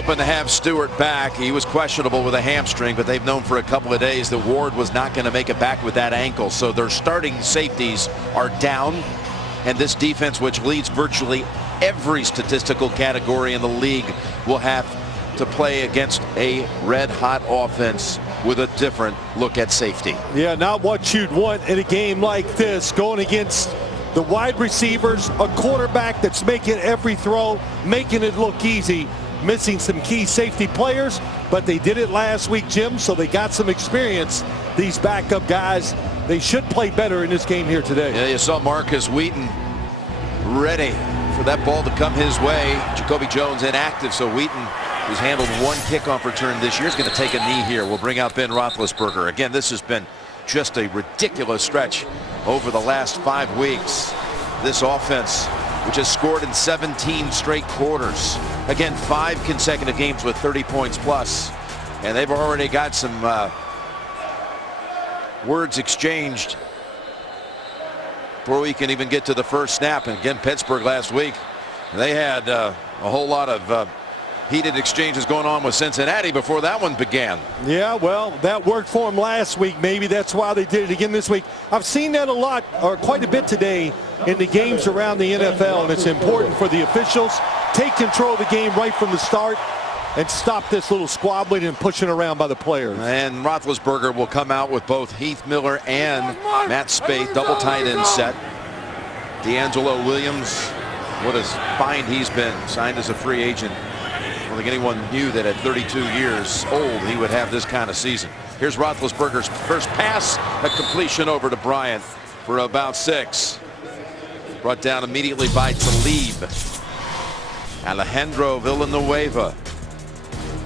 hoping to have Stewart back. He was questionable with a hamstring, but they've known for a couple of days that Ward was not going to make it back with that ankle. So their starting safeties are down, and this defense, which leads virtually every statistical category in the league, will have to play against a red-hot offense with a different look at safety. Yeah, not what you'd want in a game like this, going against the wide receivers, a quarterback that's making every throw, making it look easy, missing some key safety players, but they did it last week, Jim, so they got some experience. These backup guys, they should play better in this game here today. Yeah, you saw Marcus Wheaton ready for that ball to come his way. Jacoby Jones inactive, so Wheaton, who's handled one kickoff return this year, is going to take a knee here. We'll bring out Ben Roethlisberger. Again, this has been just a ridiculous stretch over the last 5 weeks. This offense, which has scored in 17 straight quarters. Again, 5 consecutive games with 30 points plus. And they've already got some words exchanged before we can even get to the first snap. And again, Pittsburgh last week, they had a whole lot of heated exchanges going on with Cincinnati before that one began. Yeah, well, that worked for them last week. Maybe that's why they did it again this week. I've seen that a lot, or quite a bit today, in the games around the NFL, and it's important for the officials. Take control of the game right from the start and stop this little squabbling and pushing around by the players. And Roethlisberger will come out with both Heath Miller and Matt Spaeth, double tight end set. D'Angelo Williams, what a find he's been, signed as a free agent. I don't think anyone knew that at 32 years old he would have this kind of season. Here's Roethlisberger's first pass, a completion over to Bryant for about 6. Brought down immediately by Talib. Alejandro Villanueva.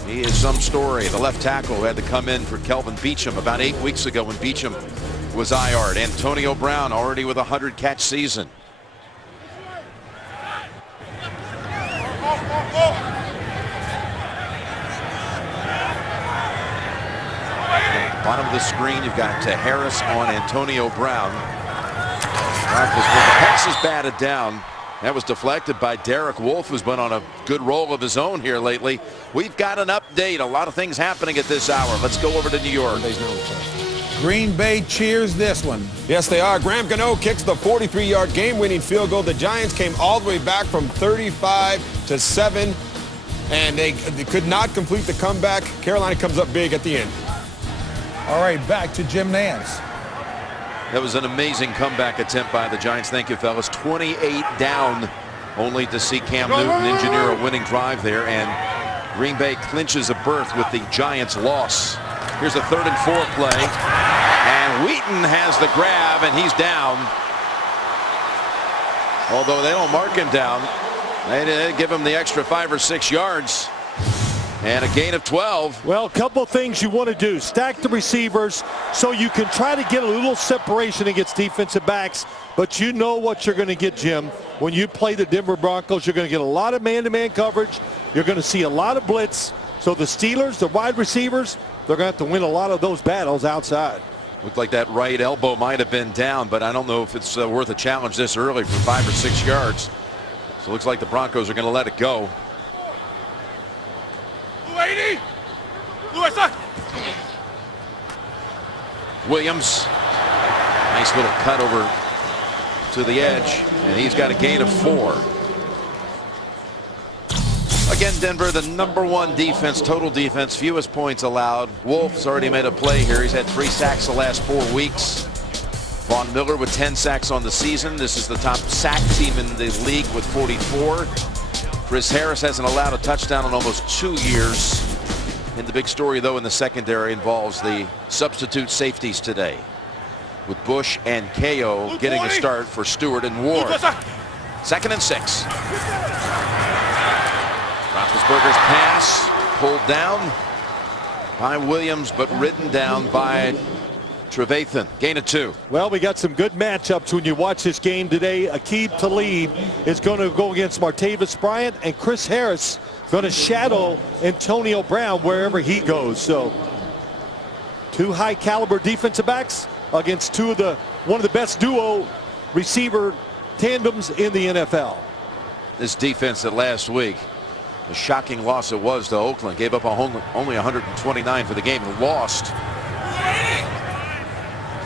He is some story. The left tackle who had to come in for Kelvin Beachum about 8 weeks ago when Beachum was IR'd. Antonio Brown already with a 100-catch season. Bottom of the screen, you've got Harris on Antonio Brown. The pass is batted down. That was deflected by Derek Wolfe, who's been on a good roll of his own here lately. We've got an update. A lot of things happening at this hour. Let's go over to New York. Green Bay cheers this one. Yes, they are. Graham Gano kicks the 43-yard game-winning field goal. The Giants came all the way back from 35-7, and they could not complete the comeback. Carolina comes up big at the end. All right, back to Jim Nantz. That was an amazing comeback attempt by the Giants. Thank you, fellas. 28 down, only to see Cam Newton engineer a winning drive there, and Green Bay clinches a berth with the Giants' loss. Here's a 3rd and 4 play, and Wheaton has the grab, and he's down. Although they don't mark him down, they give him the extra 5 or 6 yards. And a gain of 12. Well, a couple things you want to do. Stack the receivers so you can try to get a little separation against defensive backs. But you know what you're going to get, Jim. When you play the Denver Broncos, you're going to get a lot of man-to-man coverage. You're going to see a lot of blitz. So the Steelers, the wide receivers, they're going to have to win a lot of those battles outside. Looked like that right elbow might have been down, but I don't know if it's worth a challenge this early for 5 or 6 yards. So it looks like the Broncos are going to let it go. Williams, nice little cut over to the edge, and he's got a gain of 4. Again, Denver, the #1 defense, total defense, fewest points allowed. Wolf's already made a play here. He's had 3 sacks the last 4 weeks. Von Miller with 10 sacks on the season. This is the top sack team in the league with 44. Chris Harris hasn't allowed a touchdown in almost 2 years. And the big story, though, in the secondary involves the substitute safeties today, with Bush and KO getting a start for Stewart and Ward. 2nd and 6. Roethlisberger's pass pulled down by Williams, but ridden down by Trevathan. Gain of 2. Well, we got some good matchups when you watch this game today. Aqib Talib is going to go against Martavis Bryant, and Chris Harris going to shadow Antonio Brown wherever he goes. So 2 high caliber defensive backs against one of the best duo receiver tandems in the NFL. This defense that last week A shocking loss it was to Oakland. Gave up only 129 for the game and lost.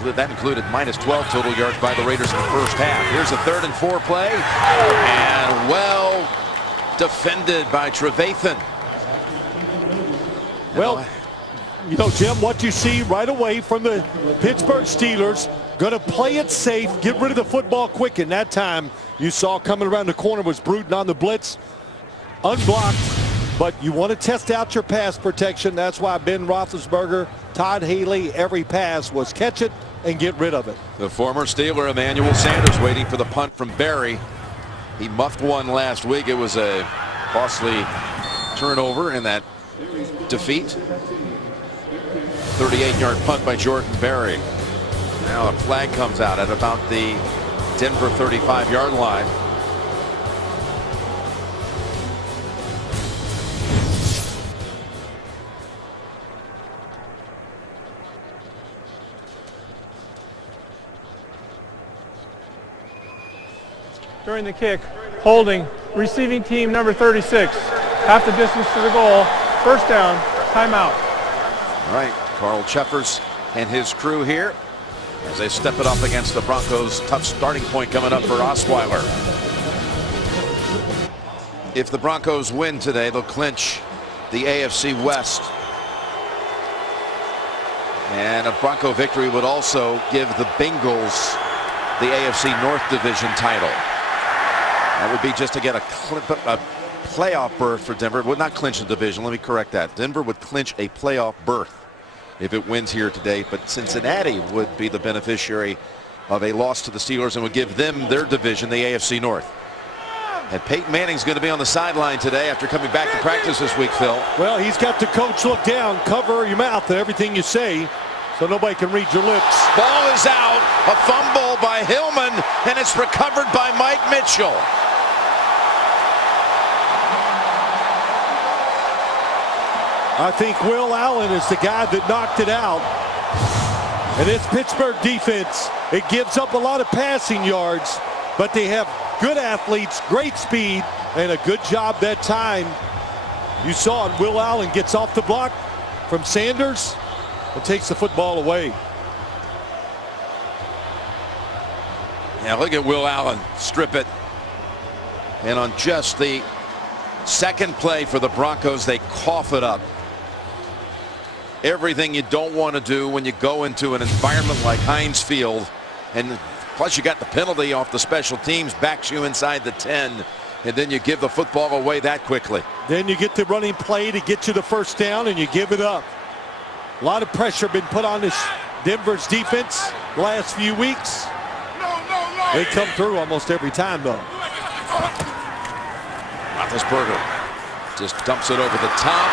That included minus 12 total yards by the Raiders in the first half. Here's a 3rd and 4 play. And well defended by Trevathan. Well, you know, Jim, what you see right away from the Pittsburgh Steelers, going to play it safe, get rid of the football quick. And that time you saw coming around the corner was Bruton on the blitz, unblocked. But you want to test out your pass protection. That's why Ben Roethlisberger, Todd Haley, every pass was catch it and get rid of it. The former Steeler Emmanuel Sanders waiting for the punt from Barry. He muffed one last week. It was a costly turnover in that defeat. 38-yard punt by Jordan Berry. Now a flag comes out at about the Denver 35-yard line. During the kick, holding, receiving team number 36, half the distance to the goal, first down, timeout. All right, Carl Cheffers and his crew here as they step it up against the Broncos. Tough starting point coming up for Osweiler. If the Broncos win today, they'll clinch the AFC West. And a Bronco victory would also give the Bengals the AFC North Division title. That would be just to get a playoff berth for Denver. It would not clinch the division. Let me correct that. Denver would clinch a playoff berth if it wins here today. But Cincinnati would be the beneficiary of a loss to the Steelers and would give them their division, the AFC North. And Peyton Manning's going to be on the sideline today after coming back to practice this week, Phil. Well, he's got the coach look down, cover your mouth and everything you say, so nobody can read your lips. Ball is out. A fumble by Hillman, and it's recovered by Mike Mitchell. I think Will Allen is the guy that knocked it out. And this Pittsburgh defense, it gives up a lot of passing yards, but they have good athletes, great speed, and a good job that time. You saw it. Will Allen gets off the block from Sanders and takes the football away. Yeah, look at Will Allen strip it. And on just the second play for the Broncos, they cough it up. Everything you don't want to do when you go into an environment like Heinz Field, and plus you got the penalty off the special teams, backs you inside the 10, and then you give the football away that quickly. Then you get the running play to get you the first down and you give it up. A lot of pressure been put on this Denver's defense the last few weeks. They come through almost every time though. Roethlisberger just dumps it over the top.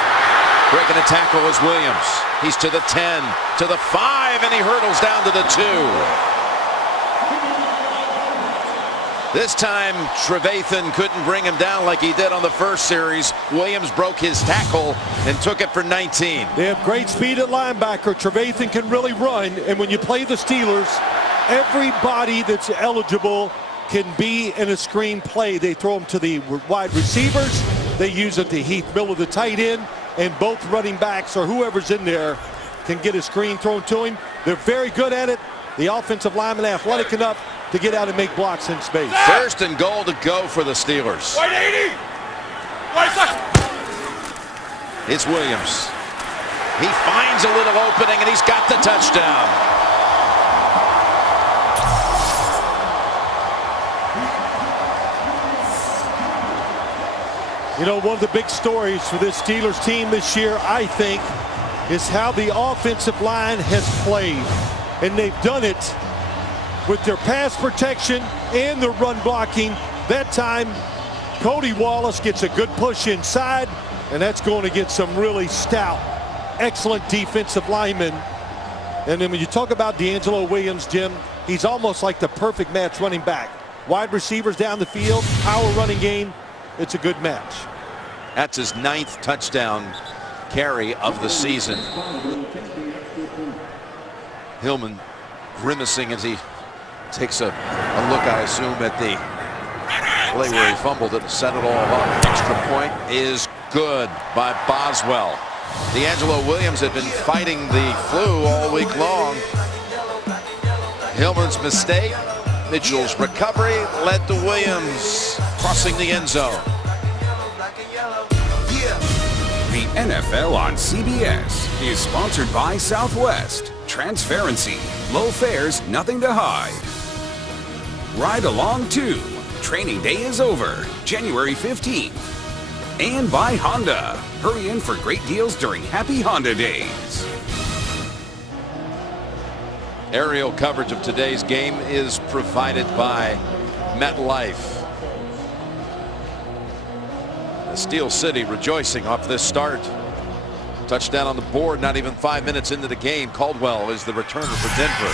Breaking a tackle is Williams. He's to the 10, to the 5, and he hurdles down to the 2. This time, Trevathan couldn't bring him down like he did on the first series. Williams broke his tackle and took it for 19. They have great speed at linebacker. Trevathan can really run, and when you play the Steelers, everybody that's eligible can be in a screen play. They throw them to the wide receivers. They use it to Heath Miller, the tight end, and both running backs or whoever's in there can get a screen thrown to him. They're very good at it. The offensive linemen athletic enough to get out and make blocks in space. First and goal to go for the Steelers. White 80. White. It's Williams. He finds a little opening and he's got the touchdown. You know, one of the big stories for this Steelers team this year, I think, is how the offensive line has played. And they've done it with their pass protection and their run blocking. That time, Cody Wallace gets a good push inside, and that's going to get some really stout, excellent defensive linemen. And then when you talk about D'Angelo Williams, Jim, he's almost like the perfect match running back. Wide receivers down the field, power running game. It's a good match. That's his 9th touchdown carry of the season. Hillman grimacing as he takes a look, I assume, at the play where he fumbled it and set it all up. Extra point is good by Boswell. D'Angelo Williams had been fighting the flu all week long. Hillman's mistake. Mitchell's recovery led to Williams crossing the end zone. The NFL on CBS is sponsored by Southwest. Transparency, low fares, nothing to hide. Ride along too. Training day is over, January 15th. And by Honda. Hurry in for great deals during Happy Honda Days. Aerial coverage of today's game is provided by MetLife. The Steel City rejoicing off this start. Touchdown on the board, not even 5 minutes into the game. Caldwell is the returner for Denver.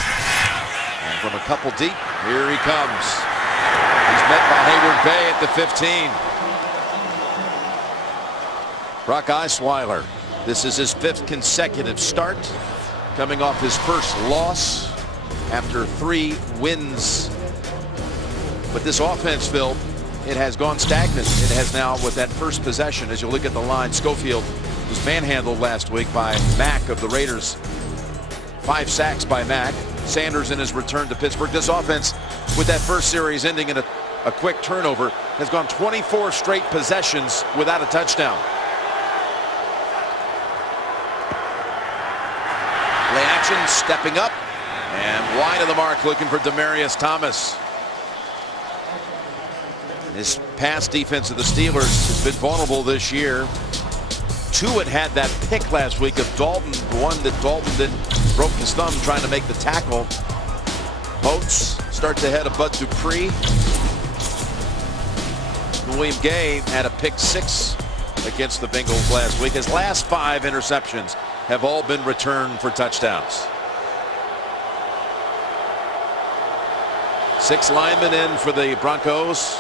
And from a couple deep, here he comes. He's met by Hayward Bay at the 15. Brock Osweiler, this is his 5th consecutive start, coming off his first loss after 3 wins. But this offense, Phil, it has gone stagnant. It has now, with that first possession, as you look at the line, Schofield was manhandled last week by Mack of the Raiders. 5 sacks by Mack. Sanders in his return to Pittsburgh. This offense, with that first series ending in a quick turnover, has gone 24 straight possessions without a touchdown. Play action, stepping up, and wide of the mark, looking for Demaryius Thomas. This pass defense of the Steelers has been vulnerable this year. Tuitt had that pick last week of Dalton, the one that Dalton then broke his thumb trying to make the tackle. Moats starts ahead of Bud Dupree. William Gay had a pick 6 against the Bengals last week. His last 5 interceptions have all been returned for touchdowns. 6 linemen in for the Broncos.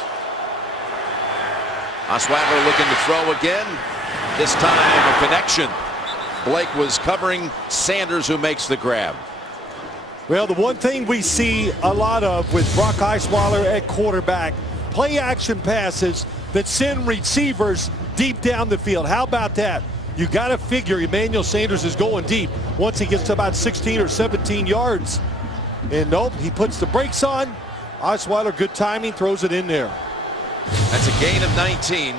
Osweiler looking to throw again. This time a connection. Blake was covering Sanders, who makes the grab. Well, the one thing we see a lot of with Brock Osweiler at quarterback, play action passes that send receivers deep down the field. How about that? You got to figure Emmanuel Sanders is going deep once he gets to about 16 or 17 yards. And nope, he puts the brakes on. Osweiler, good timing, throws it in there. That's a gain of 19.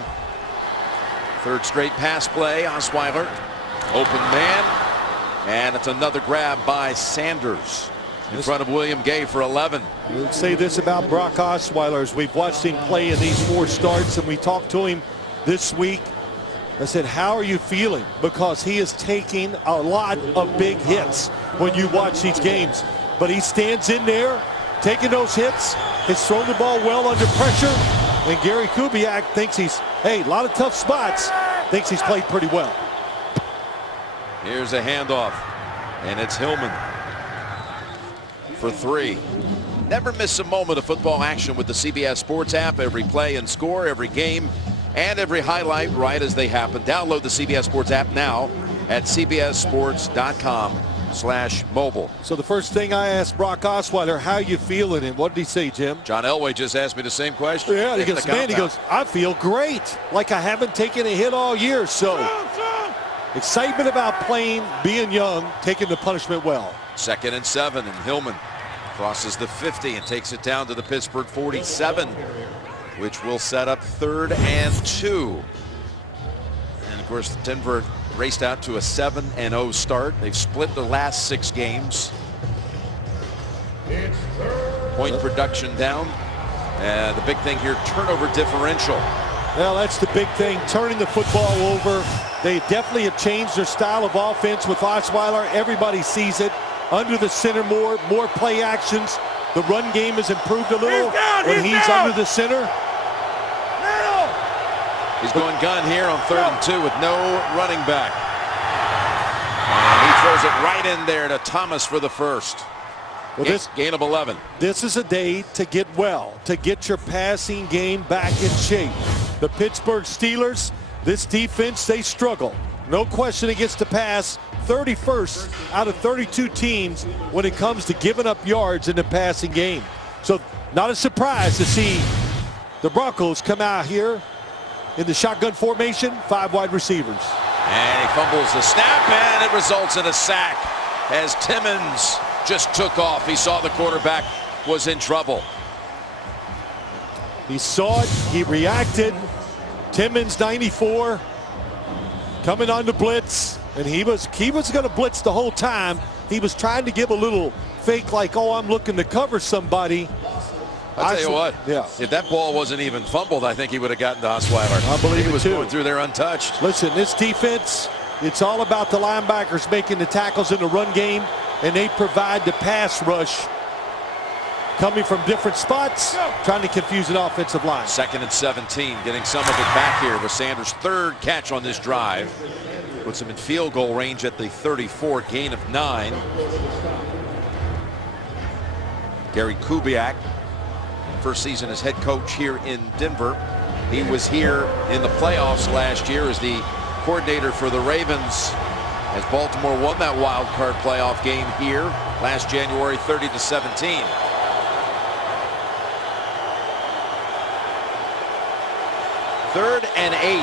3rd straight pass play. Osweiler, open man, and it's another grab by Sanders in front of William Gay for 11. I would say this about Brock Osweiler as we've watched him play in these 4 starts, and we talked to him this week. I said, how are you feeling? Because he is taking a lot of big hits when you watch these games. But he stands in there, taking those hits. He's thrown the ball well under pressure. And Gary Kubiak thinks he's, hey, a lot of tough spots, thinks he's played pretty well. Here's a handoff, and it's Hillman for 3. Never miss a moment of football action with the CBS Sports app. Every play and score, every game, and every highlight right as they happen. Download the CBS Sports app now at cbssports.com/mobile. So the first thing I asked Brock Osweiler, how you feeling? And what did he say, Jim? John Elway just asked me the same question. Yeah, he goes, man, he goes, I feel great. Like I haven't taken a hit all year. So excitement about playing, being young, taking the punishment well. 2nd and 7, and Hillman crosses the 50 and takes it down to the Pittsburgh 47, which will set up 3rd and 2. And of course, Denver raced out to a 7-0 start. They've split the last 6 games. Point production down. The big thing here, turnover differential. Well, that's the big thing, turning the football over. They definitely have changed their style of offense with Osweiler. Everybody sees it. Under the center more play actions. The run game has improved a little when he's under the center. He's going gun here on 3rd and 2 with no running back. And he throws it right in there to Thomas for the first. Well, gain of 11. This is a day to get well, to get your passing game back in shape. The Pittsburgh Steelers, this defense, they struggle. No question against the pass. 31st out of 32 teams when it comes to giving up yards in the passing game. So not a surprise to see The Broncos come out here in the shotgun formation, 5 wide receivers. And he fumbles the snap, and it results in a sack as Timmons just took off. He saw the quarterback was in trouble. He saw it, he reacted. Timmons, 94, coming on the blitz, and he was going to blitz the whole time. He was trying to give a little fake, like, oh, I'm looking to cover somebody. I'll tell you what, yeah. If that ball wasn't even fumbled, I think he would have gotten to Osweiler. I believe he was it too. Going through there untouched. Listen, this defense, it's all about the linebackers making the tackles in the run game, and they provide the pass rush coming from different spots, trying to confuse an offensive line. 2nd and 17, getting some of it back here with Sanders' 3rd catch on this drive. Puts him in field goal range at the 34, gain of 9. Gary Kubiak, first season as head coach here in Denver. He was here in the playoffs last year as the coordinator for the Ravens as Baltimore won that wild card playoff game here last January, 30-17. Third and 8.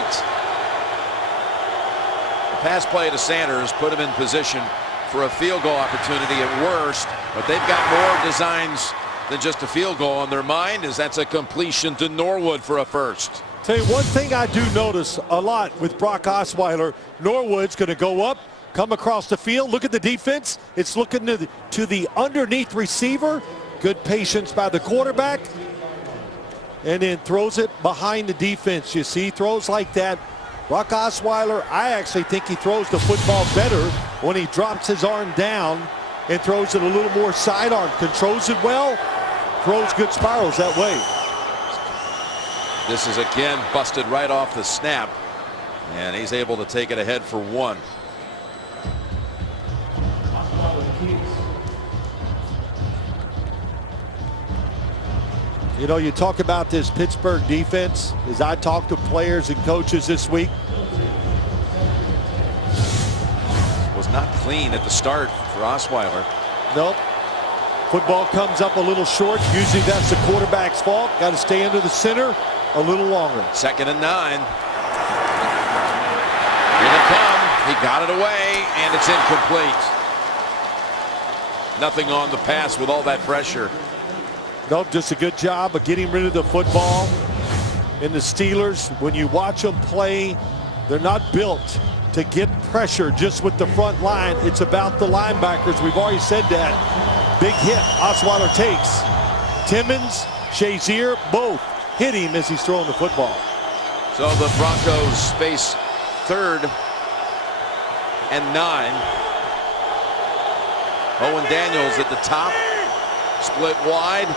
The pass play to Sanders put him in position for a field goal opportunity at worst, but they've got more designs than just a field goal on their mind, as that's a completion to Norwood for a first. Tell you one thing I do notice a lot with Brock Osweiler, Norwood's going to go up, come across the field, look at the defense. It's looking to the underneath receiver. Good patience by the quarterback. And then throws it behind the defense. You see throws like that. Brock Osweiler, I actually think he throws the football better when he drops his arm down and throws it a little more sidearm. Controls it well, throws good spirals that way. This is again busted right off the snap, and he's able to take it ahead for 1. You know, you talk about this Pittsburgh defense. As I talk to players and coaches this week, was not clean at the start for Osweiler. Nope. Football comes up a little short. Usually that's the quarterback's fault. Got to stay into the center a little longer. 2nd and 9. Here they come. He got it away, and it's incomplete. Nothing on the pass with all that pressure. Nope, just a good job of getting rid of the football. And the Steelers, when you watch them play, they're not built to get pressure just with the front line. It's about the linebackers. We've already said that. Big hit Osweiler takes. Timmons, Shazier, both hit him as he's throwing the football. So the Broncos face 3rd and 9. Owen Daniels at the top. Split wide.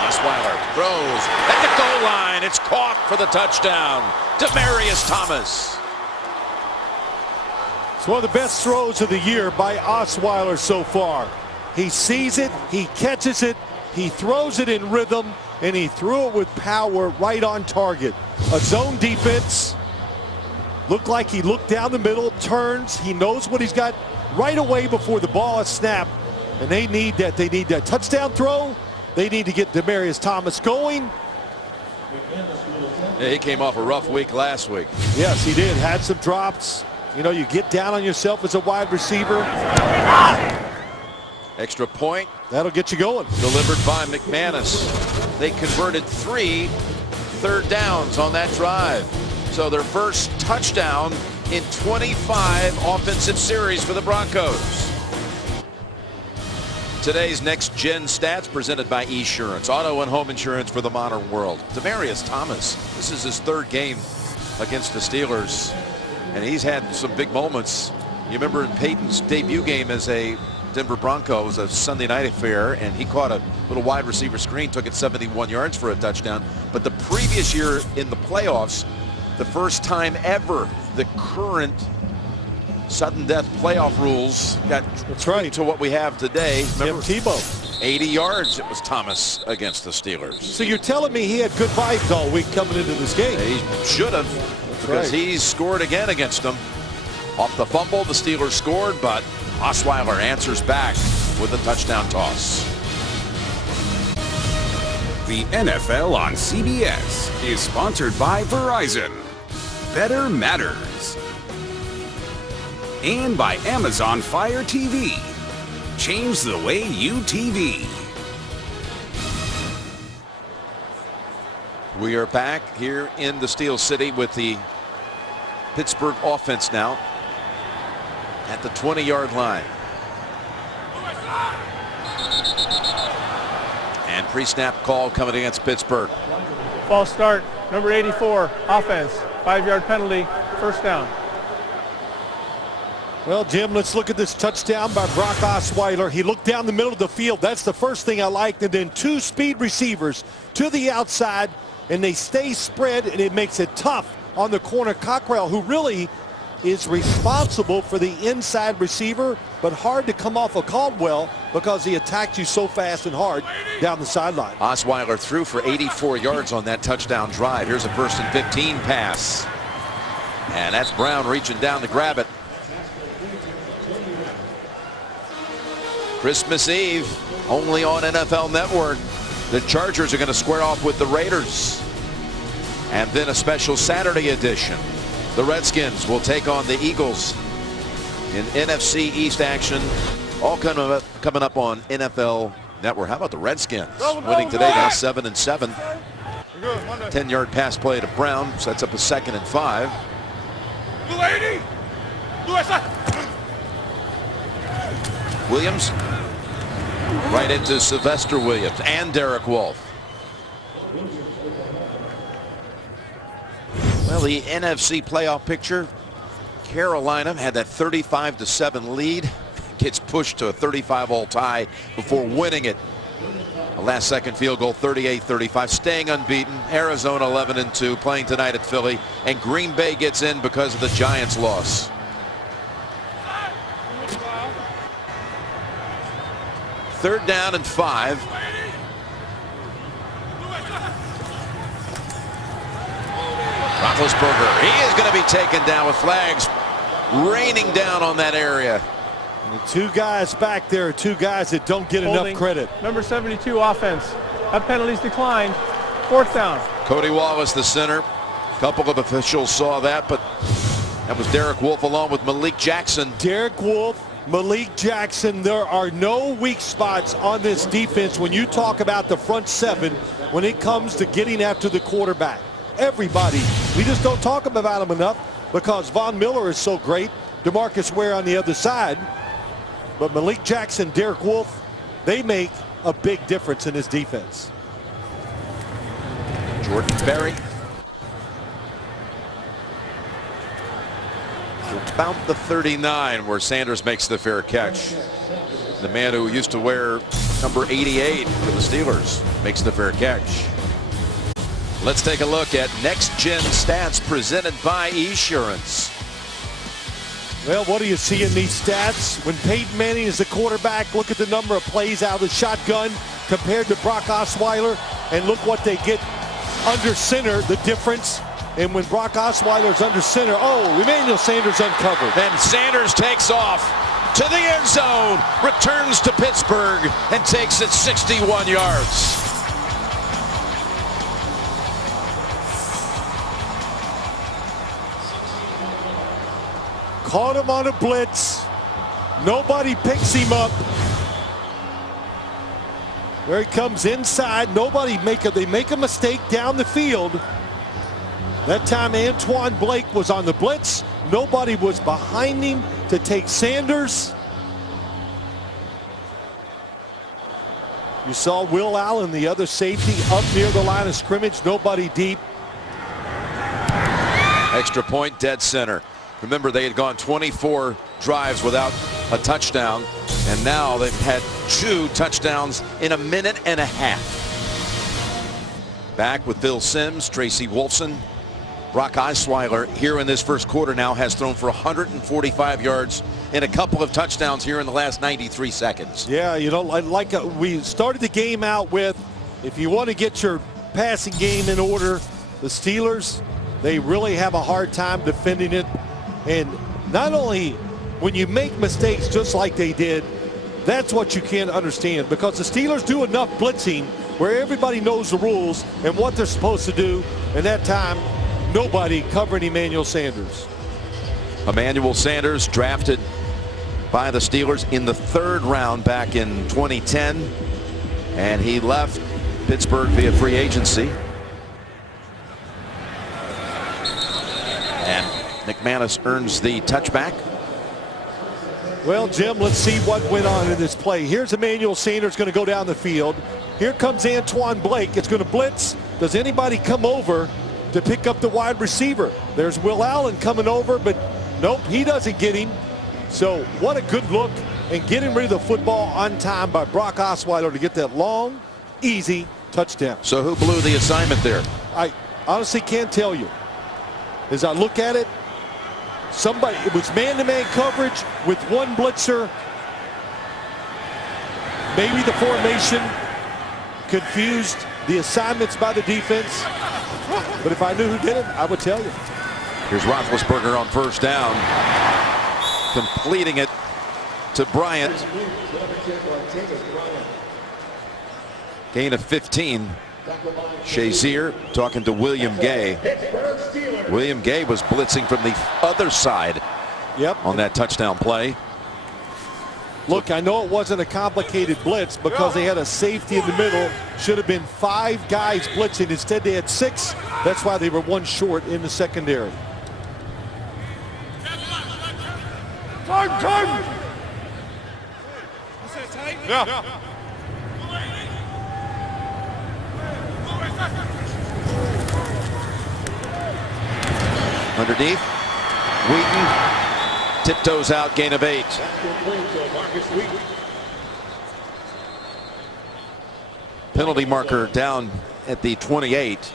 Osweiler throws at the goal line. It's caught for the touchdown. Demaryius Thomas. It's one of the best throws of the year by Osweiler so far. He sees it, he catches it, he throws it in rhythm, and he threw it with power right on target. A zone defense. Looked like he looked down the middle, turns, he knows what he's got right away before the ball is snapped. And they need that. They need that touchdown throw. They need to get Demaryius Thomas going. Yeah, he came off a rough week last week. Yes, he did. Had some drops. You know, you get down on yourself as a wide receiver. Extra point. That'll get you going. Delivered by McManus. They converted 3 third downs on that drive. So their first touchdown in 25 offensive series for the Broncos. Today's Next Gen Stats presented by Esurance, auto and home insurance for the modern world. Demaryius Thomas, this is his 3rd game against the Steelers, and he's had some big moments. You remember in Peyton's debut game as a Denver Bronco, it was a Sunday night affair, and he caught a little wide receiver screen, took it 71 yards for a touchdown. But the previous year in the playoffs, the first time ever the current sudden death playoff rules got to what we have today. Remember, Tebow. 80 yards it was Thomas against the Steelers. So you're telling me he had good vibes all week coming into this game? He should have, because he's scored again against them. Off the fumble, the Steelers scored, but Osweiler answers back. with a touchdown toss. The NFL on CBS is sponsored by Verizon. Better matters. And by Amazon Fire TV. Change the way you TV. We are back here in the Steel City with the Pittsburgh offense now at the 20-yard line. And pre-snap call coming against Pittsburgh. False start, number 84, offense. 5-yard penalty, first down. Well, Jim, let's look at this touchdown by Brock Osweiler. He looked down the middle of the field. That's the first thing I liked. And then 2 speed receivers to the outside, and they stay spread, and it makes it tough on the corner. Cockrell, who really is responsible for the inside receiver, but hard to come off of Caldwell because he attacked you so fast and hard down the sideline. Osweiler threw for 84 yards on that touchdown drive. Here's a 1st and 15 pass. And that's Brown reaching down to grab it. Christmas Eve, only on NFL Network. The Chargers are going to square off with the Raiders. And then a special Saturday edition. The Redskins will take on the Eagles in NFC East action. All coming up on NFL Network. How about the Redskins winning today, now 7-7. 10-yard pass play to Brown sets up a 2nd and 5. Williams right into Sylvester Williams and Derek Wolfe. Well, the NFC playoff picture, Carolina had that 35-7 lead, gets pushed to a 35-all tie before winning it. A last-second field goal, 38-35, staying unbeaten. Arizona 11-2, playing tonight at Philly, and Green Bay gets in because of the Giants' loss. Third down and 5. Roethlisberger, he is going to be taken down with flags raining down on that area. And the 2 guys back there are 2 guys that don't get enough credit. Number 72, offense. That penalty's declined. 4th down. Cody Wallace, the center. A couple of officials saw that, but that was Derek Wolfe along with Malik Jackson. Derek Wolfe, Malik Jackson, there are no weak spots on this defense when you talk about the front 7 when it comes to getting after the quarterback. Everybody, we just don't talk about them enough because Von Miller is so great. DeMarcus Ware on the other side. But Malik Jackson, Derek Wolfe, they make a big difference in this defense. Jordan Berry. About the 39 where Sanders makes the fair catch. The man who used to wear number 88 for the Steelers makes the fair catch. Let's take a look at Next Gen Stats presented by Esurance. Well, what do you see in these stats? When Peyton Manning is the quarterback, look at the number of plays out of the shotgun compared to Brock Osweiler, and look what they get under center, the difference. And when Brock Osweiler's under center, Emmanuel Sanders uncovered. Then Sanders takes off to the end zone, returns to Pittsburgh, and takes it 61 yards. Caught him on a blitz. Nobody picks him up. There he comes inside. They make a mistake down the field. That time Antoine Blake was on the blitz. Nobody was behind him to take Sanders. You saw Will Allen, the other safety, up near the line of scrimmage. Nobody deep. Extra point, dead center. Remember, they had gone 24 drives without a touchdown, and now they've had 2 touchdowns in a minute and a half. Back with Bill Sims, Tracy Wolfson. Brock Osweiler here in this first quarter now has thrown for 145 yards and a couple of touchdowns here in the last 93 seconds. Yeah, we started the game out with, if you want to get your passing game in order, the Steelers, they really have a hard time defending it. And not only when you make mistakes just like they did, That's what you can't understand, because the Steelers do enough blitzing where everybody knows the rules and what they're supposed to do, and that time nobody covered Emmanuel Sanders. Emmanuel Sanders, drafted by the Steelers in the 3rd round back in 2010, and he left Pittsburgh via free agency. And McManus earns the touchback. Well, Jim, let's see what went on in this play. Here's Emmanuel Sanders going to go down the field. Here comes Antoine Blake. It's going to blitz. Does anybody come over to pick up the wide receiver? There's Will Allen coming over, but nope, he doesn't get him. So what a good look, and getting rid of the football on time by Brock Osweiler to get that long, easy touchdown. So who blew the assignment there? I honestly can't tell you. As I look at it, it was man-to-man coverage with one blitzer. Maybe the formation confused the assignments by the defense. But if I knew who did it, I would tell you. Here's Roethlisberger on 1st down, completing it to Bryant. Gain of 15. Shazier talking to William Gay. William Gay was blitzing from the other side on that touchdown play. Look, I know it wasn't a complicated blitz because they had a safety in the middle. Should have been 5 guys blitzing. Instead, they had 6. That's why they were 1 short in the secondary. Time. Yeah. Underneath, Wheaton tiptoes out, gain of 8. Penalty marker down at the 28.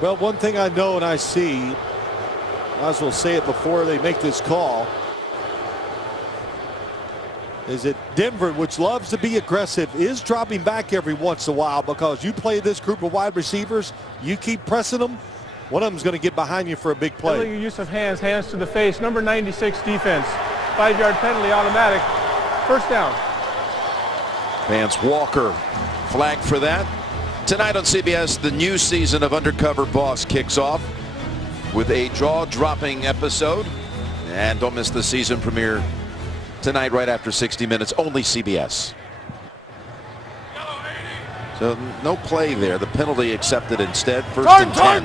Well, one thing I know and I see, might as well say it before they make this call, is that Denver, which loves to be aggressive, is dropping back every once in a while, because you play this group of wide receivers, you keep pressing them, one of them is going to get behind you for a big play. Illegal use of hands to the face. Number 96 defense. 5-yard penalty, automatic. 1st down. Vance Walker flagged for that. Tonight on CBS, the new season of Undercover Boss kicks off with a jaw-dropping episode. And don't miss the season premiere tonight right after 60 minutes, only CBS. So no play there. The penalty accepted instead. 1st and 10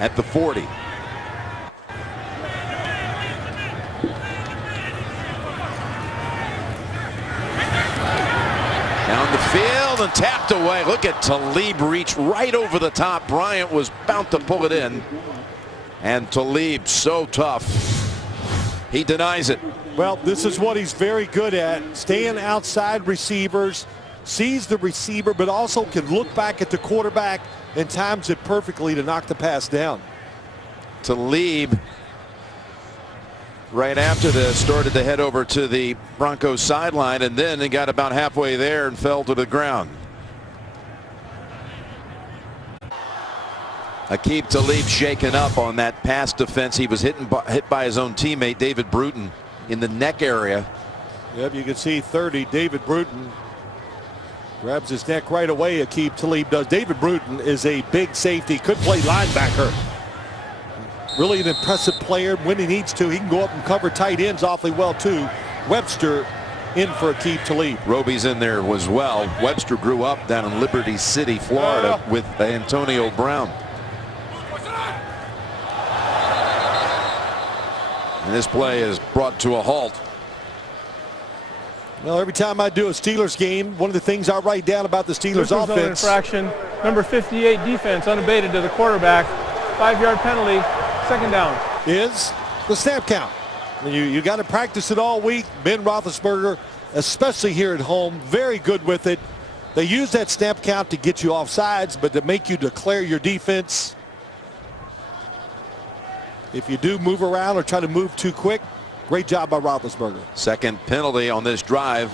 at the 40. Down the field and tapped away. Look at Talib reach right over the top. Bryant was bound to pull it in. And Talib, so tough. He denies it. Well, this is what he's very good at. Staying outside receivers, sees the receiver, but also can look back at the quarterback and times it perfectly to knock the pass down. Talib, right after this, started to head over to the Broncos sideline, and then he got about halfway there and fell to the ground. Aqib Talib shaken up on that pass defense. He was hit by his own teammate, David Bruton, in the neck area. Yep, you can see 30. David Bruton grabs his neck right away. Aqib Talib does. David Bruton is a big safety, could play linebacker. Really an impressive player. When he needs to, he can go up and cover tight ends awfully well too. Webster in for Aqib Talib. Roby's in there as well. Webster grew up down in Liberty City, Florida, with Antonio Brown. And this play is brought to a halt. Well, every time I do a Steelers game, one of the things I write down about the Steelers offense. Infraction. Number 58 defense unabated to the quarterback. 5-yard penalty. 2nd down. Is the snap count. You got to practice it all week. Ben Roethlisberger, especially here at home, very good with it. They use that snap count to get you off sides, but to make you declare your defense, If you do move around or try to move too quick, great job by Roethlisberger. Second penalty on this drive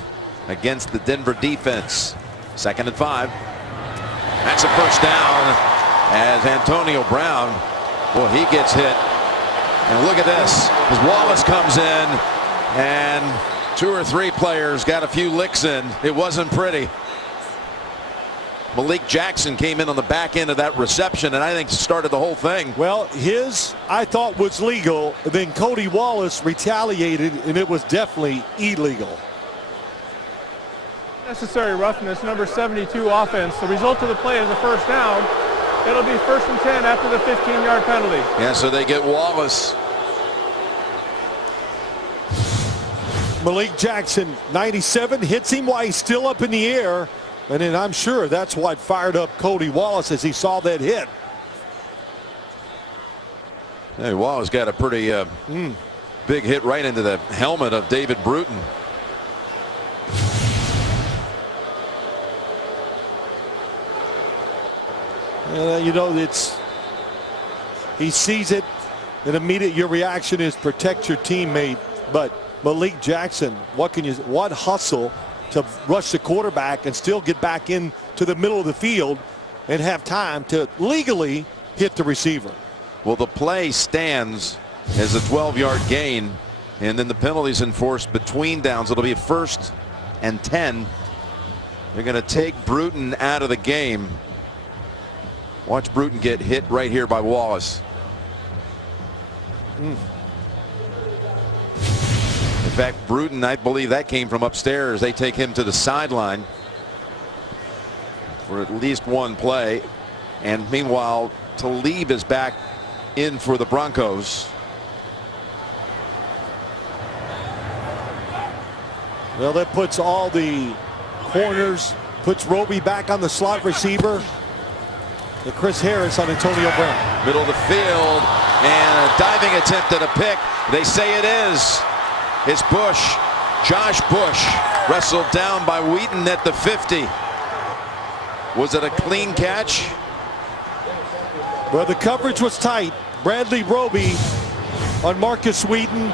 against the Denver defense. 2nd and 5. That's a first down as Antonio Brown, well, he gets hit. And look at this as Wallace comes in and 2 or 3 players got a few licks in. It wasn't pretty. Malik Jackson came in on the back end of that reception and I think started the whole thing. Well, his I thought was legal. Then Cody Wallace retaliated and it was definitely illegal. Necessary roughness, number 72 offense. The result of the play is a first down. It'll be 1st and 10 after the 15-yard penalty. Yeah, so they get Wallace. Malik Jackson, 97, hits him while he's still up in the air. And then I'm sure that's what fired up Cody Wallace as he saw that hit. Hey, Wallace got a pretty big hit right into the helmet of David Bruton. You know, he sees it and immediate your reaction is protect your teammate. But Malik Jackson, what hustle to rush the quarterback and still get back into the middle of the field and have time to legally hit the receiver. Well, the play stands as a 12-yard gain, and then the penalty's enforced between downs. It'll be 1st and 10. They're going to take Bruton out of the game. Watch Bruton get hit right here by Wallace. In fact, Bruton, I believe that came from upstairs. They take him to the sideline for at least one play. And meanwhile, Talib is back in for the Broncos. Well, that puts all the corners, puts Roby back on the slot receiver. The Chris Harris on Antonio Brown. Middle of the field and a diving attempt at a pick. They say it is. It's Bush. Josh Bush wrestled down by Wheaton at the 50. Was it a clean catch? Well, the coverage was tight. Bradley Roby on Marcus Wheaton.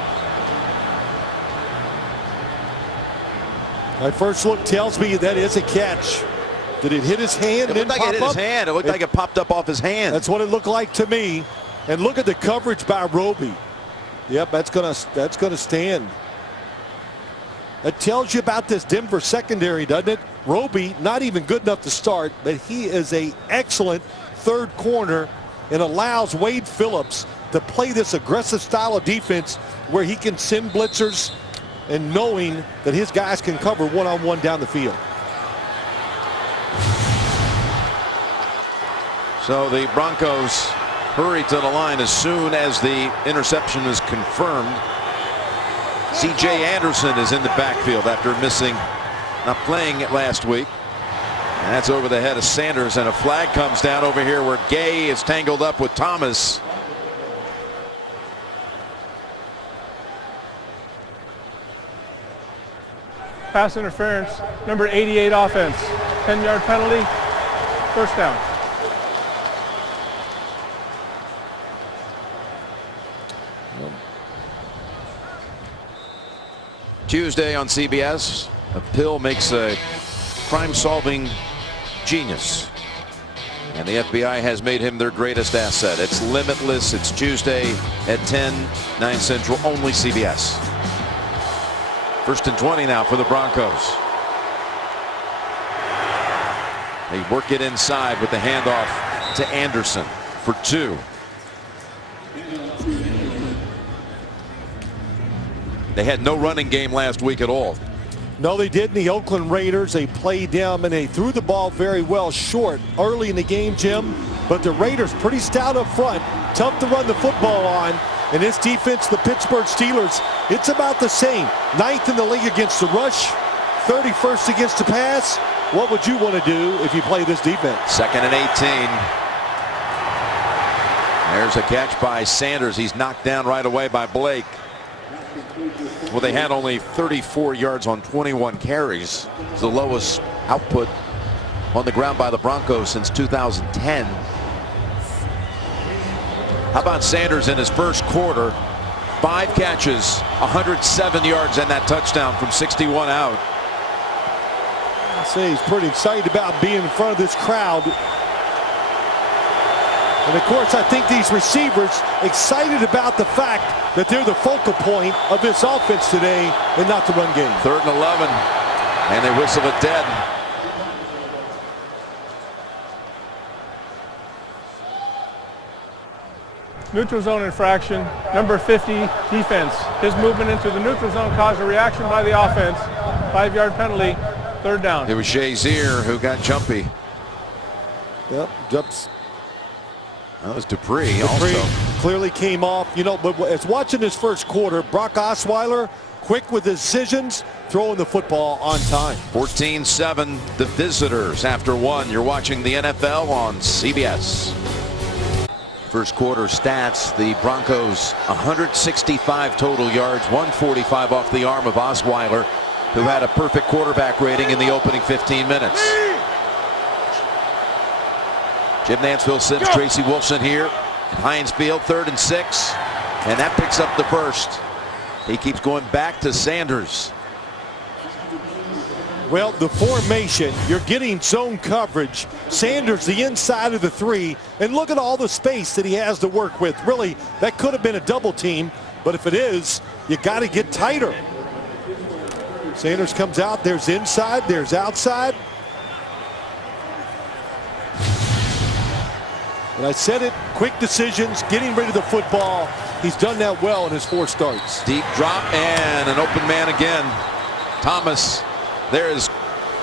My first look tells me that is a catch. Did it hit his hand? It looked like it hit his hand. It looked like it popped up off his hand. That's what it looked like to me. And look at the coverage by Roby. Yep, that's gonna stand. That tells you about this Denver secondary, doesn't it? Roby, not even good enough to start, but he is an excellent third corner and allows Wade Phillips to play this aggressive style of defense where he can send blitzers and knowing that his guys can cover one-on-one down the field. So the Broncos hurry to the line as soon as the interception is confirmed. C.J. Anderson is in the backfield after not playing last week. And that's over the head of Sanders, and a flag comes down over here where Gay is tangled up with Thomas. Pass interference, number 88 offense. 10-yard penalty, first down. Tuesday on CBS, a pill makes a crime-solving genius. And the FBI has made him their greatest asset. It's limitless. It's Tuesday at 10, 9 Central, only CBS. 1st and 20 now for the Broncos. They work it inside with the handoff to Anderson for 2. They had no running game last week at all. No, they didn't. The Oakland Raiders, they played them and they threw the ball very well short early in the game, Jim. But the Raiders pretty stout up front, tough to run the football on. And this defense, the Pittsburgh Steelers, it's about the same. 9th in the league against the rush, 31st against the pass. What would you want to do if you play this defense? 2nd and 18. There's a catch by Sanders. He's knocked down right away by Blake. Well, they had only 34 yards on 21 carries. It's the lowest output on the ground by the Broncos since 2010. How about Sanders in his first quarter? 5 catches, 107 yards, and that touchdown from 61 out. I'd say he's pretty excited about being in front of this crowd. And of course, I think these receivers excited about the fact that they're the focal point of this offense today and not the run game. 3rd and 11, and they whistle it dead. Neutral zone infraction, number 50 defense. His movement into the neutral zone caused a reaction by the offense. 5-yard penalty, 3rd down. It was Shazier who got jumpy. Yep, jumps. That was Dupree also. Clearly came off, you know, but as watching this first quarter, Brock Osweiler, quick with decisions, throwing the football on time. 14-7, the visitors after 1. You're watching the NFL on CBS. First quarter stats, the Broncos 165 total yards, 145 off the arm of Osweiler, who had a perfect quarterback rating in the opening 15 minutes. Jim Nantz, Sims, Tracy Wolfson here at Heinz Field, 3rd and 6, and that picks up the first. He keeps going back to Sanders. Well, the formation, you're getting zone coverage. Sanders, the inside of the 3, and look at all the space that he has to work with. Really, that could have been a double team, but if it is, you got to get tighter. Sanders comes out, there's inside, there's outside. And I said it, quick decisions, getting rid of the football. He's done that well in his 4 starts. Deep drop and an open man again. Thomas. There is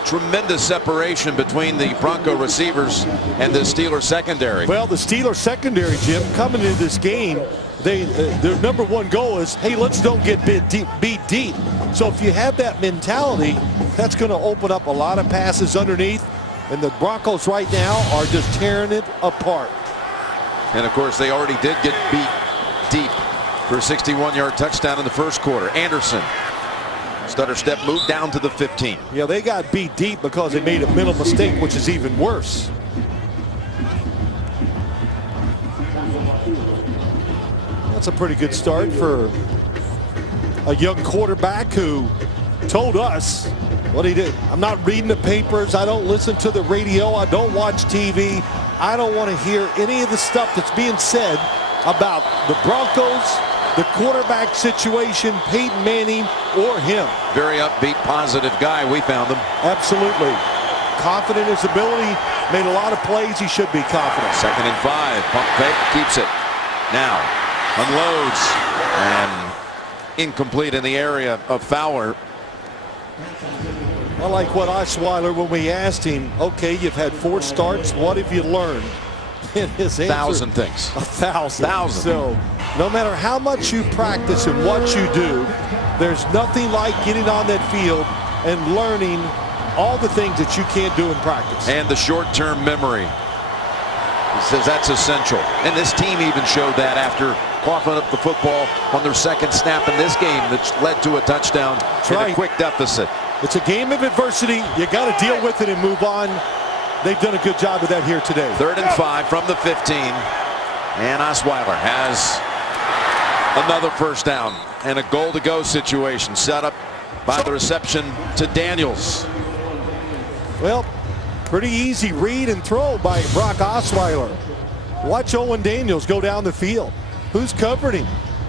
tremendous separation between the Bronco receivers and the Steelers secondary. Well, the Steelers secondary, Jim, coming into this game, their number 1 goal is, hey, let's don't get beat deep. So if you have that mentality, that's going to open up a lot of passes underneath. And the Broncos right now are just tearing it apart. And of course, they already did get beat deep for a 61-yard touchdown in the first quarter. Anderson. Stutter step move down to the 15. Yeah, they got beat deep because they made a mental mistake, which is even worse. That's a pretty good start for a young quarterback who told us what he did. I'm not reading the papers. I don't listen to the radio. I don't watch TV. I don't want to hear any of the stuff that's being said about the Broncos, the quarterback situation, Peyton Manning, or him. Very upbeat, positive guy. We found him. Absolutely. Confident in his ability. Made a lot of plays. He should be confident. 2nd and 5. Pump fake. Keeps it. Now unloads. And incomplete in the area of Fowler. I like what Osweiler, when we asked him, okay, you've had 4 starts. What have you learned? And his answer, 1,000 things. 1,000. So no matter how much you practice and what you do, there's nothing like getting on that field and learning all the things that you can't do in practice. And the short-term memory. He says that's essential. And this team even showed that after coughing up the football on their 2nd snap in this game that led to a touchdown in a quick deficit. It's a game of adversity. You got to deal with it and move on. They've done a good job of that here today. 3rd and 5 from the 15. And Osweiler has another first down and a goal-to-go situation set up by the reception to Daniels. Well, pretty easy read and throw by Brock Osweiler. Watch Owen Daniels go down the field. Who's covered him?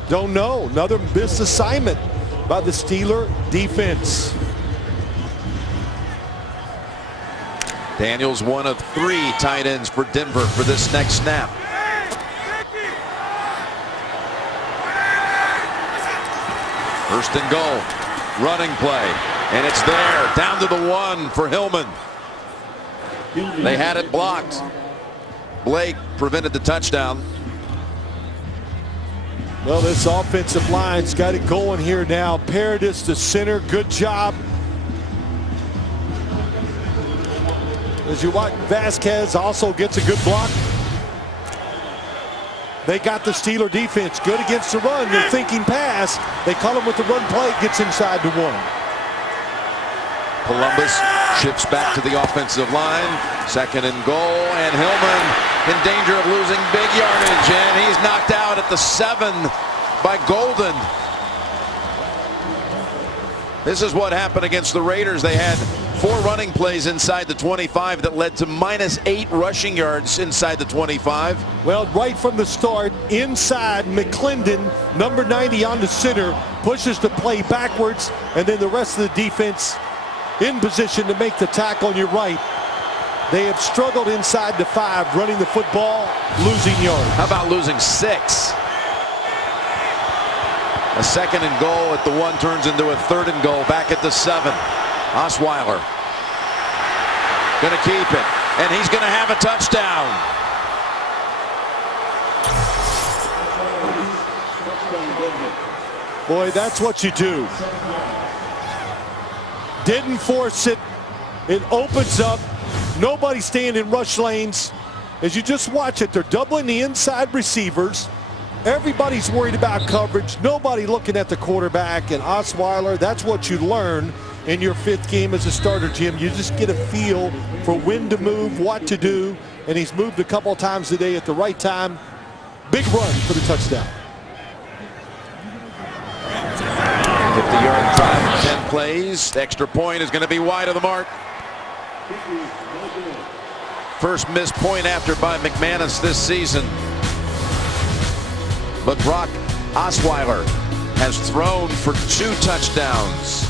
Don't know. Another missed assignment by the Steeler defense. Daniels, one of 3 tight ends for Denver for this next snap. First and goal. Running play. And it's there. Down to the 1 for Hillman. They had it blocked. Blake prevented the touchdown. Well, this offensive line's got it going here now. Paradis to center. Good job. As you watch, Vasquez also gets a good block. They got the Steeler defense good against the run. They're thinking pass. They call him with the run play. Gets inside the 1. Columbus shifts back to the offensive line. 2nd and goal. And Hillman in danger of losing big yardage, and he's knocked out at the 7 by Golden. This is what happened against the Raiders. They had 4 running plays inside the 25 that led to -8 rushing yards inside the 25. Well, right from the start, inside, McClendon, number 90 on the center, pushes the play backwards, and then the rest of the defense in position to make the tackle on your right. They have struggled inside the 5, running the football, losing yards. How about losing 6? A 2nd and goal at the 1 turns into a 3rd and goal back at the 7. Osweiler going to keep it, and he's going to have a touchdown. Boy, that's what you do. Didn't force it. It opens up. Nobody staying in rush lanes. As you just watch it, they're doubling the inside receivers. Everybody's worried about coverage. Nobody looking at the quarterback. And Osweiler, that's what you learn in your 5th game as a starter, Jim. You just get a feel for when to move, what to do. And he's moved a couple of times today at the right time. Big run for the touchdown. 50-yard drive, 10 plays. The extra point is going to be wide of the mark. First missed point after by McManus this season. But Brock Osweiler has thrown for 2 touchdowns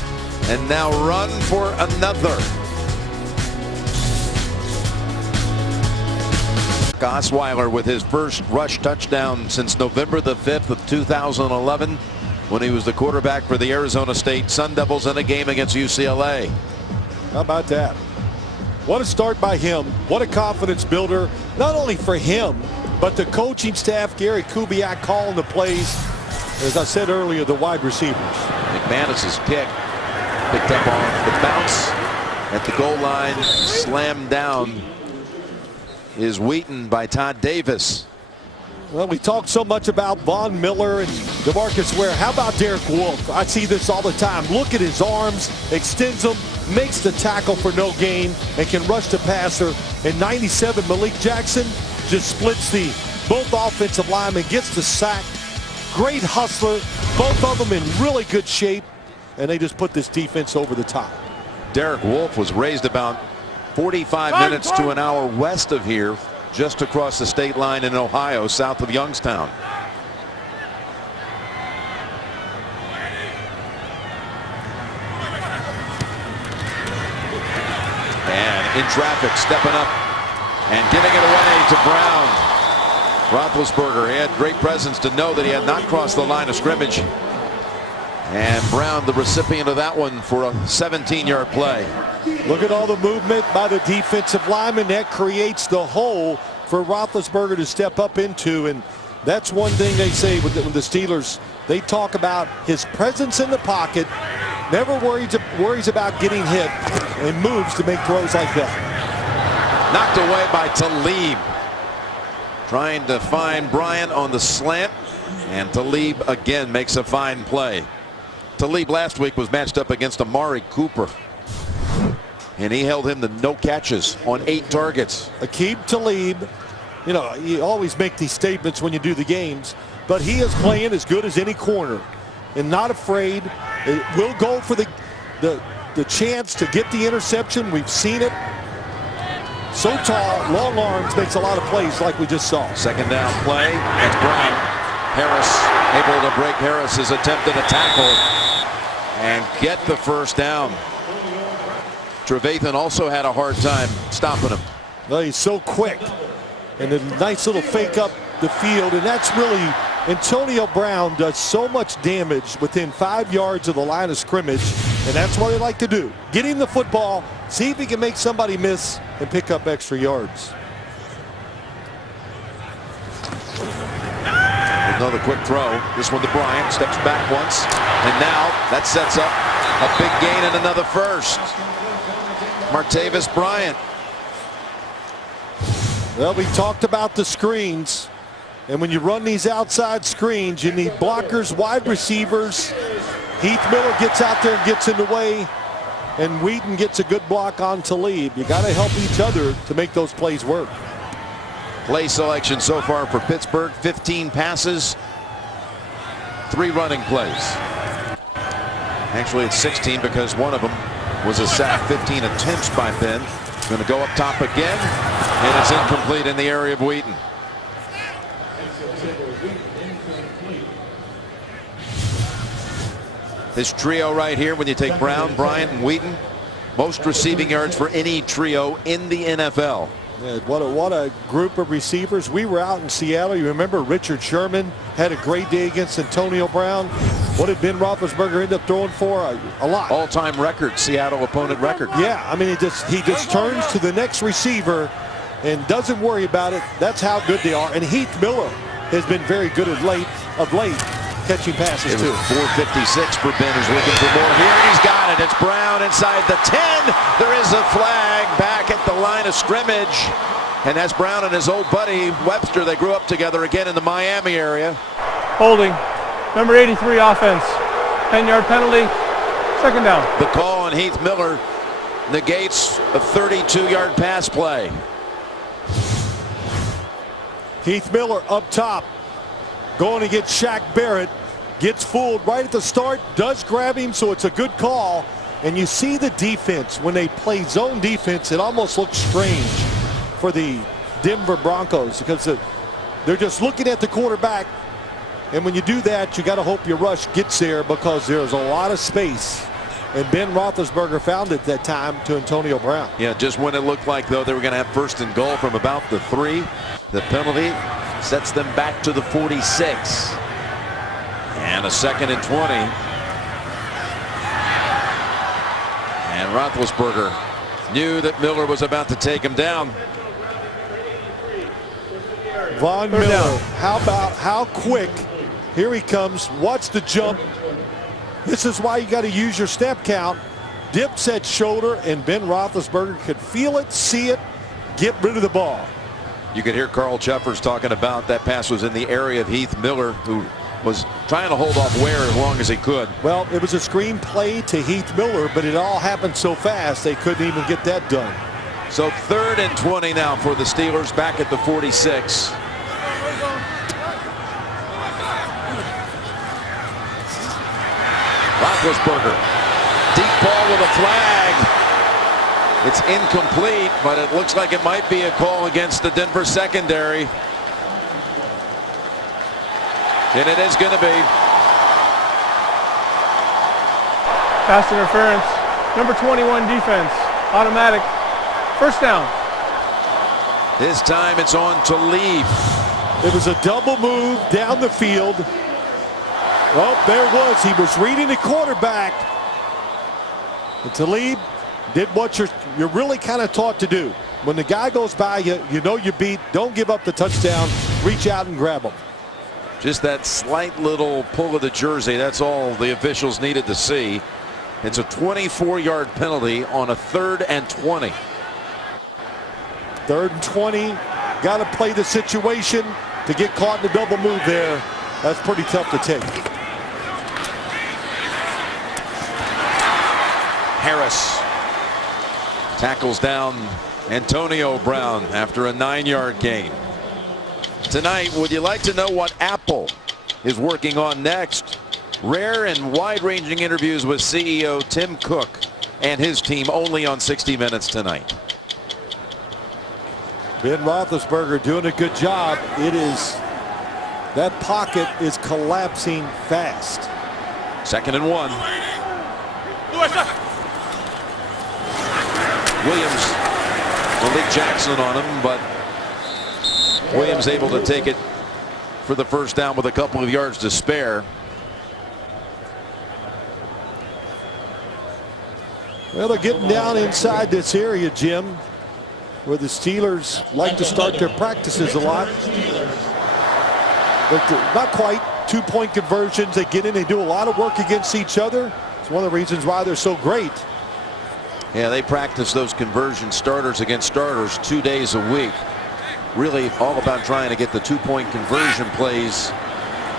and now run for another. Osweiler with his first rush touchdown since November the 5th of 2011 when he was the quarterback for the Arizona State Sun Devils in a game against UCLA. How about that? What a start by him. What a confidence builder, not only for him, but the coaching staff, Gary Kubiak calling the plays. As I said earlier, the wide receivers. McManus's kick picked up on the bounce at the goal line, slammed down is Wheaton by Todd Davis. Well, we talk so much about Von Miller and DeMarcus Ware. How about Derek Wolfe? I see this all the time. Look at his arms, extends them, makes the tackle for no gain, and can rush the passer. And 97, Malik Jackson just splits the both offensive linemen, gets the sack. Great hustler, both of them in really good shape, and they just put this defense over the top. Derek Wolfe was raised about 45 minutes to an hour west of here, just across the state line in Ohio, south of Youngstown. And in traffic, stepping up and giving it away to Brown. Roethlisberger had great presence to know that he had not crossed the line of scrimmage. And Brown, the recipient of that one for a 17-yard play. Look at all the movement by the defensive lineman. That creates the hole for Roethlisberger to step up into. And that's one thing they say with the Steelers. They talk about his presence in the pocket, never worries about getting hit, and moves to make throws like that. Knocked away by Talib. Trying to find Bryant on the slant. And Talib again makes a fine play. Talib last week was matched up against Amari Cooper, and he held him to no catches on 8 targets. Aqib Talib, you know, you always make these statements when you do the games, but he is playing as good as any corner and not afraid. It will go for the chance to get the interception. We've seen it. So tall, long arms, makes a lot of plays like we just saw. Second down play. That's Brown. Harris able to break Harris's attempt at a tackle and get the first down. Trevathan also had a hard time stopping him. Well, he's so quick, and a nice little fake up the field, and that's really, Antonio Brown does so much damage within 5 yards of the line of scrimmage, and that's what they like to do. Get him the football, see if he can make somebody miss and pick up extra yards. Another quick throw. This one to Bryant. Steps back once. And now that sets up a big gain and another first. Martavis Bryant. Well, we talked about the screens. And when you run these outside screens, you need blockers, wide receivers. Heath Miller gets out there and gets in the way. And Wheaton gets a good block on Talib. You got to help each other to make those plays work. Play selection so far for Pittsburgh, 15 passes, 3 running plays. Actually, it's 16 because one of them was a sack. 15 attempts by Ben. Going to go up top again, and it's incomplete in the area of Wheaton. This trio right here, when you take Brown, Bryant, and Wheaton, most receiving yards for any trio in the NFL. Yeah, what a group of receivers. We were out in Seattle. You remember Richard Sherman had a great day against Antonio Brown. What did Ben Roethlisberger end up throwing for? A lot. All-time record, Seattle opponent record. Yeah, I mean, he just turns to the next receiver and doesn't worry about it. That's how good they are. And Heath Miller has been very good of late catching passes too. 4:56 for Ben, who's looking for more here, and he's got it. It's Brown inside the 10. There is a flag back at the line of scrimmage, and that's Brown and his old buddy Webster. They grew up together again in the Miami area. Holding. Number 83 offense. 10-yard penalty. Second down. The call on Heath Miller negates a 32-yard pass play. Heath Miller up top, going to get Shaq Barrett. Gets fooled right at the start, does grab him, so it's a good call. And you see the defense, when they play zone defense, it almost looks strange for the Denver Broncos because they're just looking at the quarterback. And when you do that, you got to hope your rush gets there because there's a lot of space. And Ben Roethlisberger found it that time to Antonio Brown. Yeah, just when it looked like, though, they were going to have first and goal from about the 3. The penalty sets them back to the 46. And a 2nd and 20. And Roethlisberger knew that Miller was about to take him down. Von Miller, how quick. Here he comes. Watch the jump. This is why you got to use your step count. Dips that shoulder, and Ben Roethlisberger could feel it, see it, get rid of the ball. You could hear Carl Chuffers talking about that pass was in the area of Heath Miller, who was trying to hold off Ware as long as he could. Well, it was a screen play to Heath Miller, but it all happened so fast they couldn't even get that done. So 3rd and 20 now for the Steelers back at the 46. Roethlisberger, deep ball with a flag. It's incomplete, but it looks like it might be a call against the Denver secondary. And it is going to be. Pass interference. Number 21 defense. Automatic. First down. This time it's on to Talib. It was a double move down the field. Oh, there it was. He was reading the quarterback. And Talib did what you're really kind of taught to do. When the guy goes by you, you know you beat. Don't give up the touchdown. Reach out and grab him. Just that slight little pull of the jersey. That's all the officials needed to see. It's a 24-yard penalty on a 3rd and 20. 3rd and 20. Got to play the situation. To get caught in the double move there, that's pretty tough to take. Harris tackles down Antonio Brown after a 9-yard gain. Tonight, would you like to know what Apple is working on next? Rare and wide-ranging interviews with CEO Tim Cook and his team only on 60 Minutes tonight. Ben Roethlisberger doing a good job. That pocket is collapsing fast. 2nd and 1. Williams, Malik Jackson on him, but Williams able to take it for the first down with a couple of yards to spare. Well, they're getting down inside this area, Jim, where the Steelers like to start their practices a lot. But not quite. 2-point conversions. They get in, they do a lot of work against each other. It's one of the reasons why they're so great. Yeah, they practice those conversion starters against starters 2 days a week. Really all about trying to get the 2-point conversion plays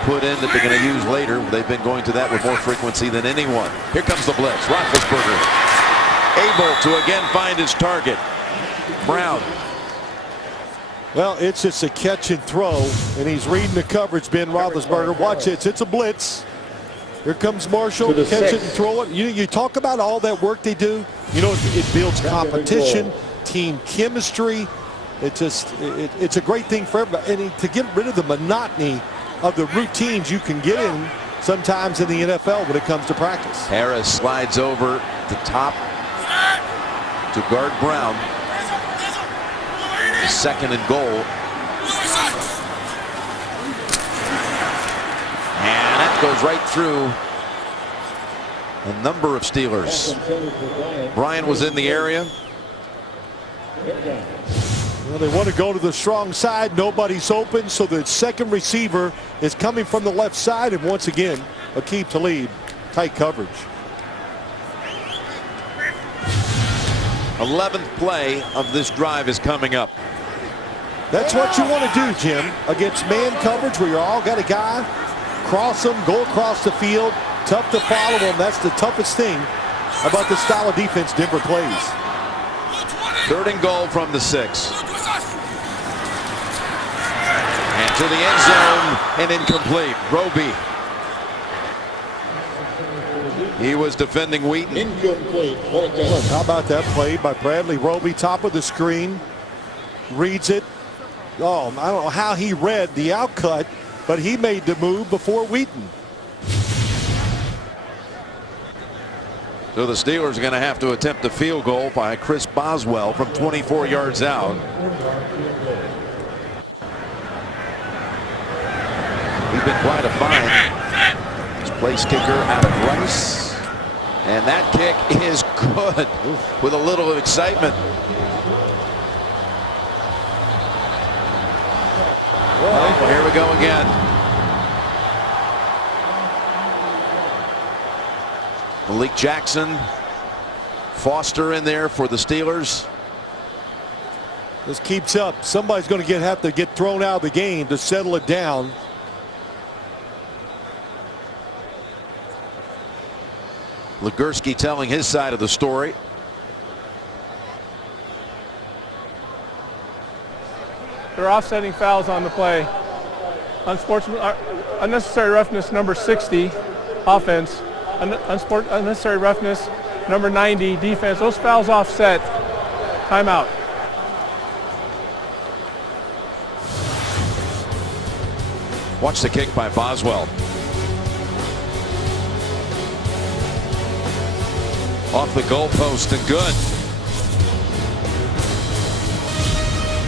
put in that they're going to use later. They've been going to that with more frequency than anyone. Here comes the blitz. Roethlisberger able to again find his target. Brown. Well, it's just a catch and throw, and he's reading the coverage, Ben Roethlisberger. Watch it. It's a blitz. Here comes Marshall. Catch it and throw it. You talk about all that work they do. You know, it builds competition, team chemistry. It's a great thing for everybody. And to get rid of the monotony of the routines you can get in sometimes in the NFL when it comes to practice. Harris slides over the top to guard Brown. Second and goal. And that goes right through a number of Steelers. Bryant was in the area. Well, they want to go to the strong side. Nobody's open, so the second receiver is coming from the left side. And once again, Aqib Talib, tight coverage. 11th play of this drive is coming up. That's what you want to do, Jim, against man coverage where you all got a guy, cross them, go across the field. Tough to follow them. That's the toughest thing about the style of defense Denver plays. 3rd and goal from the 6. And to the end zone and incomplete. Roby. He was defending Wheaton. Look, how about that play by Bradley Roby, top of the screen, reads it. Oh, I don't know how he read the outcut, but he made the move before Wheaton. So the Steelers are going to have to attempt a field goal by Chris Boswell from 24 yards out. He's been quite a find. His place kicker out of Rice. And that kick is good with a little excitement. Well, here we go again. Malik Jackson, Foster in there for the Steelers. This keeps up. Somebody's going to have to get thrown out of the game to settle it down. Legursky telling his side of the story. They're offsetting fouls on the play. Unnecessary roughness number 60, offense. Unnecessary roughness number 90, defense. Those fouls offset. Timeout. Watch the kick by Boswell. Off the goalpost and good.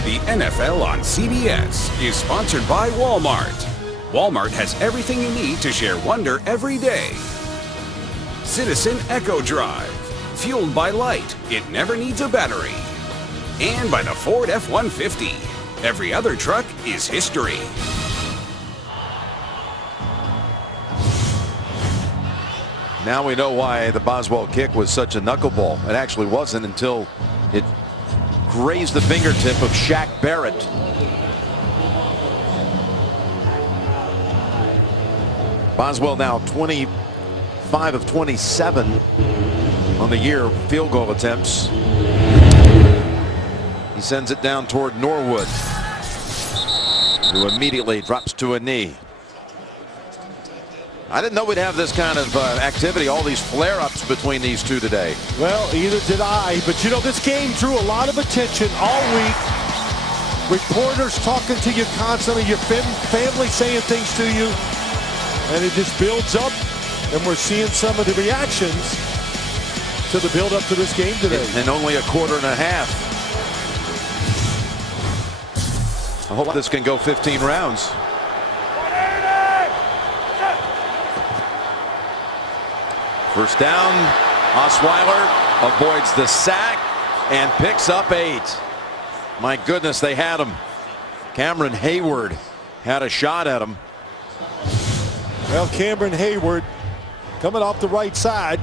The NFL on CBS is sponsored by Walmart. Walmart has everything you need to share wonder every day. Citizen Echo Drive, fueled by light, it never needs a battery. And by the Ford F-150, every other truck is history. Now we know why the Boswell kick was such a knuckleball. It actually wasn't until it grazed the fingertip of Shaq Barrett. Boswell now 25 of 27 on the year field goal attempts. He sends it down toward Norwood, who immediately drops to a knee. I didn't know we'd have this kind of activity, all these flare-ups between these two today. Well, either did I, but you know, this game drew a lot of attention all week. Reporters talking to you constantly, your family saying things to you, and it just builds up, and we're seeing some of the reactions to the build-up to this game today. And only a quarter and a half. I hope this can go 15 rounds. First down, Osweiler avoids the sack and picks up 8. My goodness, they had him. Cameron Hayward had a shot at him. Well, Cameron Hayward coming off the right side,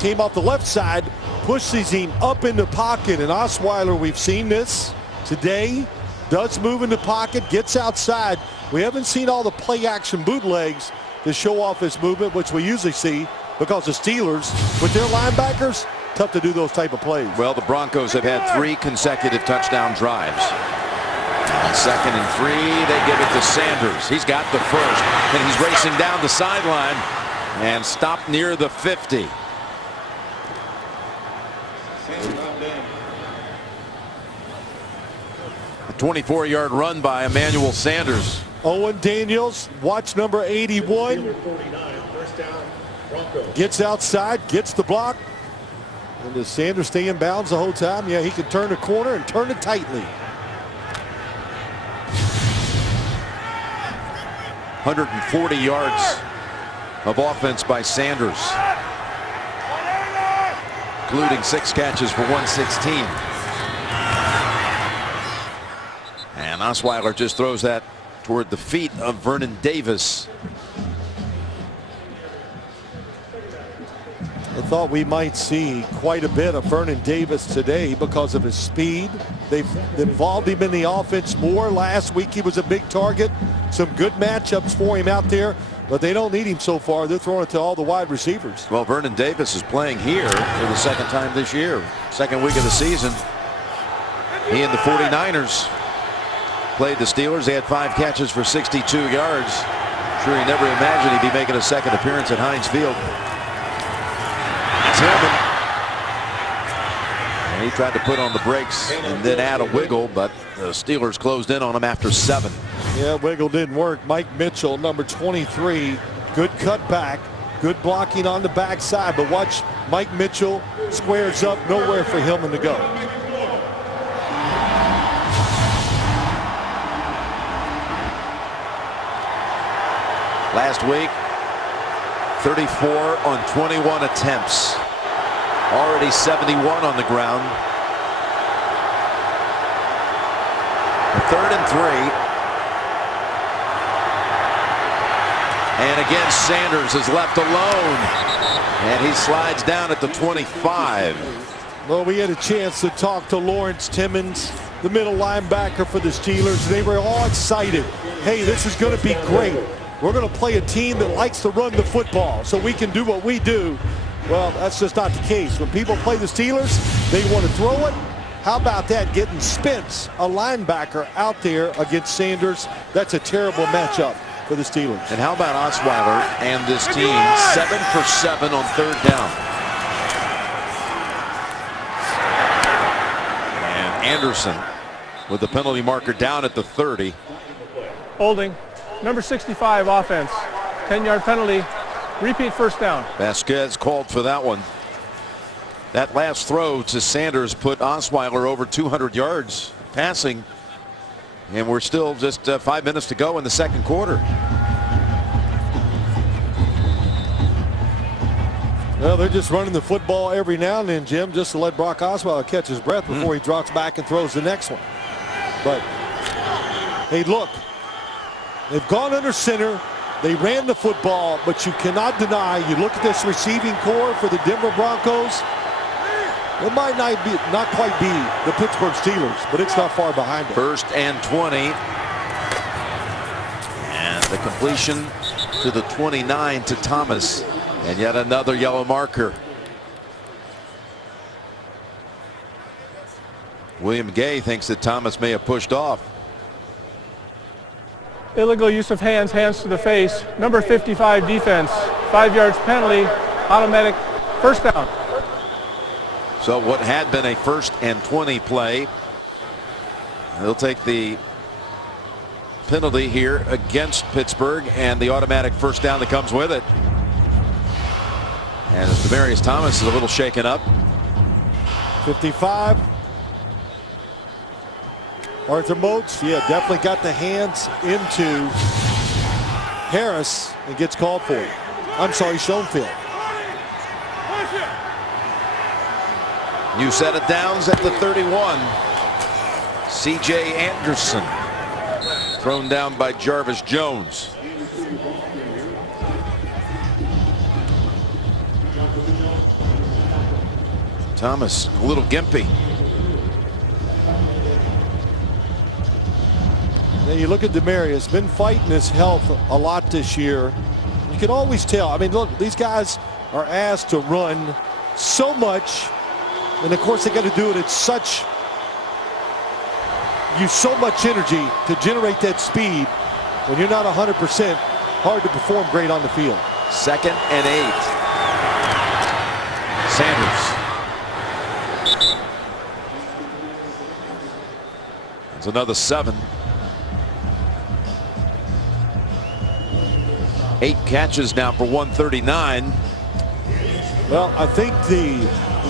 came off the left side, pushes him up in the pocket, and Osweiler, we've seen this today, does move in the pocket, gets outside. We haven't seen all the play action bootlegs to show off his movement, which we usually see, because the Steelers, with their linebackers, tough to do those type of plays. Well, the Broncos have had 3 consecutive touchdown drives. On 2nd and 3, they give it to Sanders. He's got the first, and he's racing down the sideline and stopped near the 50. A 24-yard run by Emmanuel Sanders. Owen Daniels, watch number 81. Gets outside, gets the block. And does Sanders stay in bounds the whole time? Yeah, he can turn the corner and turn it tightly. 140 yards of offense by Sanders, including 6 catches for 116. And Osweiler just throws that toward the feet of Vernon Davis. I thought we might see quite a bit of Vernon Davis today because of his speed. They've involved him in the offense more. Last week he was a big target. Some good matchups for him out there, but they don't need him so far. They're throwing it to all the wide receivers. Well, Vernon Davis is playing here for the 2nd time this year. 2nd week of the season. He and the 49ers played the Steelers. They had 5 catches for 62 yards. Sure, he never imagined he'd be making a 2nd appearance at Heinz Field. Tillman. And he tried to put on the brakes and then add a wiggle, but the Steelers closed in on him after 7. Yeah, wiggle didn't work. Mike Mitchell, number 23, good cutback, good blocking on the backside. But watch Mike Mitchell squares up, nowhere for Hillman to go. Last week, 34 on 21 attempts. Already 71 on the ground. 3rd and 3. And again, Sanders is left alone. And he slides down at the 25. Well, we had a chance to talk to Lawrence Timmons, the middle linebacker for the Steelers. They were all excited. Hey, this is going to be great. We're going to play a team that likes to run the football so we can do what we do. Well, that's just not the case. When people play the Steelers, they want to throw it. How about that, getting Spence, a linebacker, out there against Sanders? That's a terrible matchup for the Steelers. And how about Osweiler and this team? 7 for 7 on 3rd down. And Anderson with the penalty marker down at the 30. Holding. Number 65 offense. 10-yard penalty. Repeat 1st down. Vasquez called for that one. That last throw to Sanders put Osweiler over 200 yards passing. And we're still just 5 minutes to go in the 2nd quarter. Well, they're just running the football every now and then, Jim, just to let Brock Osweiler catch his breath before he drops back and throws the next one. But, hey, look. They've gone under center. They ran the football, but you cannot deny, you look at this receiving core for the Denver Broncos, it might not quite be the Pittsburgh Steelers, but it's not far behind them. 1st and 20. And the completion to the 29 to Thomas. And yet another yellow marker. William Gay thinks that Thomas may have pushed off. Illegal use of hands, hands to the face. Number 55 defense. 5 yards penalty. Automatic 1st down. So what had been a 1st and 20 play. They'll take the penalty here against Pittsburgh and the automatic 1st down that comes with it. And Demaryius Thomas is a little shaken up. 55. Arthur Moats, yeah, definitely got the hands into Harris and gets called for it. I'm sorry, Schoenfield. New set of downs at the 31. C.J. Anderson thrown down by Jarvis Jones. Thomas a little gimpy. Now you look at Demaryius, been fighting his health a lot this year. You can always tell. I mean, look, these guys are asked to run so much, and of course they got to do it at such use so much energy to generate that speed. When you're not 100%, hard to perform great on the field. 2nd and 8. Sanders. That's another 7. 8 catches now for 139. Well, I think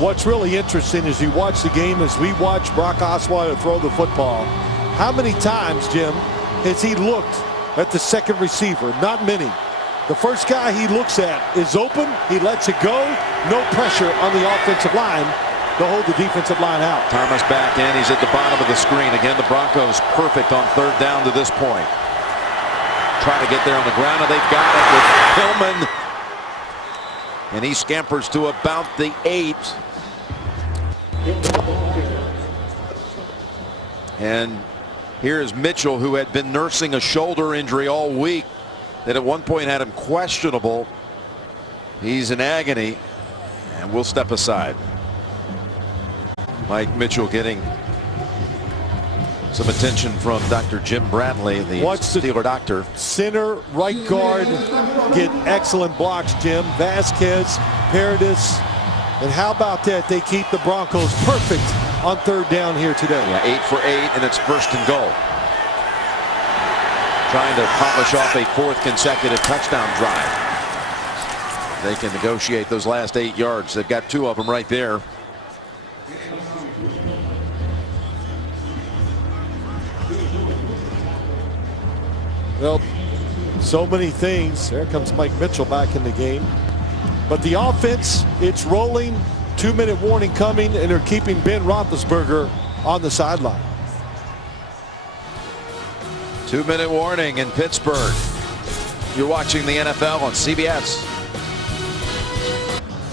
what's really interesting is you watch the game as we watch Brock Osweiler throw the football. How many times, Jim, has he looked at the second receiver? Not many. The first guy he looks at is open. He lets it go. No pressure on the offensive line to hold the defensive line out. Thomas back in. He's at the bottom of the screen. Again, the Broncos perfect on 3rd down to this point. Trying to get there on the ground, and they've got it with Hillman. And he scampers to about the 8. And here's Mitchell, who had been nursing a shoulder injury all week that at one point had him questionable. He's in agony, and we'll step aside. Mike Mitchell getting some attention from Dr. Jim Bradley, the Steeler doctor. Center, right guard get excellent blocks, Jim. Vasquez, Paredes, and how about that? They keep the Broncos perfect on 3rd down here today. Yeah, 8 for 8, and it's 1st and goal. Trying to polish off a 4th consecutive touchdown drive. They can negotiate those last 8 yards. They've got 2 of them right there. Well, so many things. There comes Mike Mitchell back in the game. But the offense, it's rolling. 2-minute warning coming, and they're keeping Ben Roethlisberger on the sideline. 2-minute warning in Pittsburgh. You're watching the NFL on CBS.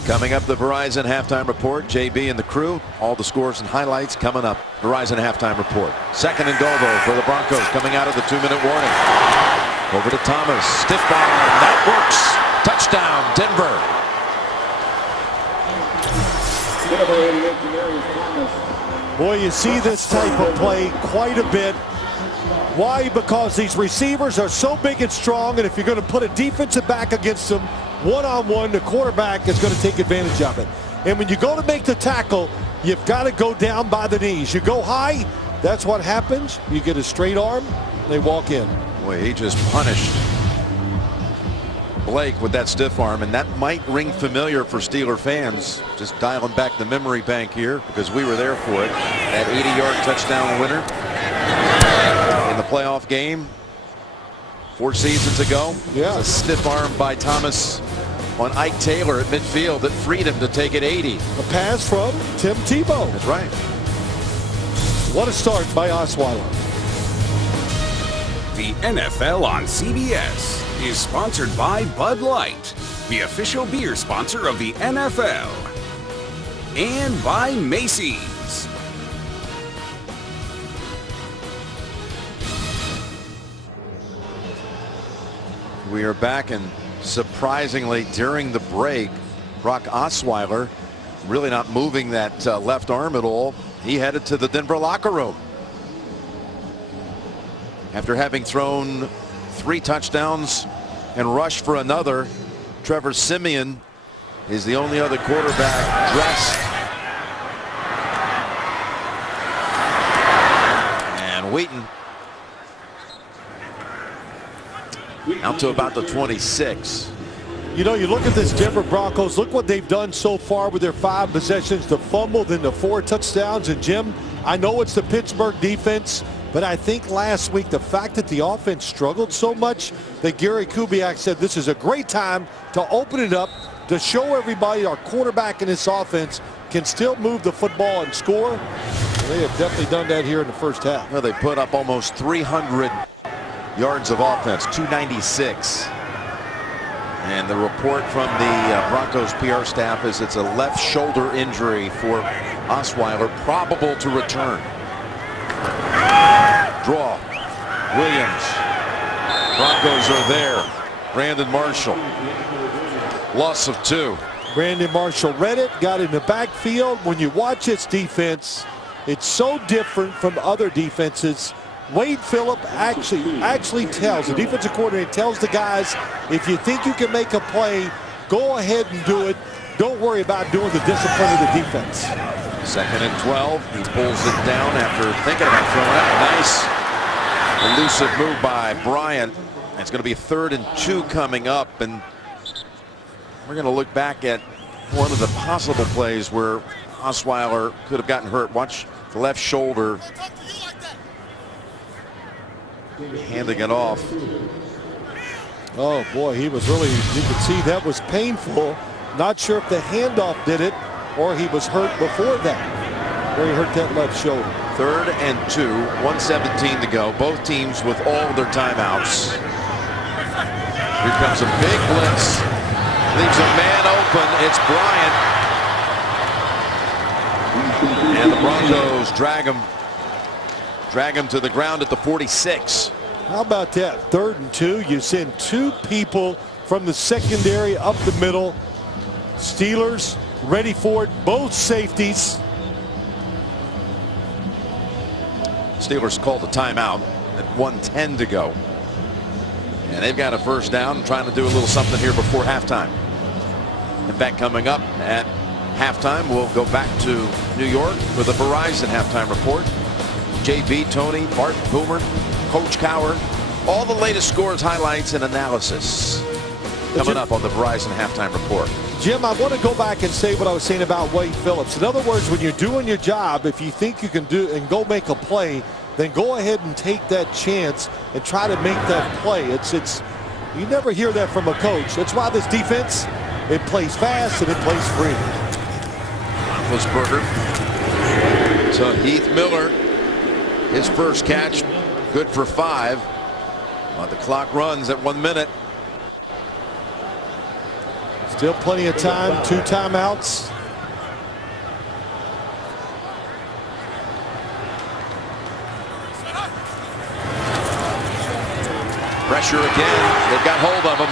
Coming up, the Verizon Halftime Report. JB and the crew. All the scores and highlights coming up. Verizon Halftime Report. 2nd and goal, though, for the Broncos coming out of the 2-minute warning. Over to Thomas. Stiff arm. That works. Touchdown, Denver. Boy, you see this type of play quite a bit. Why? Because these receivers are so big and strong, and if you're going to put a defensive back against them one-on-one, the quarterback is going to take advantage of it. And when you go to make the tackle, you've got to go down by the knees. You go high, that's what happens. You get a straight arm, they walk in. Boy, he just punished Blake with that stiff arm, and that might ring familiar for Steeler fans. Just dialing back the memory bank here because we were there for it. That 80-yard touchdown winner in the playoff game 4 seasons ago. Yeah. A stiff arm by Thomas on Ike Taylor at midfield that freed him to take it 80. A pass from Tim Tebow. That's right. What a start by Osweiler. The NFL on CBS is sponsored by Bud Light, the official beer sponsor of the NFL, and by Macy's. We are back, and surprisingly during the break, Brock Osweiler really not moving that left arm at all. He headed to the Denver locker room after having thrown 3 touchdowns and rushed for another. Trevor Siemian is the only other quarterback dressed. And Wheaton out to about the 26. You know, you look at this Denver Broncos, look what they've done so far with their 5 possessions, the fumble, then the 4 touchdowns. And Jim, I know it's the Pittsburgh defense, but I think last week the fact that the offense struggled so much that Gary Kubiak said this is a great time to open it up, to show everybody our quarterback in this offense can still move the football and score. And they have definitely done that here in the first half. Well, they put up almost 300 yards of offense, 296. And the report from the Broncos PR staff is it's a left shoulder injury for Osweiler, probable to return. Draw. Williams. Broncos are there. Brandon Marshall. Loss of 2. Brandon Marshall read it, got in the backfield. When you watch its defense, It's so different from other defenses. Wade Phillip actually tells, the defensive coordinator tells the guys, if you think you can make a play, go ahead and do it. Don't worry about doing the discipline of the defense. 2nd and 12. He pulls it down after thinking about throwing out. Nice elusive move by Bryant. It's going to be 3rd and 2 coming up, and we're going to look back at one of the possible plays where Osweiler could have gotten hurt. Watch the left shoulder, handing it off. Oh boy, he was really, you could see that was painful. Not sure if the handoff did it or he was hurt before that, where he hurt that left shoulder. 3rd and 2, 1:17 to go. Both teams with all of their timeouts. Here comes a big blitz. Leaves a man open. It's Bryant. And the Broncos drag him to the ground at the 46. How about that? 3rd and 2. You send 2 people from the secondary up the middle. Steelers ready for it. Both safeties. Steelers called a timeout at 1:10 to go. And they've got a 1st down, trying to do a little something here before halftime. In fact, coming up at halftime, we'll go back to New York with a Verizon halftime report. JB, Tony, Bart, Boomer, Coach Cowher, all the latest scores, highlights, and analysis coming up on the Verizon halftime report. Jim, I want to go back and say what I was saying about Wade Phillips. In other words, when you're doing your job, if you think you can do and go make a play, then go ahead and take that chance and try to make that play. It's you never hear that from a coach. That's why this defense, it plays fast and it plays free. Roethlisberger to Heath Miller. His first catch, good for 5. But the clock runs at 1 minute. Still plenty of time. 2 timeouts. Pressure again. They've got hold of him.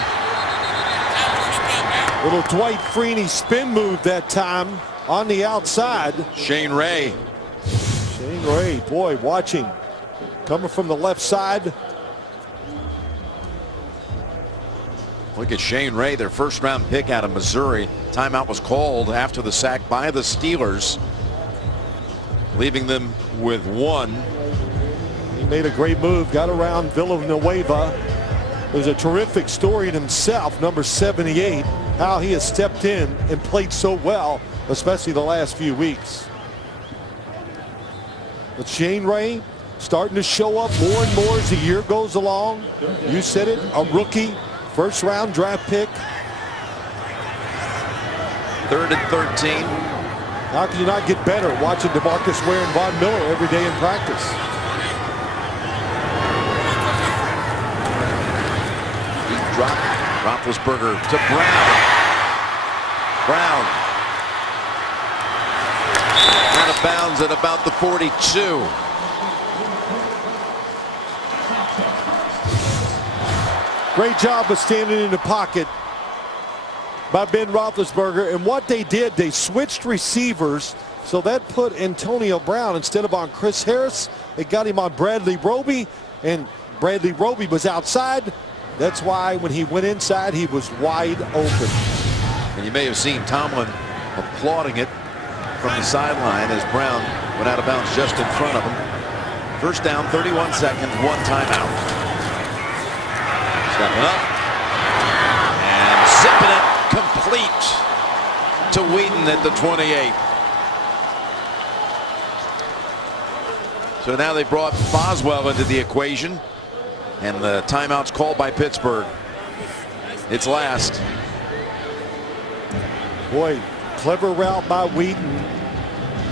Little Dwight Freeney spin move that time on the outside. Shane Ray. Shane Ray, boy, watching. Coming from the left side. Look at Shane Ray, their 1st-round pick out of Missouri. Timeout was called after the sack by the Steelers, leaving them with 1. He made a great move, got around Villanueva. It was a terrific story in himself, number 78, how he has stepped in and played so well, especially the last few weeks. But Shane Ray starting to show up more and more as the year goes along. You said it, a rookie, 1st-round draft pick. 3rd and 13. How can you not get better watching DeMarcus Ware and Von Miller every day in practice? Deep drop. Roethlisberger to Brown. Brown out of bounds at about the 42. Great job of standing in the pocket by Ben Roethlisberger. And what they did, they switched receivers. So that put Antonio Brown instead of on Chris Harris. It got him on Bradley Roby. And Bradley Roby was outside. That's why when he went inside, he was wide open. And you may have seen Tomlin applauding it from the sideline as Brown went out of bounds just in front of him. 1st down, 31 seconds, 1 timeout. Stepping up and zipping it complete to Wheaton at the 28. So now they brought Boswell into the equation, and the timeout's called by Pittsburgh. It's last. Boy, clever route by Wheaton.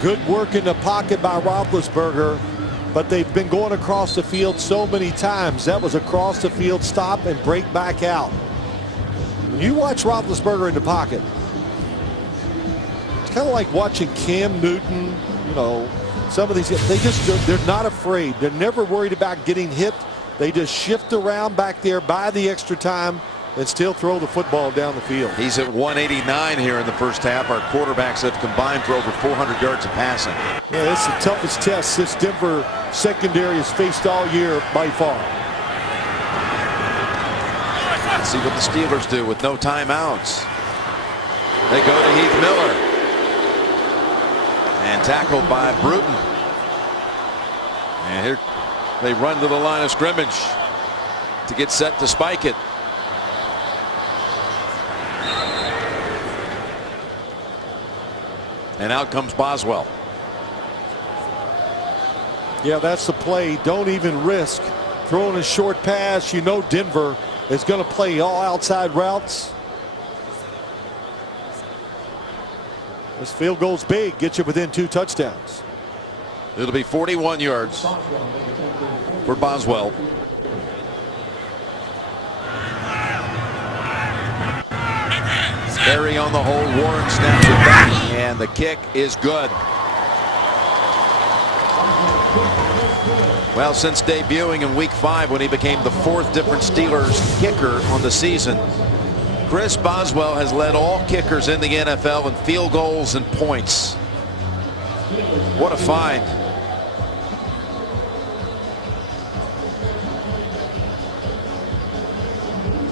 Good work in the pocket by Roethlisberger. But they've been going across the field so many times. That was across the field stop and break back out. When you watch Roethlisberger in the pocket, it's kind of like watching Cam Newton, you know, some of these, they're not afraid. They're never worried about getting hit. They just shift around back there, buy the extra time, and still throw the football down the field. He's at 189 here in the first half. Our quarterbacks have combined for over 400 yards of passing. Yeah, that's the toughest test this Denver secondary has faced all year by far. Let's see what the Steelers do with no timeouts. They go to Heath Miller. And tackled by Bruton. And here they run to the line of scrimmage to get set to spike it. And out comes Boswell. Yeah, that's the play. Don't even risk throwing a short pass. You know Denver is going to play all outside routes. This field goal's big, gets you within 2 touchdowns. It'll be 41 yards for Boswell. Berry on the hold. Warren snaps it back, and the kick is good. Well, since debuting in Week 5 when he became the 4th different Steelers kicker on the season, Chris Boswell has led all kickers in the NFL in field goals and points. What a find.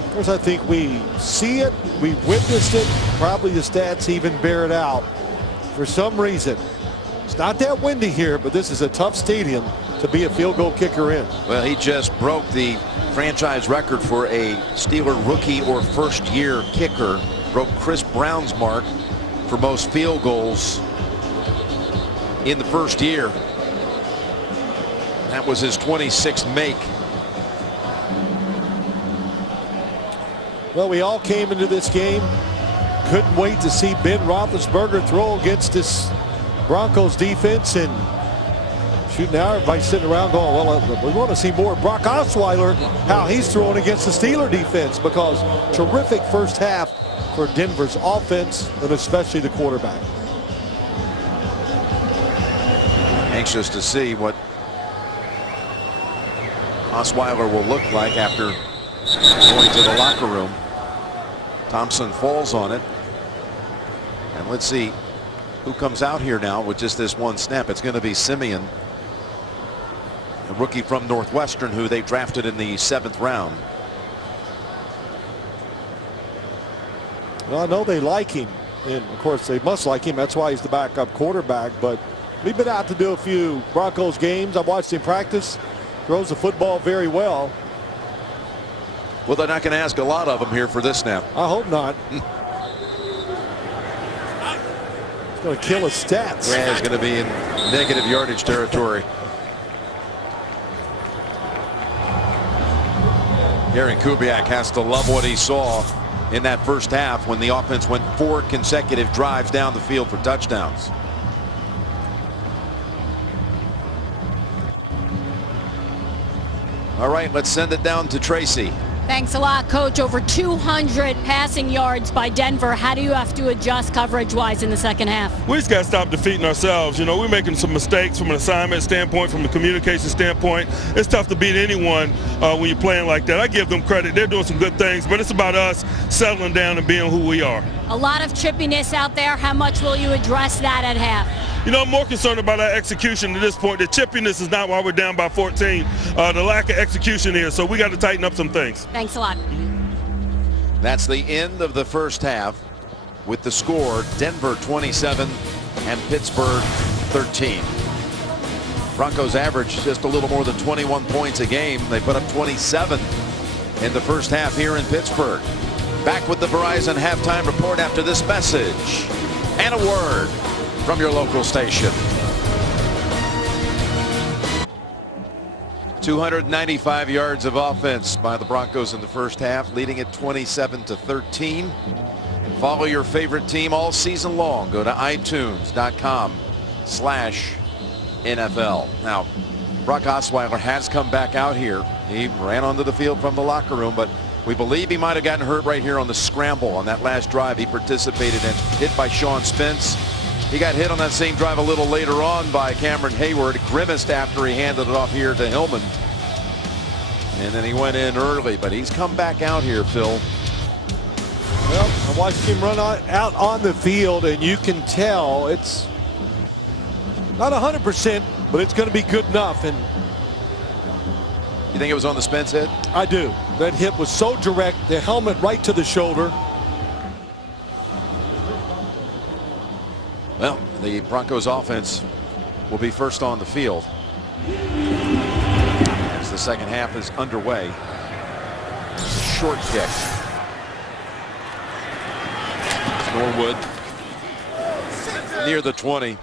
Of course, I think we see it, we witnessed it, probably the stats even bear it out. For some reason, it's not that windy here, but this is a tough stadium to be a field goal kicker in. Well, he just broke the franchise record for a Steeler rookie or first year kicker. Broke Chris Brown's mark for most field goals in the first year. That was his 26th make. Well, we all came into this game, couldn't wait to see Ben Roethlisberger throw against this Broncos defense, and shoot, now everybody's sitting around going, well, we want to see more of Brock Osweiler, how he's throwing against the Steeler defense, because terrific first half for Denver's offense and especially the quarterback. Anxious to see what Osweiler will look like after going to the locker room. Thompson falls on it. And let's see who comes out here now with just this one snap. It's going to be Simeon, a rookie from Northwestern who they drafted in the 7th round. Well, I know they like him, and of course they must like him. That's why he's the backup quarterback. But we've been out to do a few Broncos games. I've watched him practice. Throws the football very well. Well, they're not going to ask a lot of him here for this snap. I hope not. It's going to kill his stats. Yeah, he's going to be in negative yardage territory. Gary Kubiak has to love what he saw in that first half when the offense went 4 consecutive drives down the field for touchdowns. All right, let's send it down to Tracy. Thanks a lot, Coach. Over 200 passing yards by Denver. How do you have to adjust coverage-wise in the second half? We just got to stop defeating ourselves. You know, we're making some mistakes from an assignment standpoint, from a communication standpoint. It's tough to beat anyone when you're playing like that. I give them credit. They're doing some good things, but it's about us settling down and being who we are. A lot of chippiness out there. How much will you address that at half? You know, I'm more concerned about our execution at this point. The chippiness is not why we're down by 14. The lack of execution here, so we got to tighten up some things. Thanks a lot. That's the end of the first half with the score Denver 27 and Pittsburgh 13. Broncos average just a little more than 21 points a game. They put up 27 in the first half here in Pittsburgh. Back with the Verizon halftime report after this message and a word from your local station. 295 yards of offense by the Broncos in the first half, leading it 27-13. Follow your favorite team all season long. Go to itunes.com/NFL. Now, Brock Osweiler has come back out here. He ran onto the field from the locker room, but we believe he might have gotten hurt right here on the scramble on that last drive he participated in. Hit by Sean Spence. He got hit on that same drive a little later on by Cameron Hayward. Grimaced after he handed it off here to Hillman. And then he went in early, but he's come back out here, Phil, Well, I watched him run out on the field, and you can tell it's not 100%, but it's going to be good enough. And you think it was on the Spence head? I do. That hit was so direct, the helmet right to the shoulder. Well, the Broncos offense will be first on the field as the second half is underway. Short kick. Norwood near the 20.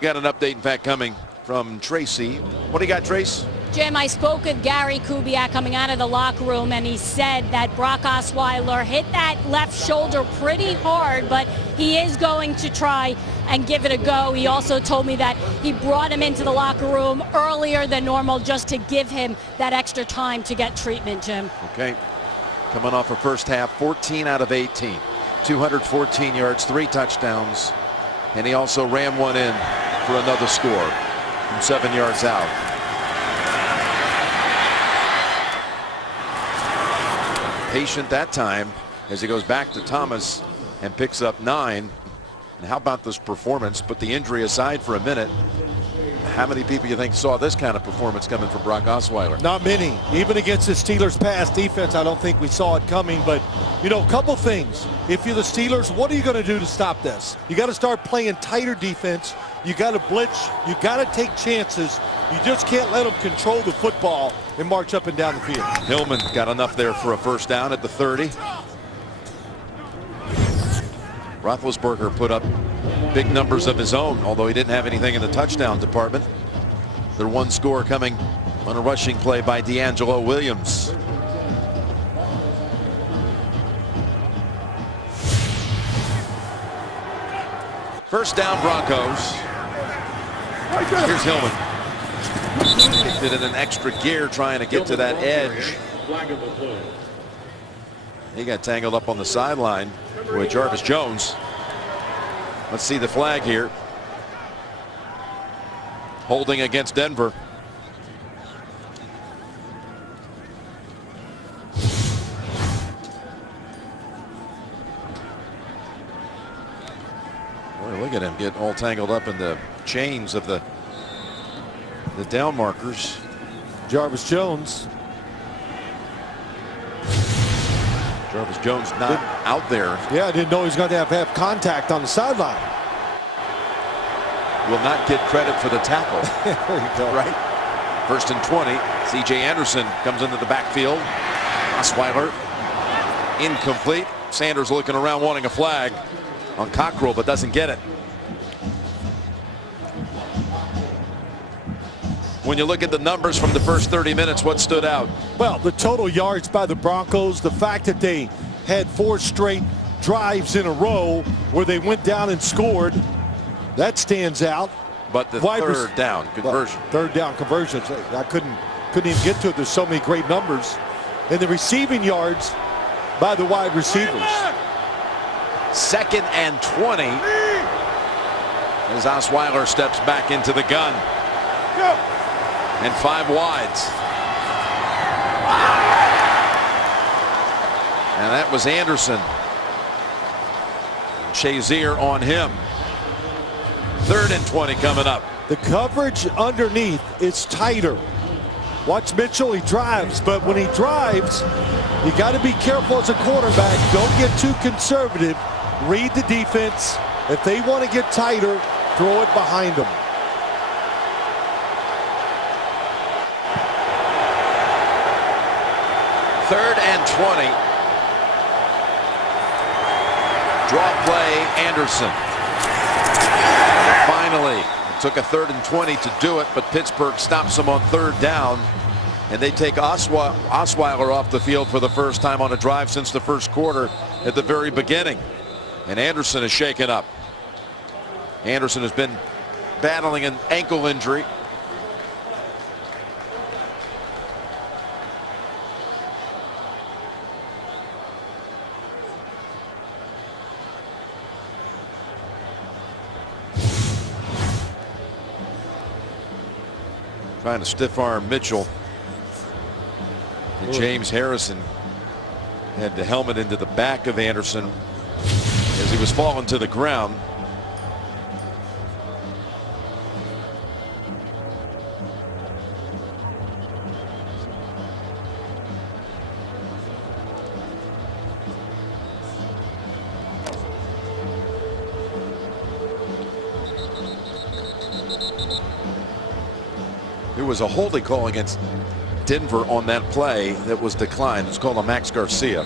Got an update, in fact, coming from Tracy. What do you got, Trace? Jim, I spoke with Gary Kubiak coming out of the locker room, and he said that Brock Osweiler hit that left shoulder pretty hard, but he is going to try and give it a go. He also told me that he brought him into the locker room earlier than normal just to give him that extra time to get treatment, Jim. Okay. Coming off a first half, 14 out of 18. 214 yards, 3 touchdowns, and he also ran one in for another score from 7 yards out. Patient that time as he goes back to Thomas and picks up 9. And how about this performance? Put the injury aside for a minute. How many people you think saw this kind of performance coming from Brock Osweiler? Not many. Even against the Steelers' pass defense, I don't think we saw it coming. But, you know, a couple things. If you're the Steelers, what are you going to do to stop this? You got to start playing tighter defense. You got to blitz. You got to take chances. You just can't let them control the football and march up and down the field. Hillman got enough there for a first down at the 30. Roethlisberger put up big numbers of his own, although he didn't have anything in the touchdown department. Their one score coming on a rushing play by D'Angelo Williams. First down, Broncos. Here's Hillman. Kicked it in an extra gear trying to get to that edge. He got tangled up on the sideline with Jarvis Jones. Let's see the flag here. Holding against Denver. Boy, look at him get all tangled up in the chains of the down markers. Jarvis Jones. Jarvis Jones not out there. Yeah, I didn't know he was going to have contact on the sideline. Will not get credit for the tackle. There you go. Right. First and 20. C.J. Anderson comes into the backfield. Osweiler incomplete. Sanders looking around wanting a flag on Cockrell, but doesn't get it. When you look at the numbers from the first 30 minutes, what stood out? Well, the total yards by the Broncos, the fact that they had 4 straight drives in a row where they went down and scored, that stands out. But the third down conversion. Well, third down conversions, I couldn't even get to it. There's so many great numbers. And the receiving yards by the wide receivers. Second and 20 as Osweiler steps back into the gun. And 5 wides. And that was Anderson. Shazier on him. Third and 20 coming up. The coverage underneath is tighter. Watch Mitchell, he drives, but when he drives, you got to be careful as a quarterback. Don't get too conservative. Read the defense. If they want to get tighter, throw it behind them. Third and 20. Draw play, Anderson. And finally, it took a 3rd and 20 to do it, but Pittsburgh stops him on 3rd down. And they take Osweiler off the field for the first time on a drive since the first quarter at the very beginning. And Anderson is shaken up. Anderson has been battling an ankle injury. Trying to stiff arm Mitchell. And James Harrison Had the helmet into the back of Anderson as he was falling to the ground. There was a holding call against Denver on that play that was declined. It's called a Max Garcia.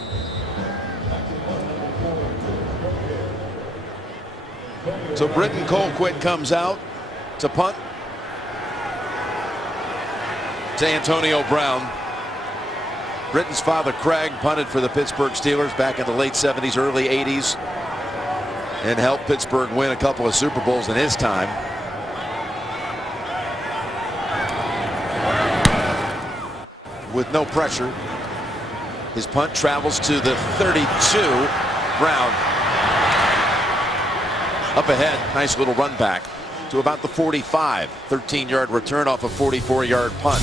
So Britton Colquitt comes out to punt to Antonio Brown. Britton's father Craig punted for the Pittsburgh Steelers back in the late 70s, early 80s, and helped Pittsburgh win a couple of Super Bowls in his time. With no pressure, his punt travels to the 32. Brown up ahead, nice little run back to about the 45. 13-yard return off a 44-yard punt.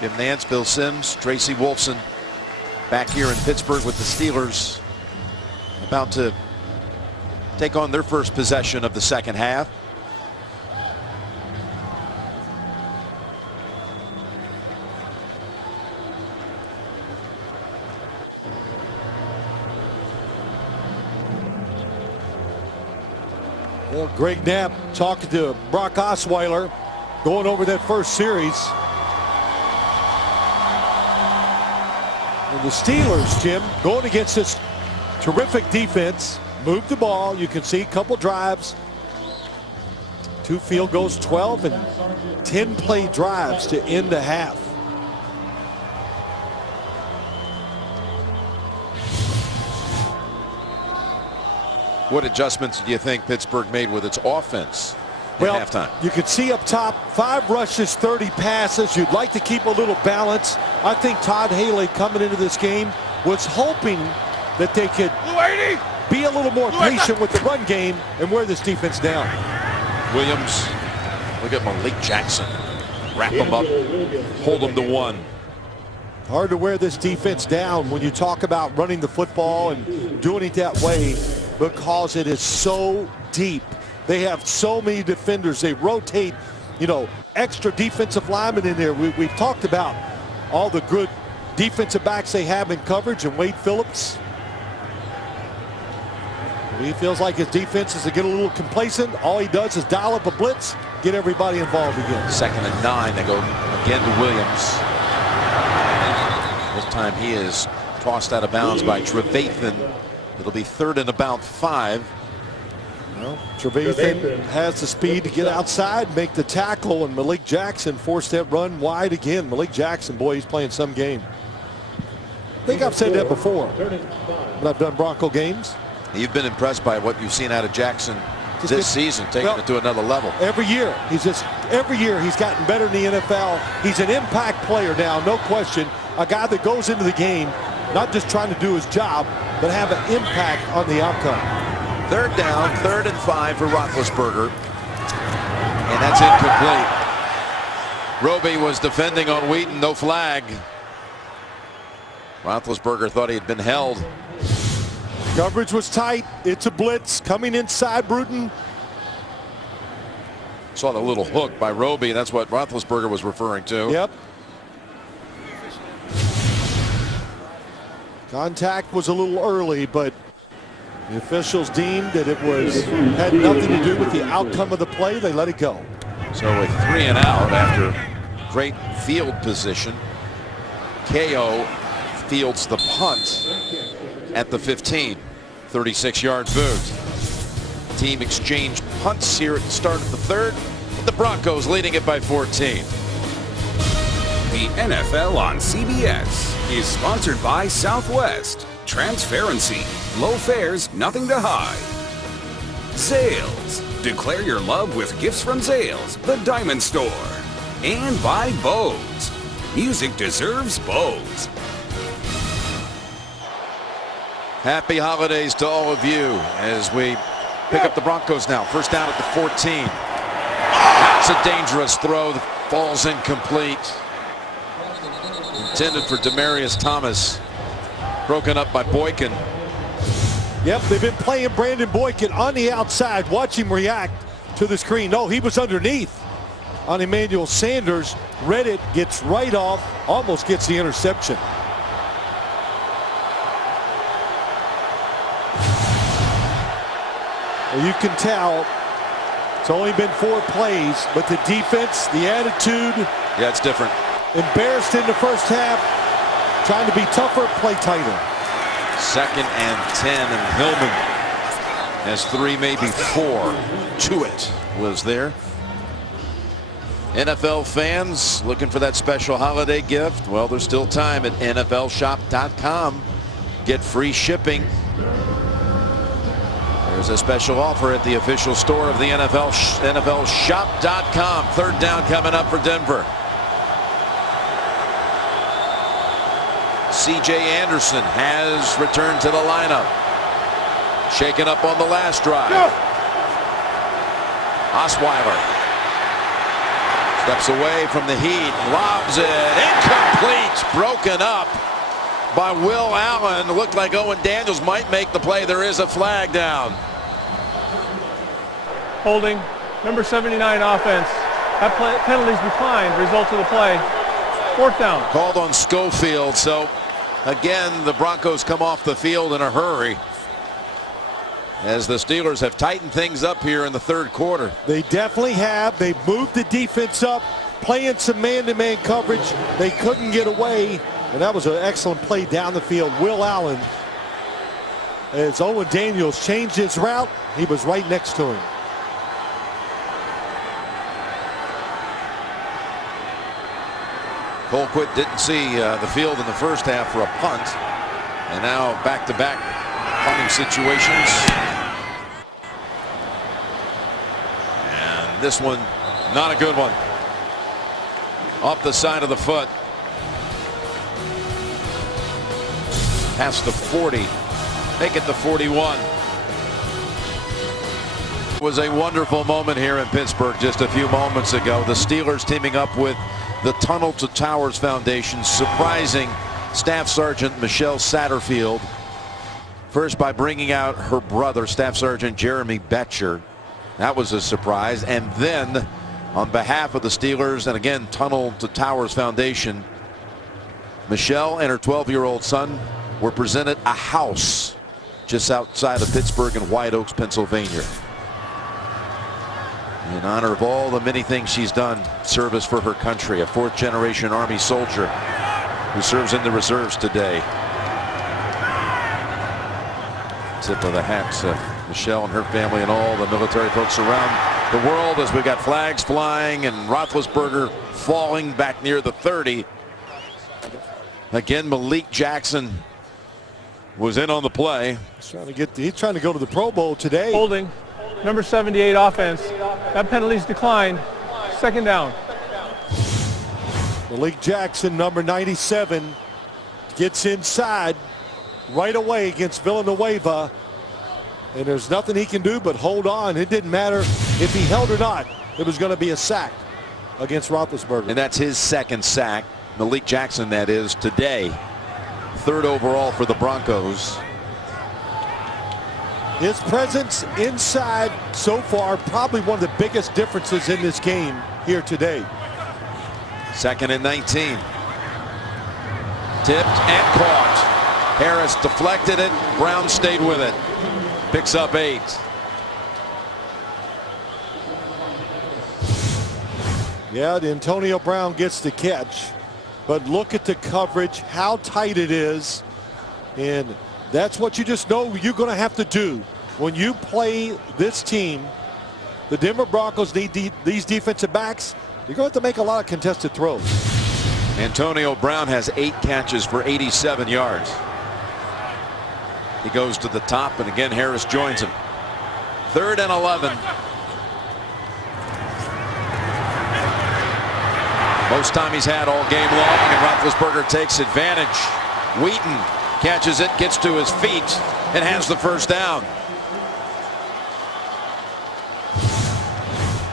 Jim Nantz, Bill Sims, Tracy Wolfson back here in Pittsburgh with the Steelers, about to take on their first possession of the second half. Well, Greg Knapp talking to Brock Osweiler, going over that first series. And the Steelers, Jim, going against this terrific defense. Move the ball. You can see a couple drives. 2 field goals, 12 and 10 play drives to end the half. What adjustments do you think Pittsburgh made with its offense at halftime? You could see up top, 5 rushes, 30 passes. You'd like to keep a little balance. I think Todd Haley coming into this game was hoping that they could be a little more patient with the run game and wear this defense down. Williams, look at Malik Jackson. Wrap him up, hold him to 1. Hard to wear this defense down when you talk about running the football and doing it that way, because it is so deep. They have so many defenders. They rotate, extra defensive linemen in there. We've talked about all the good defensive backs they have in coverage, and Wade Phillips, he feels like his defense is to get a little complacent. All he does is dial up a blitz, get everybody involved again. 2nd and 9. They go again to Williams. This time he is tossed out of bounds by Trevathan. It'll be 3rd and about 5. Well, Trevathan has the speed to get outside, make the tackle, and Malik Jackson forced that run wide again. Malik Jackson, boy, he's playing some game. I think I've said that before when I've done Bronco games. You've been impressed by what you've seen out of Jackson this season, taking it to another level. Every year he's gotten better in the NFL. He's an impact player now, no question. A guy that goes into the game not just trying to do his job, but have an impact on the outcome. 3rd down, 3rd and 5 for Roethlisberger, and that's incomplete. Roby was defending on Wheaton, no flag. Roethlisberger thought he had been held. Coverage was tight. It's a blitz coming inside Bruton. Saw the little hook by Roby. That's what Roethlisberger was referring to. Yep. Contact was a little early, but the officials deemed that it had nothing to do with the outcome of the play. They let it go. So with 3 and out after great field position, KO fields the punt at the 15. 36-yard boot. Team exchanged punts here at the start of the 3rd, with the Broncos leading it by 14. The NFL on CBS is sponsored by Southwest. Transparency, low fares, nothing to hide. Zales, declare your love with gifts from Zales, the Diamond Store. And by Bose, music deserves Bose. Happy holidays to all of you as we pick up the Broncos now. 1st down at the 14. That's a dangerous throw that falls incomplete. Intended for Demaryius Thomas. Broken up by Boykin. Yep, they've been playing Brandon Boykin on the outside. Watch him react to the screen. No, he was underneath on Emmanuel Sanders. Read it, gets right off, almost gets the interception. Well, you can tell it's only been 4 plays, but the defense, the attitude. Yeah, it's different. Embarrassed in the first half, trying to be tougher, play tighter. 2nd and 10, and Hillman has 3, maybe 4. Tuitt was there. NFL fans looking for that special holiday gift? Well, there's still time at NFLshop.com. Get free shipping. There's a special offer at the official store of the NFL, NFLshop.com. 3rd down coming up for Denver. C.J. Anderson has returned to the lineup. Shaken up on the last drive. Osweiler steps away from the heat, lobs it, incomplete, broken up by Will Allen. Looked like Owen Daniels might make the play. There is a flag down. Holding, number 79 offense. That penalty's declined, result of the play. 4th down. Called on Schofield, so again, the Broncos come off the field in a hurry as the Steelers have tightened things up here in the 3rd quarter. They definitely have. They've moved the defense up, playing some man-to-man coverage. They couldn't get away, and that was an excellent play down the field. Will Allen, as Owen Daniels changed his route, he was right next to him. Colquitt didn't see the field in the first half for a punt, and now back-to-back punting situations. And this one, not a good one. Off the side of the foot. Past the 40. Make it the 41. It was a wonderful moment here in Pittsburgh just a few moments ago. The Steelers teaming up with the Tunnel to Towers Foundation, surprising Staff Sergeant Michelle Satterfield. First by bringing out her brother, Staff Sergeant Jeremy Betcher. That was a surprise. And then on behalf of the Steelers and again Tunnel to Towers Foundation, Michelle and her 12-year-old son were presented a house just outside of Pittsburgh in White Oaks, Pennsylvania. In honor of all the many things she's done, service for her country, a 4th-generation Army soldier who serves in the reserves today. Tip of the hat to Michelle and her family and all the military folks around the world as we got flags flying and Roethlisberger falling back near the 30. Again, Malik Jackson was in on the play. He's trying to go to the Pro Bowl today. Holding, number 78 offense. That penalty's declined. 2nd down. Malik Jackson, number 97, gets inside right away against Villanueva. And there's nothing he can do but hold on. It didn't matter if he held or not. It was going to be a sack against Roethlisberger. And that's his 2nd sack. Malik Jackson, that is, today. 3rd overall for the Broncos. His presence inside so far, probably one of the biggest differences in this game here today. 2nd and 19. Tipped and caught. Harris deflected it. Brown stayed with it. Picks up 8. Yeah, Antonio Brown gets the catch. But look at the coverage, how tight it is. And that's what you just know you're going to have to do. When you play this team, the Denver Broncos need these defensive backs. You're going to have to make a lot of contested throws. Antonio Brown has 8 catches for 87 yards. He goes to the top, and again, Harris joins him. 3rd and 11. Most time he's had all game long, and Roethlisberger takes advantage. Wheaton catches it, gets to his feet, and has the 1st down.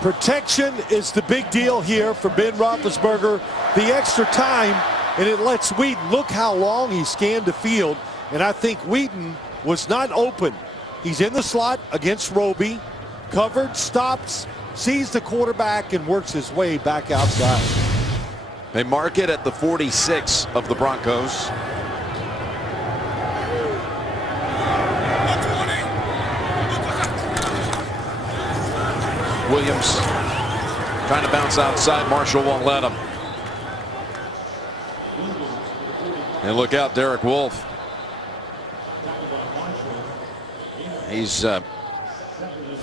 Protection is the big deal here for Ben Roethlisberger. The extra time, and it lets Wheaton look how long he scanned the field. And I think Wheaton was not open. He's in the slot against Roby, covered, stops, sees the quarterback, and works his way back outside. They mark it at the 46 of the Broncos. Williams trying to bounce outside. Marshall won't let him. And look out, Derek Wolfe. He's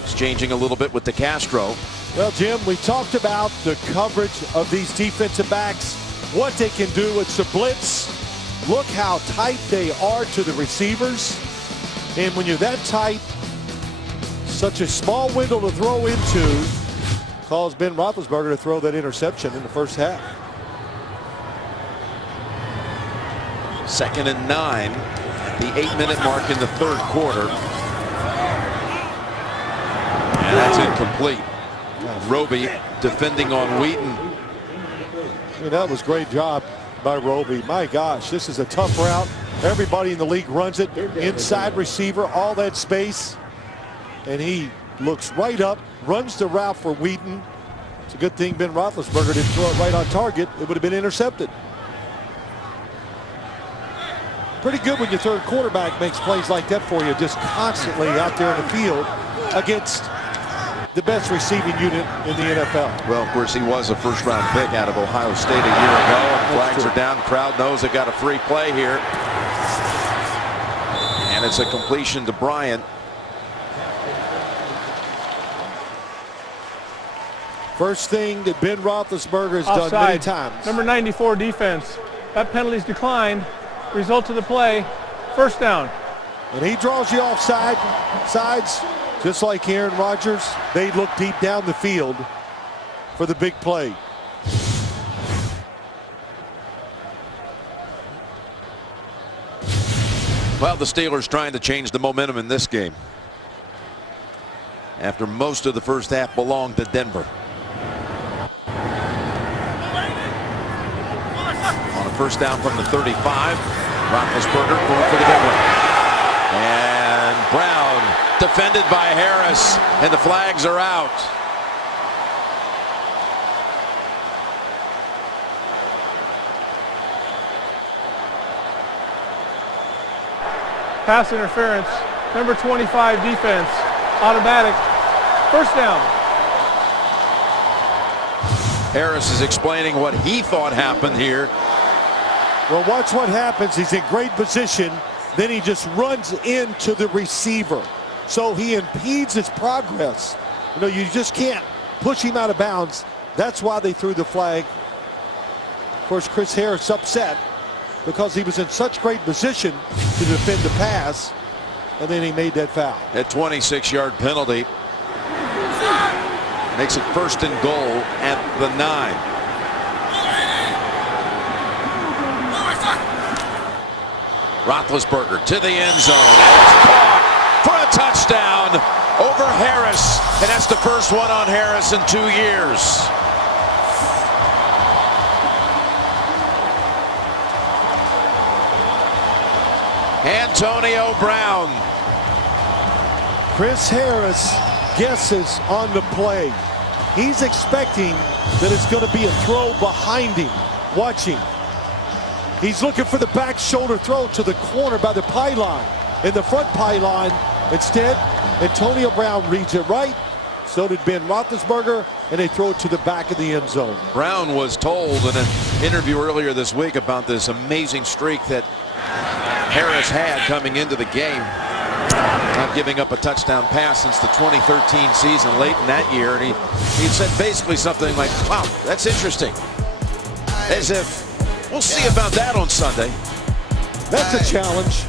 exchanging a little bit with DeCastro. Well, Jim, we talked about the coverage of these defensive backs, what they can do with the blitz. Look how tight they are to the receivers. And when you're that tight, such a small window to throw into caused Ben Roethlisberger to throw that interception in the first half. 2nd and 9 at the 8-minute mark in the third quarter. And that's incomplete. Roby defending on Wheaton. I mean, that was a great job by Roby. My gosh, this is a tough route. Everybody in the league runs it. Inside receiver, all that space. And he looks right up, runs the route for Wheaton. It's a good thing Ben Roethlisberger didn't throw it right on target. It would have been intercepted. Pretty good when your third quarterback makes plays like that for you, just constantly out there in the field against the best receiving unit in the NFL. Well, of course, he was a first-round pick out of Ohio State a year ago. And flags are down. The crowd knows they got a free play here. And it's a completion to Bryant. First thing that Ben Roethlisberger has done many times. Number 94 defense. That penalty's declined. Result of the play, first down. And he draws you off sides, just like Aaron Rodgers. They look deep down the field for the big play. Well, the Steelers trying to change the momentum in this game after most of the first half belonged to Denver. On a first down from the 35, Roethlisberger going for the big one. And Brown defended by Harris, and the flags are out. Pass interference. Number 25 defense. Automatic. First down. Harris is explaining what he thought happened here. Well, watch what happens. He's in great position. Then he just runs into the receiver. So he impedes his progress. You know, you just can't push him out of bounds. That's why they threw the flag. Of course, Chris Harris upset because he was in such great position to defend the pass, and then he made that foul. That 26-yard penalty makes it first and goal at the 9. Roethlisberger to the end zone. And it's caught for a touchdown over Harris. And that's the first one on Harris in 2 years. Antonio Brown. Chris Harris guesses on the play. He's expecting that it's going to be a throw behind him. Watching. He's looking for the back shoulder throw to the corner by the pylon. In the front pylon, instead, Antonio Brown reads it right. So did Ben Roethlisberger, and they throw it to the back of the end zone. Brown was told in an interview earlier this week about this amazing streak that Harris had coming into the game. Not giving up a touchdown pass since the 2013 season, late in that year. And he said basically something like, wow, that's interesting. As if, we'll see about that on Sunday. That's a challenge.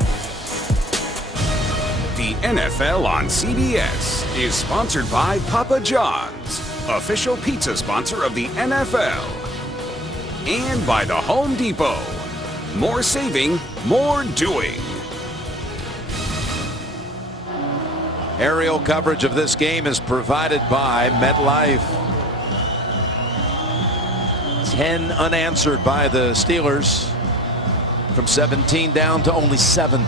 The NFL on CBS is sponsored by Papa John's, official pizza sponsor of the NFL. And by the Home Depot. More saving, more doing. Aerial coverage of this game is provided by MetLife. 10 unanswered by the Steelers, from 17 down to only 7.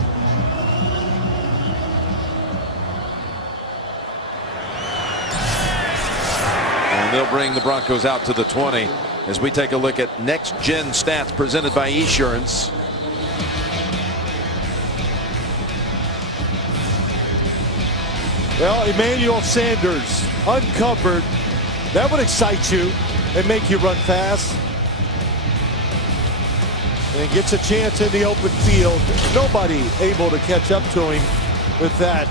And they'll bring the Broncos out to the 20 as we take a look at next gen stats presented by Esurance. Well, Emmanuel Sanders uncovered. That would excite you and make you run fast. And gets a chance in the open field. Nobody able to catch up to him with that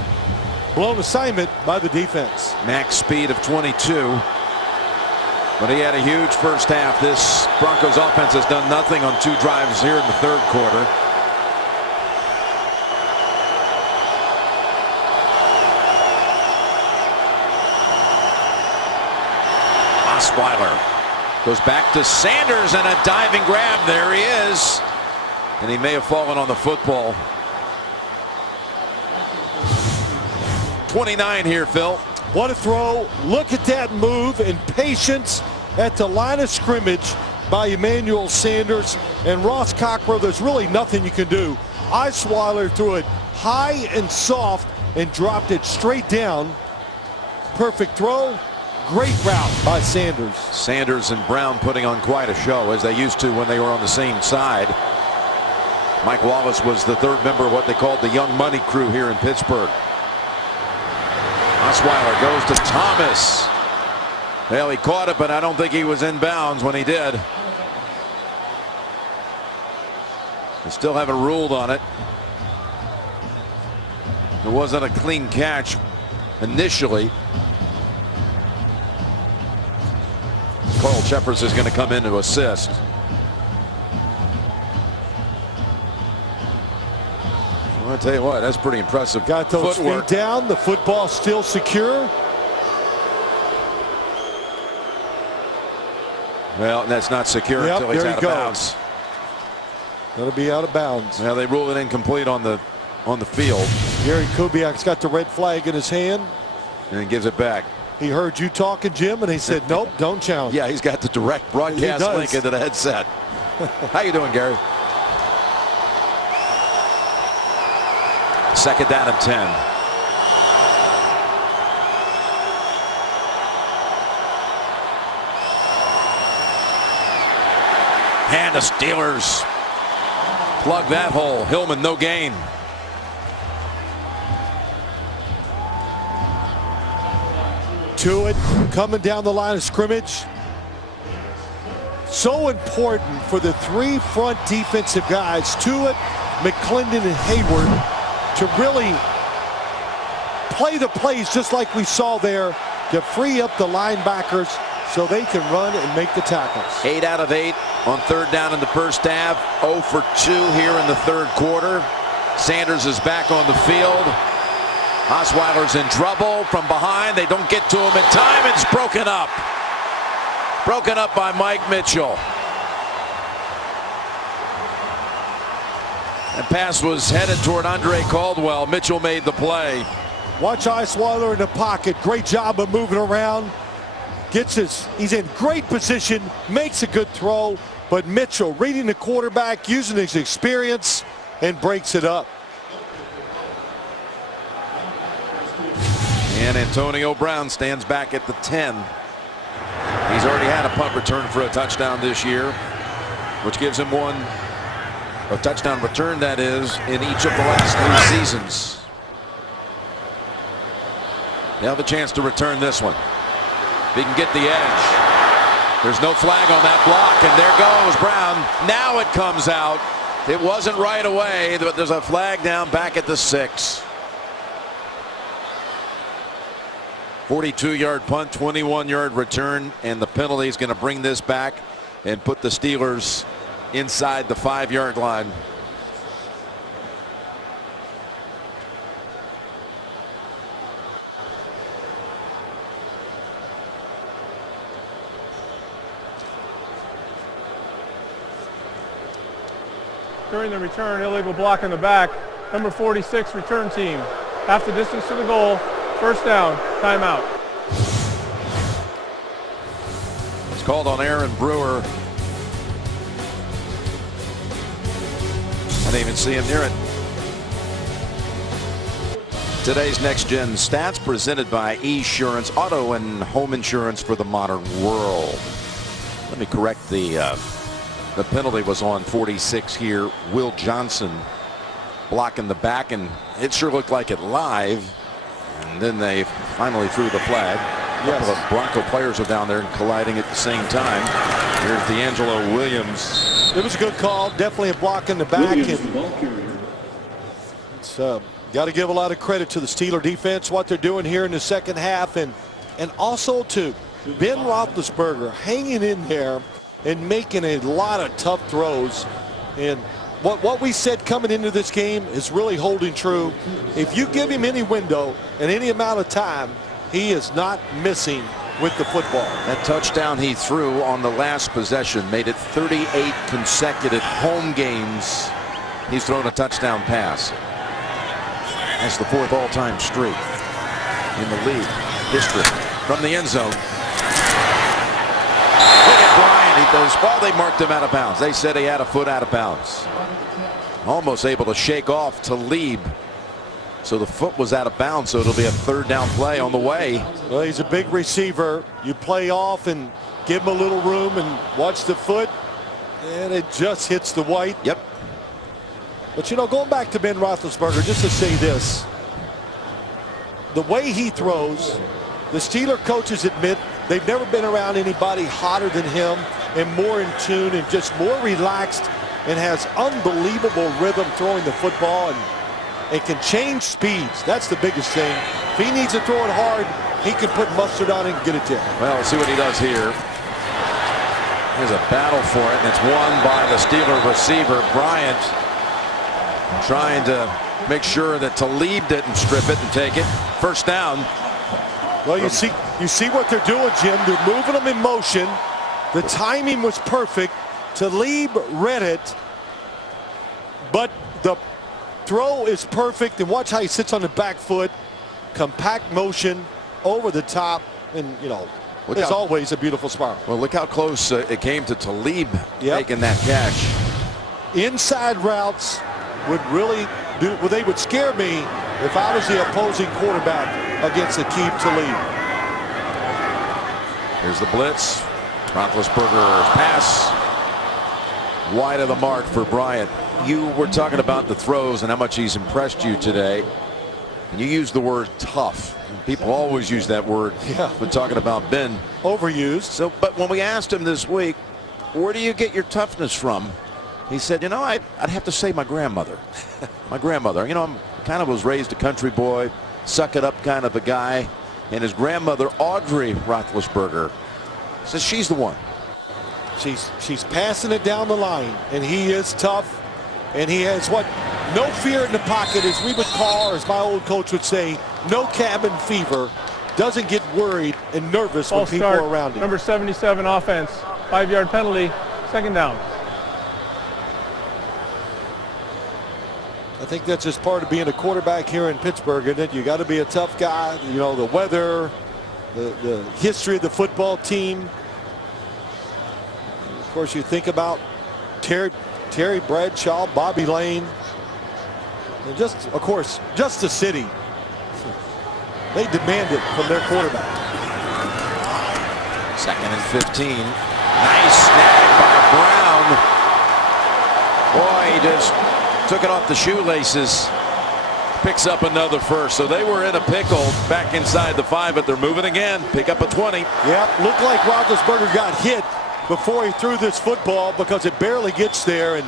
blown assignment by the defense. Max speed of 22. But he had a huge first half. This Broncos offense has done nothing on 2 drives here in the third quarter. Osweiler goes back to Sanders and a diving grab. There he is. And he may have fallen on the football. 29 here, Phil. What a throw. Look at that move and patience at the line of scrimmage by Emmanuel Sanders. And Ross Cockrell, there's really nothing you can do. Osweiler threw it high and soft and dropped it straight down. Perfect throw. Great route by Sanders. Sanders and Brown putting on quite a show, as they used to when they were on the same side. Mike Wallace was the third member of what they called the Young Money crew here in Pittsburgh. Osweiler goes to Thomas. Well, he caught it, but I don't think he was in bounds when he did. They still haven't ruled on it. It wasn't a clean catch initially. Carl Shepard is going to come in to assist. Well, I'll tell you what, that's pretty impressive. Got those footwork. feet down. The football still secure. Well, that's not secure until he's out of bounds. Going to be out of bounds. Well, they ruled it incomplete on the field. Gary Kubiak's got the red flag in his hand. And he gives it back. He heard you talking, Jim, and he said, nope, don't challenge. Yeah, he's got the direct broadcast link into the headset. How you doing, Gary? Second down and 10. And the Steelers plug that hole. Hillman, no gain. To it, coming down the line of scrimmage. So important for the 3 front defensive guys, Tuitt, McClendon, and Hayward, to really play the plays just like we saw there to free up the linebackers so they can run and make the tackles. 8 out of 8 on third down in the first half. 0 for 2 here in the third quarter. Sanders is back on the field. Osweiler's in trouble from behind. They don't get to him in time. It's broken up. Broken up by Mike Mitchell. That pass was headed toward Andre Caldwell. Mitchell made the play. Watch Osweiler in the pocket. Great job of moving around. He's in great position, makes a good throw, but Mitchell reading the quarterback, using his experience, and breaks it up. And Antonio Brown stands back at the 10. He's already had a punt return for a touchdown this year, which gives him a touchdown return, that is, in each of the last 3 seasons. They have a chance to return this one. He can get the edge. There's no flag on that block, and there goes Brown. Now it comes out. It wasn't right away, but there's a flag down back at the 6. 42-yard punt, 21-yard return, and the penalty is going to bring this back and put the Steelers inside the 5-yard line. During the return, illegal block in the back. Number 46 return team. Half the distance to the goal. First down, timeout. It's called on Aaron Brewer. I didn't even see him near it. Today's Next Gen Stats presented by Esurance, auto and home insurance for the modern world. Let me correct the penalty was on 46 here. Will Johnson blocking the back, and it sure looked like it live. And then they finally threw the flag. A couple of Bronco players are down there and colliding at the same time. Here's D'Angelo Williams. It was a good call. Definitely a block in the back. It's got to give a lot of credit to the Steeler defense, what they're doing here in the second half, and also to Ben Roethlisberger hanging in there and making a lot of tough throws. And what we said coming into this game is really holding true. If you give him any window and any amount of time, he is not missing with the football. That touchdown he threw on the last possession made it 38 consecutive home games he's thrown a touchdown pass. That's the 4th all-time streak in the league history. From the end zone. Look at Bryant. He does. Well, they marked him out of bounds. They said he had a foot out of bounds. Almost able to shake off Talib. So the foot was out of bounds, so it'll be a 3rd down play on the way. Well, he's a big receiver. You play off and give him a little room and watch the foot, and it just hits the white. Yep. But, you know, going back to Ben Roethlisberger, just to say this, the way he throws, the Steeler coaches admit they've never been around anybody hotter than him and more in tune and just more relaxed and has unbelievable rhythm throwing the football, and it can change speeds. That's the biggest thing. If he needs to throw it hard, he can put mustard on it and get it there. Well, let's see what he does here. There's a battle for it, and it's won by the Steeler receiver, Bryant, trying to make sure that Talib didn't strip it and take it. First down. Well, you see what they're doing, Jim. They're moving them in motion. The timing was perfect. Talib read it, but the throw is perfect. And watch how he sits on the back foot. Compact motion over the top, and you know, it's always a beautiful spiral. Well, look how close it came to Talib making that catch. Inside routes would really do. Well, they would scare me if I was the opposing quarterback against Aqib Talib. Here's the blitz. Roethlisberger pass wide of the mark for Bryant. You were talking about the throws and how much he's impressed you today. And you used the word tough. People always use that word when talking about Ben. Overused. So, but when we asked him this week, where do you get your toughness from? He said, you know, I'd have to say my grandmother. My grandmother. You know, I'm kind of was raised a country boy, suck it up kind of a guy. And his grandmother, Audrey Roethlisberger, says she's the one. She's passing it down the line, and he is tough, and he has no fear in the pocket, as we would call, or as my old coach would say, no cabin fever. Doesn't get worried and nervous when people are around him. Number 77 offense, 5-yard penalty, 2nd down. I think that's just part of being a quarterback here in Pittsburgh, isn't it? You got to be a tough guy. You know, the weather, the history of the football team. And of course, you think about Terry Bradshaw, Bobby Lane, and just, of course, just the city. They demand it from their quarterback. 2nd and 15. Nice snag by Brown. Boy, he just took it off the shoelaces. Picks up another first. So they were in a pickle back inside the 5, but they're moving again. Pick up a 20. Yep, looked like Roethlisberger got hit before he threw this football because it barely gets there, and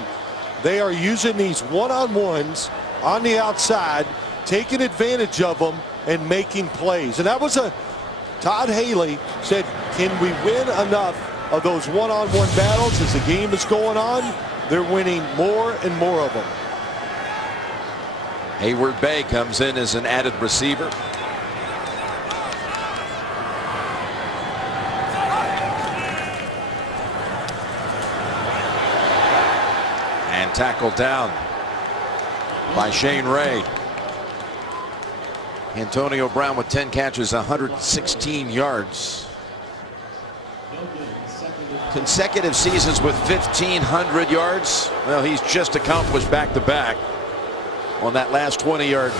they are using these one-on-ones on the outside, taking advantage of them and making plays. And that was Todd Haley said, can we win enough of those one-on-one battles as the game is going on? They're winning more and more of them. Hayward Bay comes in as an added receiver. And tackled down by Shane Ray. Antonio Brown with 10 catches, 116 yards. Consecutive seasons with 1,500 yards. Well, he's just accomplished back-to-back on that last 20-yard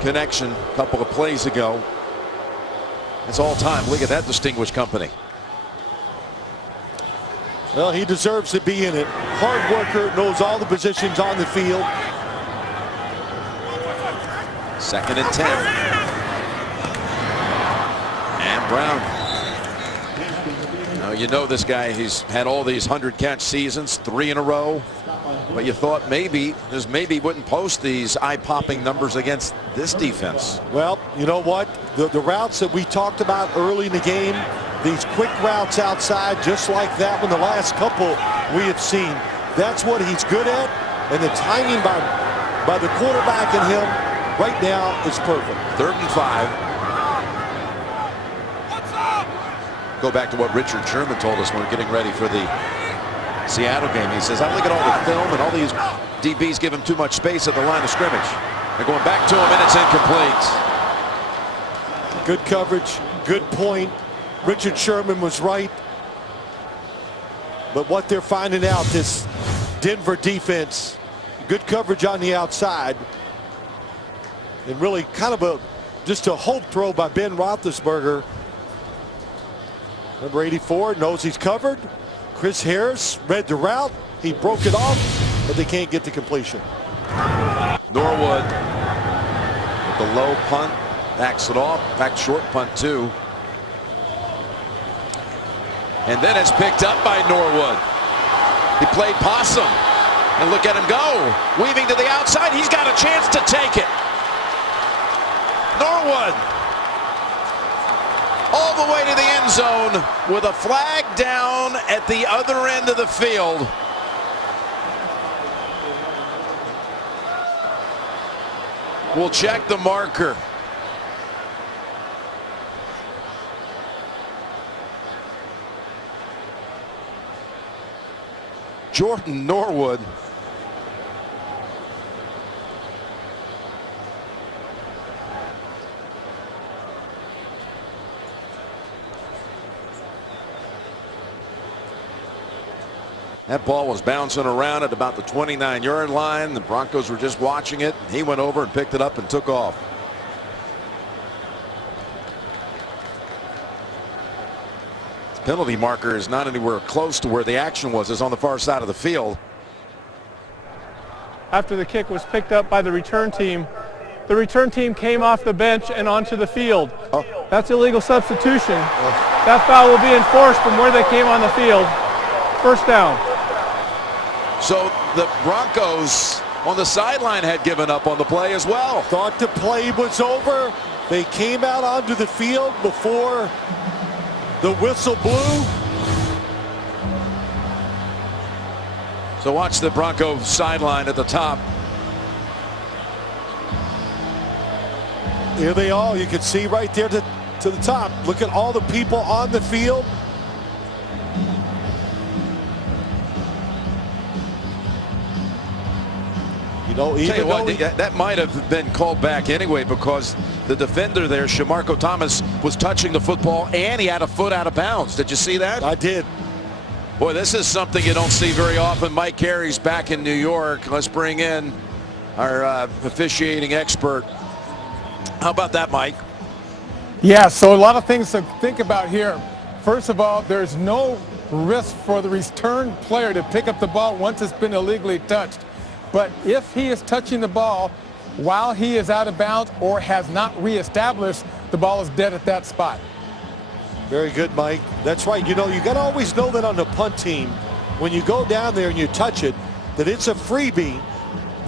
connection a couple of plays ago. It's all time. Look at that distinguished company. Well, he deserves to be in it. Hard worker, knows all the positions on the field. 2nd and 10. And Brown. Now you know this guy, he's had all these 100-catch seasons, 3 in a row. But you thought maybe wouldn't post these eye-popping numbers against this defense. Well, you know what? The routes that we talked about early in the game, these quick routes outside, just like that one, the last couple we have seen. That's what he's good at, and the timing by the quarterback and him right now is perfect. 3rd and 5. Go back to what Richard Sherman told us when we're getting ready for the Seattle game. He says, I look at all the film and all these DBs give him too much space at the line of scrimmage. They're going back to him and it's incomplete. Good coverage, good point. Richard Sherman was right. But what they're finding out, this Denver defense, good coverage on the outside. And really kind of just a hope throw by Ben Roethlisberger. Number 84 knows he's covered. Chris Harris read the route. He broke it off, but they can't get the completion. Norwood with the low punt, backs it off. Back short punt too. And then it's picked up by Norwood. He played possum. And look at him go. Weaving to the outside. He's got a chance to take it. Norwood all the way to the end zone with a flag down at the other end of the field. We'll check the marker. Jordan Norwood. That ball was bouncing around at about the 29-yard line. The Broncos were just watching it. He went over and picked it up and took off. The penalty marker is not anywhere close to where the action was. It's on the far side of the field. After the kick was picked up by the return team came off the bench and onto the field. Oh. That's illegal substitution. That foul will be enforced from where they came on the field. First down. So the Broncos on the sideline had given up on the play as well. Thought the play was over. They came out onto the field before the whistle blew. So watch the Bronco sideline at the top. Here they are. You can see right there to the top. Look at all the people on the field. You know, even though that might have been called back anyway, because the defender there, Shamarko Thomas, was touching the football and he had a foot out of bounds. Did you see that? I did. Boy, this is something you don't see very often. Mike Carey's back in New York. Let's bring in our officiating expert. How about that, Mike? Yeah, so a lot of things to think about here. First of all, there's no risk for the return player to pick up the ball once it's been illegally touched. But if he is touching the ball while he is out of bounds or has not reestablished, the ball is dead at that spot. Very good, Mike. That's right. You know, you got to always know that on the punt team, when you go down there and you touch it, that it's a freebie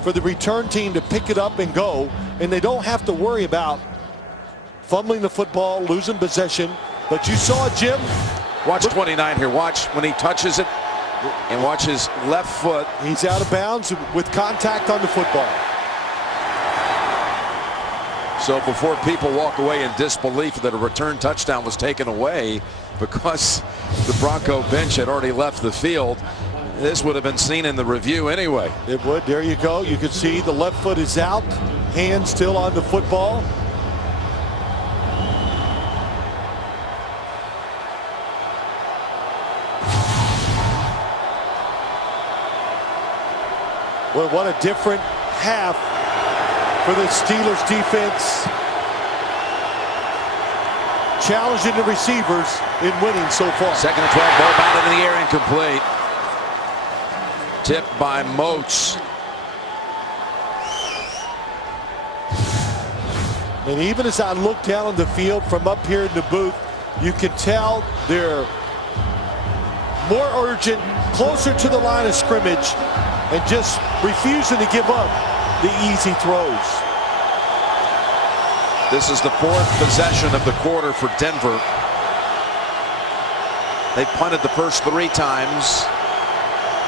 for the return team to pick it up and go, and they don't have to worry about fumbling the football, losing possession. But you saw it, Jim. Watch 29 here. Watch when he touches it. And watch his left foot. He's out of bounds with contact on the football. So before people walk away in disbelief that a return touchdown was taken away because the Bronco bench had already left the field, this would have been seen in the review anyway. It would. There you go. You can see the left foot is out. Hand still on the football. Well, what a different half for the Steelers defense. Challenging the receivers in winning so far. Second and 12, ball batted in the air, incomplete. Tipped by Moats. And even as I look down on the field from up here in the booth, you can tell they're more urgent, closer to the line of scrimmage, and just refusing to give up the easy throws. This is the fourth possession of the quarter for Denver. They punted the first 3 times.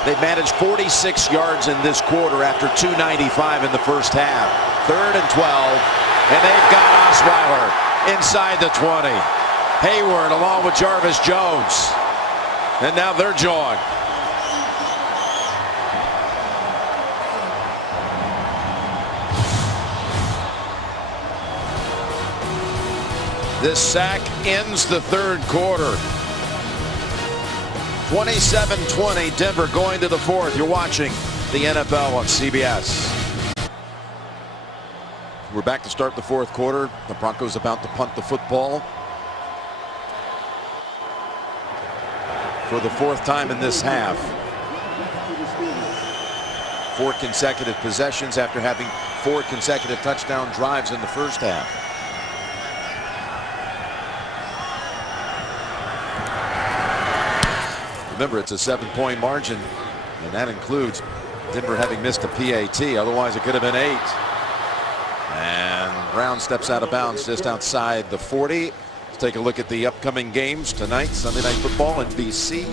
They managed 46 yards in this quarter after 295 in the first half. 3rd and 12, and they've got Osweiler inside the 20. Hayward along with Jarvis Jones. And now they're jawing. This sack ends the 3rd quarter. 27-20, Denver going to the 4th. You're watching the NFL on CBS. We're back to start the 4th quarter. The Broncos about to punt the football for the 4th time in this half. 4 consecutive possessions after having 4 consecutive touchdown drives in the first half. Remember, it's a 7-point margin, and that includes Denver having missed a PAT. Otherwise, it could have been 8. And Brown steps out of bounds just outside the 40. Let's take a look at the upcoming games tonight. Sunday Night Football in BC.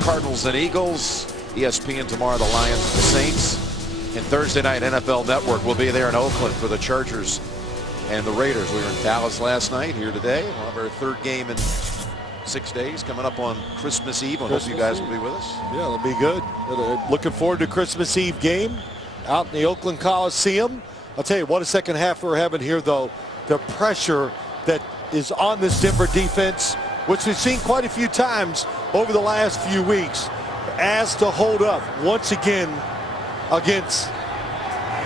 Cardinals and Eagles. ESPN tomorrow, the Lions and the Saints. And Thursday night, NFL Network will be there in Oakland for the Chargers and the Raiders. We were in Dallas last night, here today. We'll have our 3rd game in 6 days coming up on Christmas Eve. I hope you guys will be with us. Yeah, it'll be good. Looking forward to Christmas Eve game out in the Oakland Coliseum. I'll tell you what a second half we're having here, though. The pressure that is on this Denver defense, which we've seen quite a few times over the last few weeks, as to hold up once again against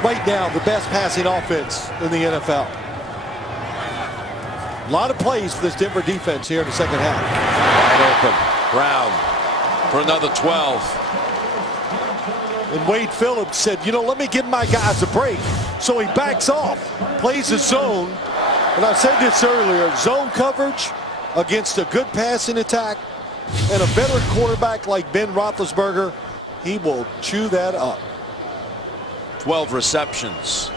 right now the best passing offense in the NFL. A lot of plays for this Denver defense here in the second half. Wide open. Brown for another 12. And Wade Phillips said, you know, let me give my guys a break. So he backs off, plays the zone. And I said this earlier, zone coverage against a good passing attack and a better quarterback like Ben Roethlisberger, he will chew that up. 12 receptions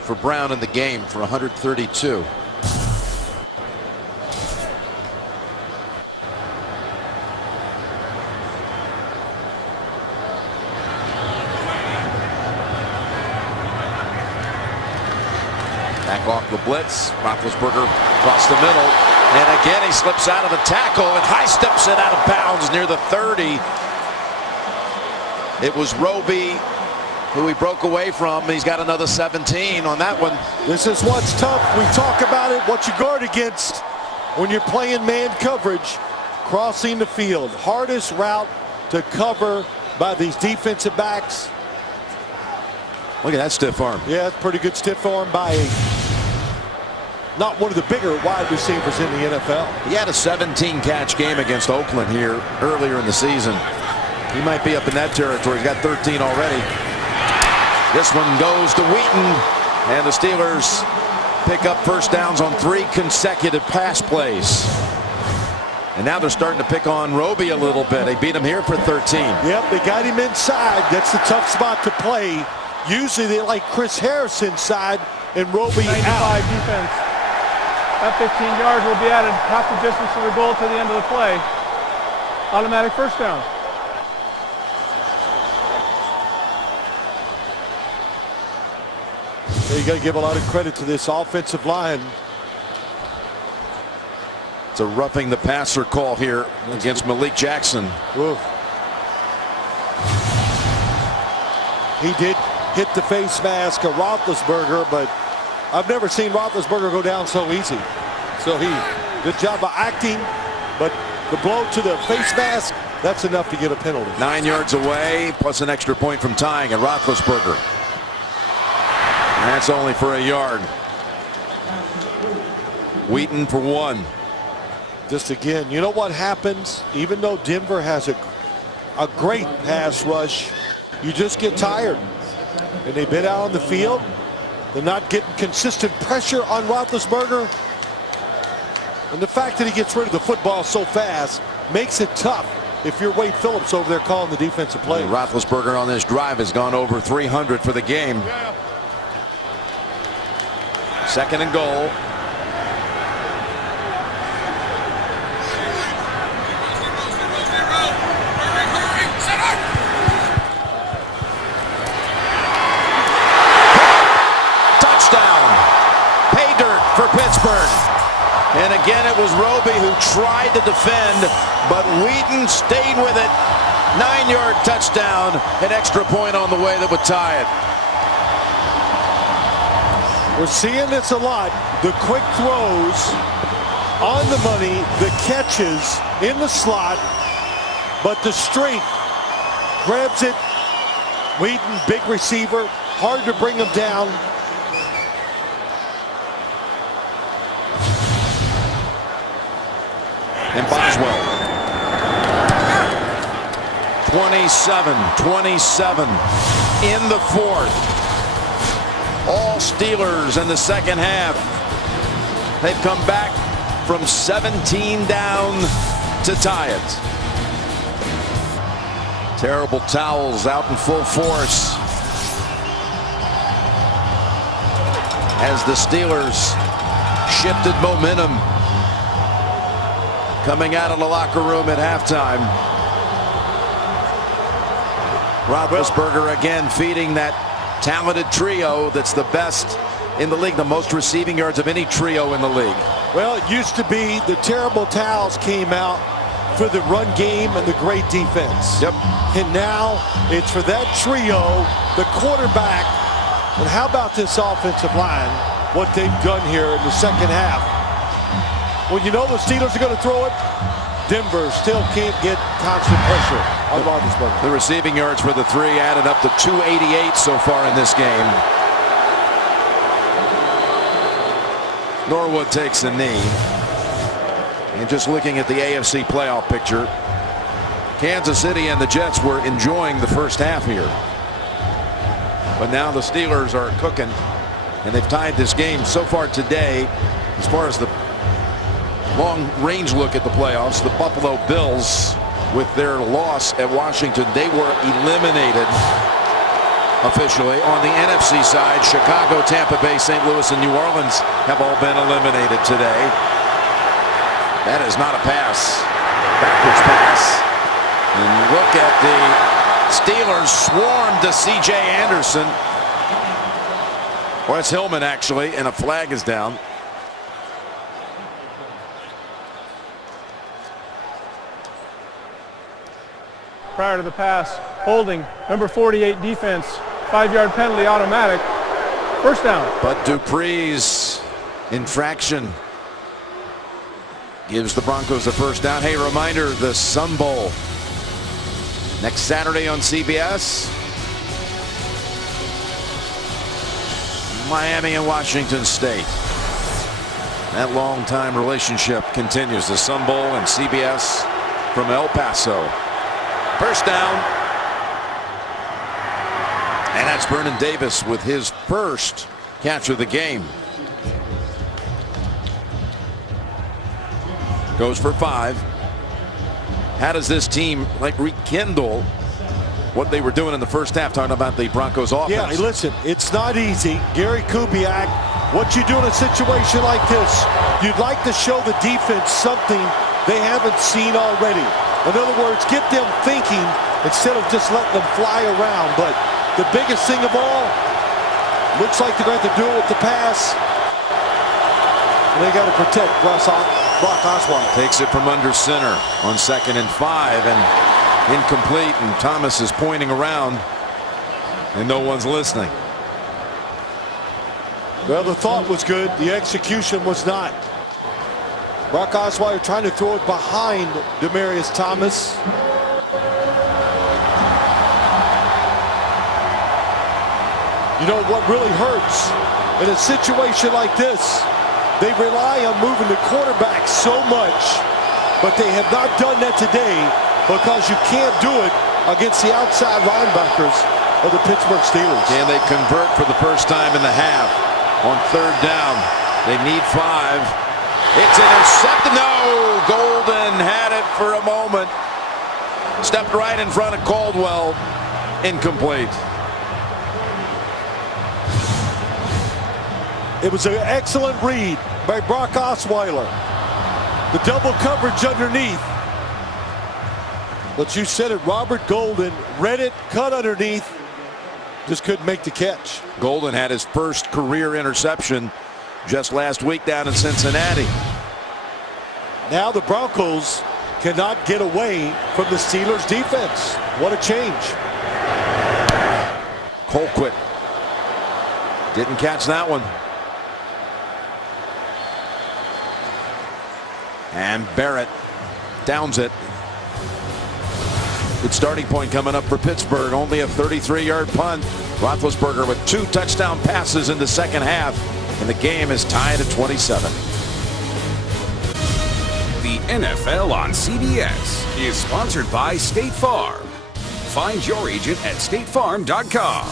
for Brown in the game for 132. Back off the blitz. Roethlisberger across the middle. And again, he slips out of the tackle and high steps it out of bounds near the 30. It was Roby who he broke away from. He's got another 17 on that one. This is what's tough. We talk about it, what you guard against when you're playing man coverage. Crossing the field. Hardest route to cover by these defensive backs. Look at that stiff arm. Yeah, it's pretty good stiff arm by not one of the bigger wide receivers in the NFL. He had a 17-catch game against Oakland here earlier in the season. He might be up in that territory. He's got 13 already. This one goes to Wheaton, and the Steelers pick up first downs on 3 consecutive pass plays. And now they're starting to pick on Roby a little bit. They beat him here for 13. Yep, they got him inside. That's the tough spot to play. Usually they like Chris Harris inside and Roby out. Defense. That 15 yards will be added half the distance to the goal to the end of the play. Automatic first down. You got to give a lot of credit to this offensive line. It's a roughing the passer call here against Malik Jackson. Oof. He did hit the face mask of Roethlisberger, but I've never seen Roethlisberger go down so easy. So good job of acting, but the blow to the face mask that's enough to get a penalty. 9 yards away, plus an extra point from tying at Roethlisberger. And that's only for a yard. Wheaton for 1. Just again, you know what happens? Even though Denver has a great pass rush, you just get tired. And they've been out on the field. They're not getting consistent pressure on Roethlisberger. And the fact that he gets rid of the football so fast makes it tough if you're Wade Phillips over there calling the defensive play. Roethlisberger on this drive has gone over 300 for the game. 2nd and goal. Touchdown. Pay dirt for Pittsburgh. And again, it was Roby who tried to defend, but Wheaton stayed with it. 9-yard touchdown, an extra point on the way that would tie it. We're seeing this a lot. The quick throws on the money, the catches in the slot, but the strength grabs it. Wheaton, big receiver, hard to bring him down. And Boswell. 27-27 in the 4th. All Steelers in the 2nd half. They've come back from 17 down to tie it. Terrible towels out in full force as the Steelers shifted momentum coming out of the locker room at halftime. Roethlisberger again feeding that talented trio that's the best in the league, the most receiving yards of any trio in the league. Well, it used to be the terrible towels came out for the run game and the great defense. Yep. And now it's for that trio, the quarterback. And how about this offensive line, what they've done here in the 2nd half? Well, you know the Steelers are going to throw it. Denver still can't get constant pressure on Roethlisberger. The receiving yards for the 3 added up to 288 so far in this game. Norwood takes a knee. And just looking at the AFC playoff picture, Kansas City and the Jets were enjoying the first half here. But now the Steelers are cooking, and they've tied this game so far today. As far as the long range look at the playoffs, the Buffalo Bills, with their loss at Washington, they were eliminated officially. On the NFC side, Chicago, Tampa Bay, St. Louis, and New Orleans have all been eliminated today. That is not a pass. Backwards pass. And look at the Steelers swarm to C.J. Anderson. Well, it's Hillman, actually, and a flag is down. Prior to the pass, holding, number 48 defense, 5-yard penalty automatic, 1st down. But Dupree's infraction gives the Broncos a 1st down. Hey, reminder, the Sun Bowl next Saturday on CBS. Miami and Washington State. That long-time relationship continues. The Sun Bowl and CBS from El Paso. 1st down. And that's Vernon Davis with his 1st catch of the game. Goes for 5. How does this team rekindle what they were doing in the first half, talking about the Broncos offense? Yeah, listen, it's not easy. Gary Kubiak, what you do in a situation like this, you'd like to show the defense something they haven't seen already. In other words, get them thinking instead of just letting them fly around. But the biggest thing of all, looks like they're going to have to do it with the pass. And they got to protect Brock Osweiler. Takes it from under center on 2nd and 5, and incomplete, and Thomas is pointing around and no one's listening. Well, the thought was good, the execution was not. Brock Osweiler trying to throw it behind Demaryius Thomas. You know what really hurts in a situation like this? They rely on moving the quarterback so much, but they have not done that today because you can't do it against the outside linebackers of the Pittsburgh Steelers. Can they convert for the first time in the half on 3rd down? They need 5. It's intercepted. No! Golden had it for a moment. Stepped right in front of Caldwell. Incomplete. It was an excellent read by Brock Osweiler. The double coverage underneath. But you said it, Robert Golden read it, cut underneath, just couldn't make the catch. Golden had his first career interception just last week down in Cincinnati. Now the Broncos cannot get away from the Steelers defense. What a change. Colquitt didn't catch that one. And Barrett downs it. Good starting point coming up for Pittsburgh. Only a 33-yard punt. Roethlisberger with 2 touchdown passes in the second half. And the game is tied at 27. The NFL on CBS is sponsored by State Farm. Find your agent at statefarm.com.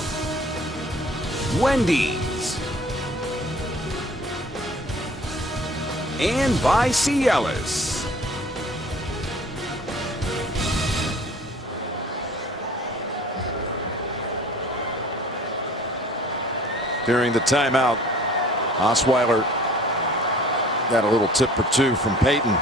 Wendy's. And by Cialis. During the timeout, Osweiler got a little tip or two from Peyton.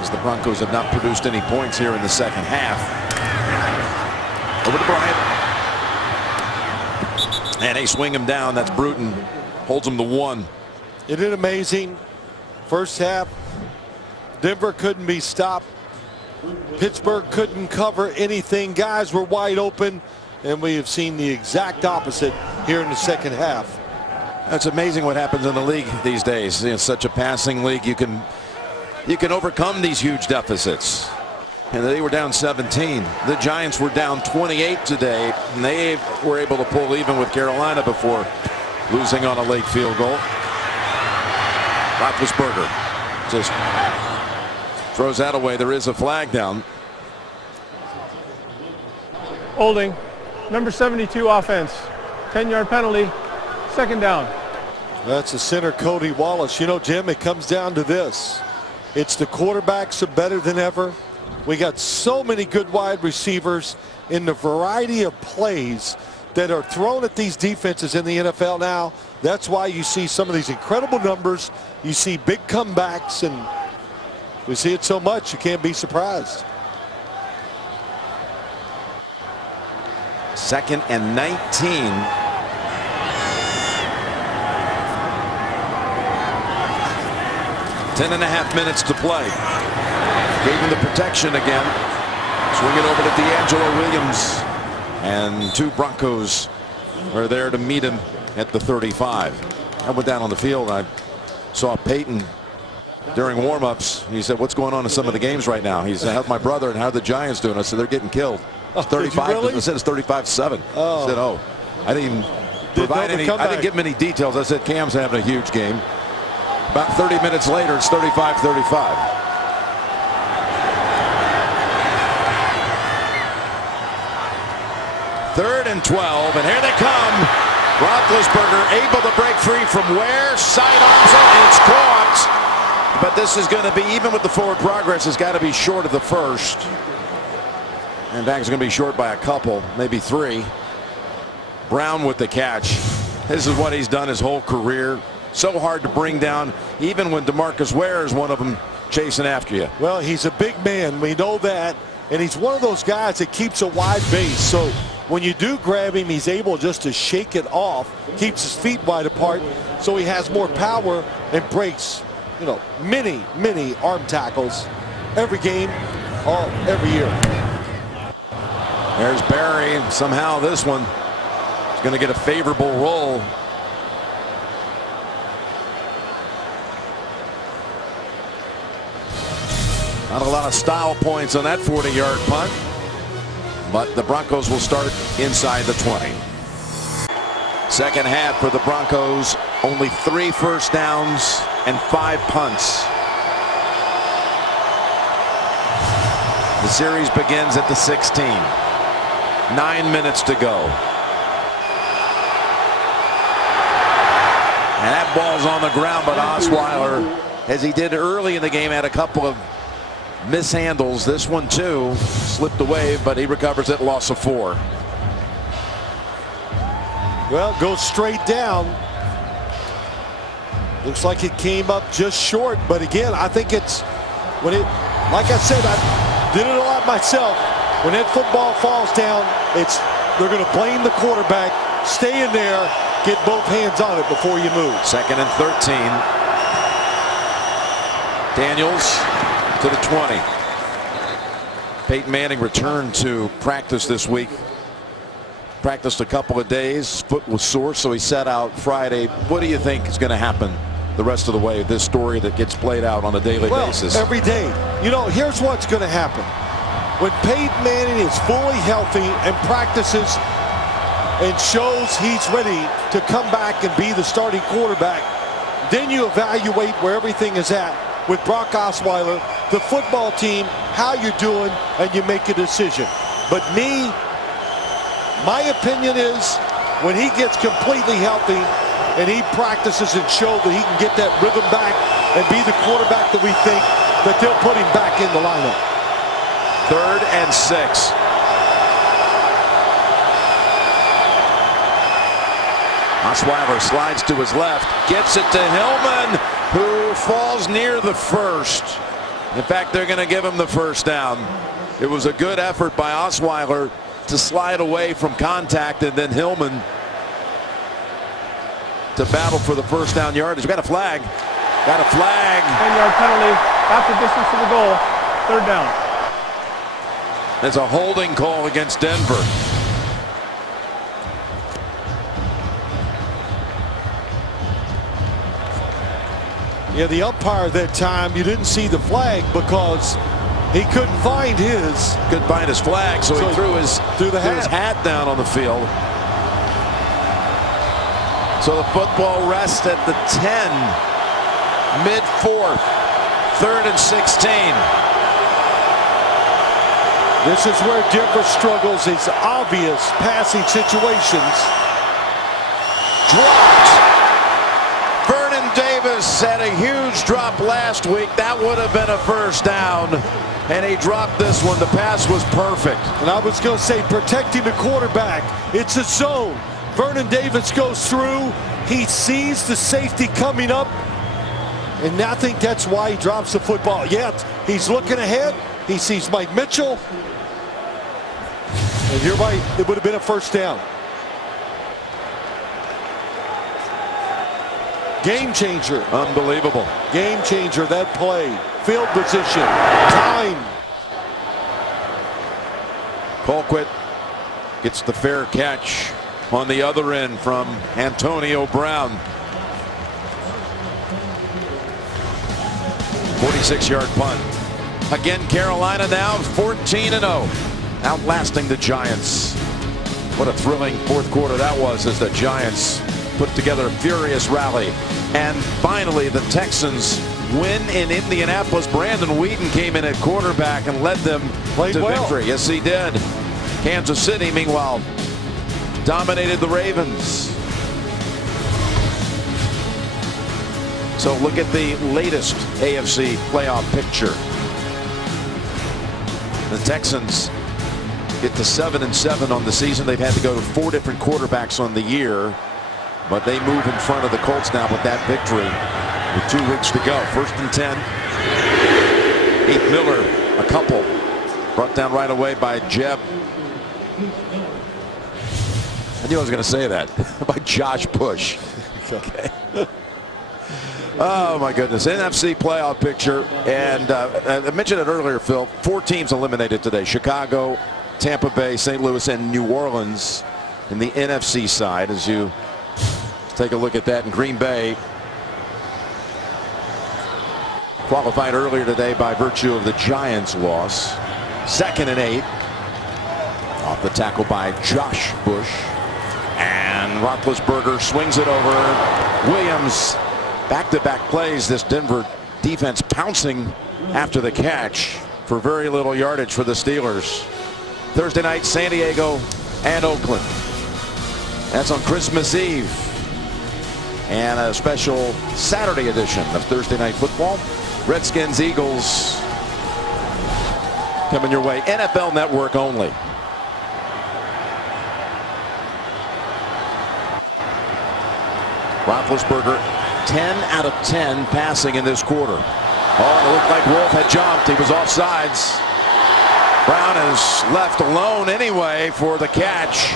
As the Broncos have not produced any points here in the second half. Over to Bryant. And they swing him down. That's Bruton. Holds him to 1. Isn't it amazing? First half, Denver couldn't be stopped. Pittsburgh couldn't cover anything. Guys were wide open. And we have seen the exact opposite here in the second half. That's amazing what happens in the league these days. It's such a passing league. You can overcome these huge deficits. And they were down 17. The Giants were down 28 today, and they were able to pull even with Carolina before losing on a late field goal. Roethlisberger just throws that away. There is a flag down. Holding. Number 72 offense. 10-yard penalty. 2nd down. That's the center, Cody Wallace. You know, Jim, it comes down to this. It's the quarterbacks are better than ever. We got so many good wide receivers in the variety of plays that are thrown at these defenses in the NFL now. That's why you see some of these incredible numbers. You see big comebacks, and we see it so much you can't be surprised. 2nd and 19. Ten and a half minutes to play. Gave him the protection again. Swing it over to D'Angelo Williams. And 2 Broncos are there to meet him at the 35. I went down on the field. I saw Peyton during warm-ups. He said, "What's going on in some of the games right now?" He said, "How's my brother and how are the Giants doing?" I said, "They're getting killed." It's 35. Really? I said it's 35-7. Oh. I said, "Oh." I didn't even provide any. I didn't give him any details. I said, "Cam's having a huge game." About 30 minutes later, it's 35-35. 3rd and 12, and here they come. Roethlisberger able to break free from where? Sidearms it, and it's caught. But this is going to be, even with the forward progress, it's got to be short of the first. In fact, it's going to be short by a couple, maybe 3. Brown with the catch. This is what he's done his whole career. So hard to bring down, even when DeMarcus Ware is one of them chasing after you. Well, he's a big man. We know that. And he's one of those guys that keeps a wide base. So when you do grab him, he's able just to shake it off, keeps his feet wide apart, so he has more power and breaks, you know, many arm tackles every game, every year. There's Barry, and somehow this one is going to get a favorable roll. Not a lot of style points on that 40-yard punt, but the Broncos will start inside the 20. Second half for the Broncos, only 3 first downs and 5 punts. The series begins at the 16. 9 minutes to go. And that ball's on the ground, but Osweiler, as he did early in the game, had a couple of mishandles. This one too slipped away, but he recovers it, loss of 4. Well, goes straight down. Looks like it came up just short, but again, I think it's when it, like I said, I did it a lot myself. When that football falls down, they're going to blame the quarterback. Stay in there, get both hands on it before you move. 2nd and 13. Daniels to the 20. Peyton Manning returned to practice this week. Practiced a couple of days. Foot was sore, so he sat out Friday. What do you think is going to happen the rest of the way? This story that gets played out on a daily basis. Every day. You know, here's what's going to happen. When Peyton Manning is fully healthy and practices and shows he's ready to come back and be the starting quarterback, then you evaluate where everything is at with Brock Osweiler, the football team, how you're doing, and you make a decision. But my opinion is when he gets completely healthy and he practices and shows that he can get that rhythm back and be the quarterback that we think, that they'll put him back in the lineup. 3rd and 6. Osweiler slides to his left, gets it to Hillman, who falls near the first. In fact, they're going to give him the first down. It was a good effort by Osweiler to slide away from contact, and then Hillman to battle for the first down yardage. We got a flag. Got a flag. 10-yard penalty, half the distance to the goal, 3rd down. There's a holding call against Denver. Yeah, the umpire that time, you didn't see the flag because he couldn't find his. Couldn't find his flag, so he threw his hat down on the field. So the football rests at the 10, mid-4th, 3rd and 16. This is where Denver struggles. It's obvious passing situations. Dropped. Vernon Davis had a huge drop last week. That would have been a first down. And he dropped this one. The pass was perfect. And I was going to say, protecting the quarterback. It's a zone. Vernon Davis goes through. He sees the safety coming up. And I think that's why he drops the football. Yeah, he's looking ahead. He sees Mike Mitchell. And you're right, it would have been a first down. Game changer. Unbelievable. Game changer, that play. Field position. Time. Colquitt gets the fair catch on the other end from Antonio Brown. 46-yard punt. Again, Carolina now 14-0, outlasting the Giants. What a thrilling fourth quarter that was as the Giants put together a furious rally. And finally, the Texans win in Indianapolis. Brandon Whedon came in at quarterback and led them to victory. Yes, he did. Kansas City, meanwhile, dominated the Ravens. So look at the latest AFC playoff picture. The Texans get to 7-7 on the season. They've had to go to 4 different quarterbacks on the year, but they move in front of the Colts now with that victory with 2 weeks to go. 1st and 10. Heath Miller, a couple. Brought down right away by Jeb. I knew I was going to say that. By Josh Bush. Okay. Oh, my goodness. NFC playoff picture. And I mentioned it earlier, Phil. 4 teams eliminated today. Chicago, Tampa Bay, St. Louis, and New Orleans in the NFC side. As you take a look at that in Green Bay. Qualified earlier today by virtue of the Giants' loss. 2nd and 8. Off the tackle by Josh Bush. And Roethlisberger swings it over. Williams, back-to-back plays. This Denver defense pouncing after the catch for very little yardage for the Steelers. Thursday night, San Diego and Oakland. That's on Christmas Eve. And a special Saturday edition of Thursday Night Football. Redskins, Eagles coming your way. NFL Network only. Roethlisberger 10 out of 10 passing in this quarter. Oh, it looked like Wolf had jumped. He was offsides. Brown is left alone anyway for the catch.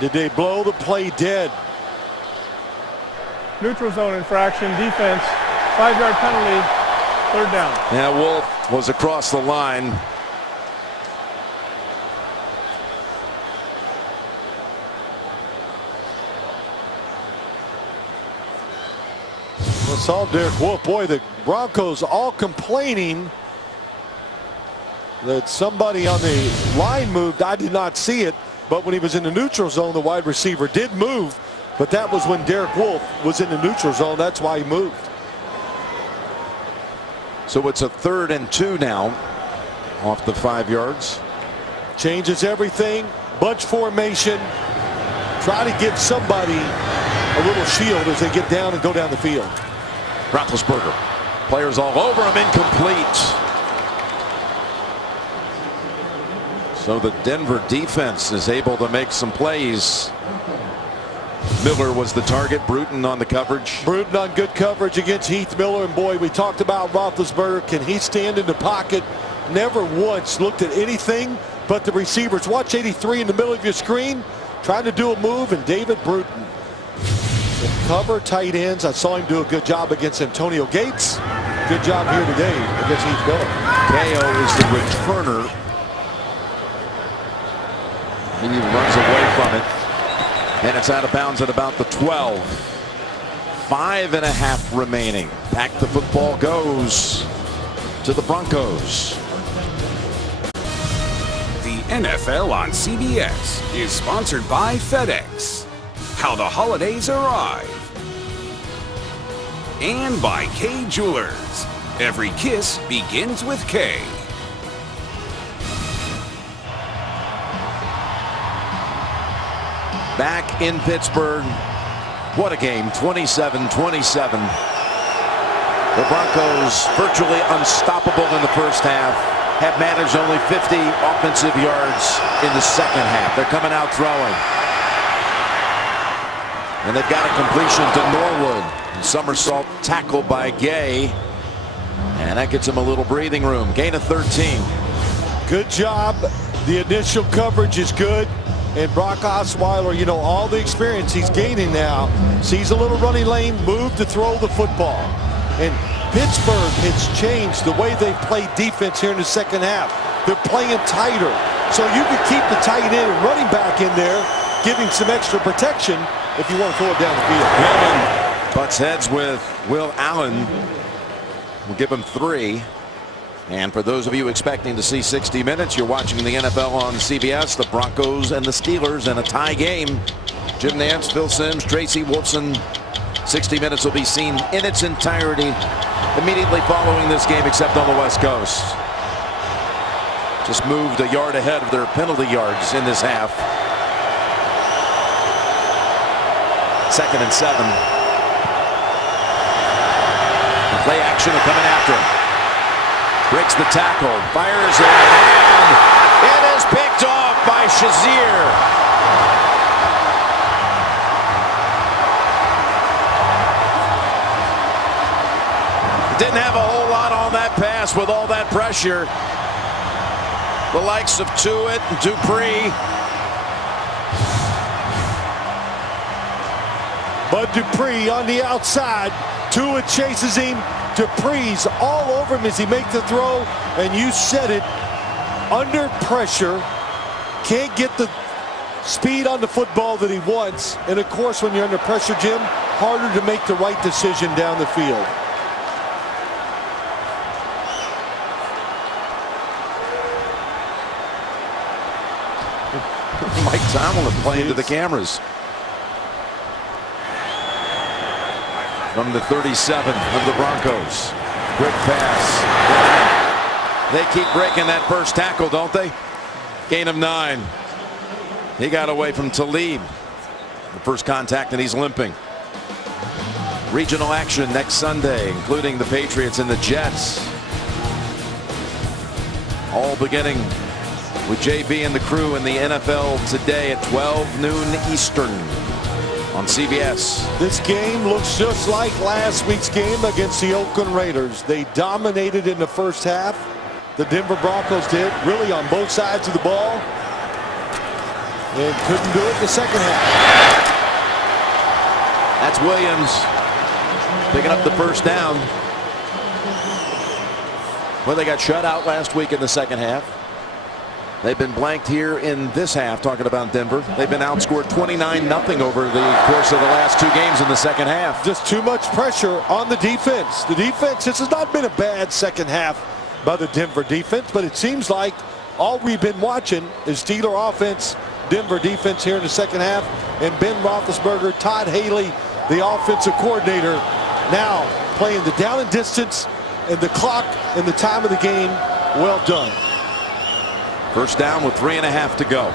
Did they blow the play dead? Neutral zone infraction, defense, 5-yard penalty, 3rd down. Yeah, Wolf was across the line. Well, it's all Derek Wolf. Boy, the Broncos all complaining that somebody on the line moved. I did not see it, but when he was in the neutral zone, the wide receiver did move. But that was when Derek Wolf was in the neutral zone. That's why he moved. So it's a 3rd and 2 now off the 5 yards. Changes everything. Bunch formation. Try to give somebody a little shield as they get down and go down the field. Roethlisberger. Players all over him, incomplete. So the Denver defense is able to make some plays. Miller was the target. Bruton on the coverage. Bruton on good coverage against Heath Miller. And boy, we talked about Roethlisberger. Can he stand in the pocket? Never once looked at anything but the receivers. Watch 83 in the middle of your screen. Trying to do a move, and David Bruton. The cover tight ends. I saw him do a good job against Antonio Gates. Good job here today against Heath Miller. KO is the returner. He runs away from it. And it's out of bounds at about the 12. 5.5 remaining. Back the football goes to the Broncos. The NFL on CBS is sponsored by FedEx. How the holidays arrive. And by K Jewelers. Every kiss begins with K. Back in Pittsburgh. What a game. 27-27. The Broncos virtually unstoppable in the first half. Have managed only 50 offensive yards in the second half. They're coming out throwing. And they've got a completion to Norwood. Somersault tackle by Gay. And that gets him a little breathing room. Gain of 13. Good job. The initial coverage is good. And Brock Osweiler, you know, all the experience he's gaining now, sees a little running lane, move to throw the football. And Pittsburgh has changed the way they play defense here in the second half. They're playing tighter. So you can keep the tight end and running back in there, giving some extra protection if you want to throw it down the field. Allen butts heads with Will Allen. We'll give him 3. And for those of you expecting to see 60 minutes, you're watching the NFL on CBS. The Broncos and the Steelers in a tie game. Jim Nantz, Phil Simms, Tracy Wolfson. 60 minutes will be seen in its entirety immediately following this game, except on the West Coast. Just moved a yard ahead of their penalty yards in this half. 2nd and 7. The play action are coming after him. Breaks the tackle, fires it, and it is picked off by Shazier. Didn't have a whole lot on that pass with all that pressure. The likes of Tuitt and Dupree. Bud Dupree on the outside. Tuitt chases him. Dupree's all over him as he makes the throw. And you said it, under pressure, can't get the speed on the football that he wants. And of course, when you're under pressure, Jim, harder to make the right decision down the field. Mike Tomlin playing to the cameras. From the 37 of the Broncos. Quick pass. They keep breaking that first tackle, don't they? Gain of 9. He got away from Talib. The first contact, and he's limping. Regional action next Sunday, including the Patriots and the Jets. All beginning with JB and the crew in the NFL today at 12 noon Eastern on CBS. This game looks just like last week's game against the Oakland Raiders. They dominated in the first half. The Denver Broncos did, really on both sides of the ball, and couldn't do it in the second half. That's Williams picking up the first down. Well, they got shut out last week in the second half. They've been blanked here in this half, talking about Denver. They've been outscored 29-0 over the course of the last 2 games in the second half. Just too much pressure on the defense. The defense, this has not been a bad second half by the Denver defense, but it seems like all we've been watching is Steeler offense, Denver defense here in the second half, and Ben Roethlisberger, Todd Haley, the offensive coordinator, now playing the down and distance and the clock and the time of the game. Well done. First down with 3.5 to go.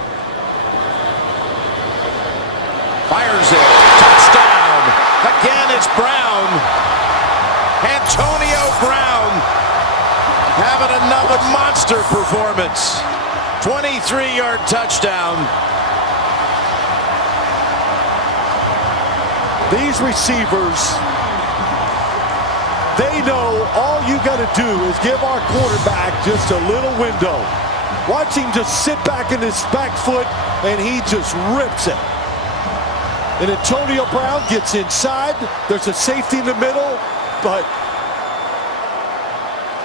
Fires it. Touchdown. Again, it's Brown. Antonio Brown having another monster performance. 23-yard touchdown. These receivers, they know all you got to do is give our quarterback just a little window. Watch him just sit back in his back foot, and he just rips it. And Antonio Brown gets inside. There's a safety in the middle, but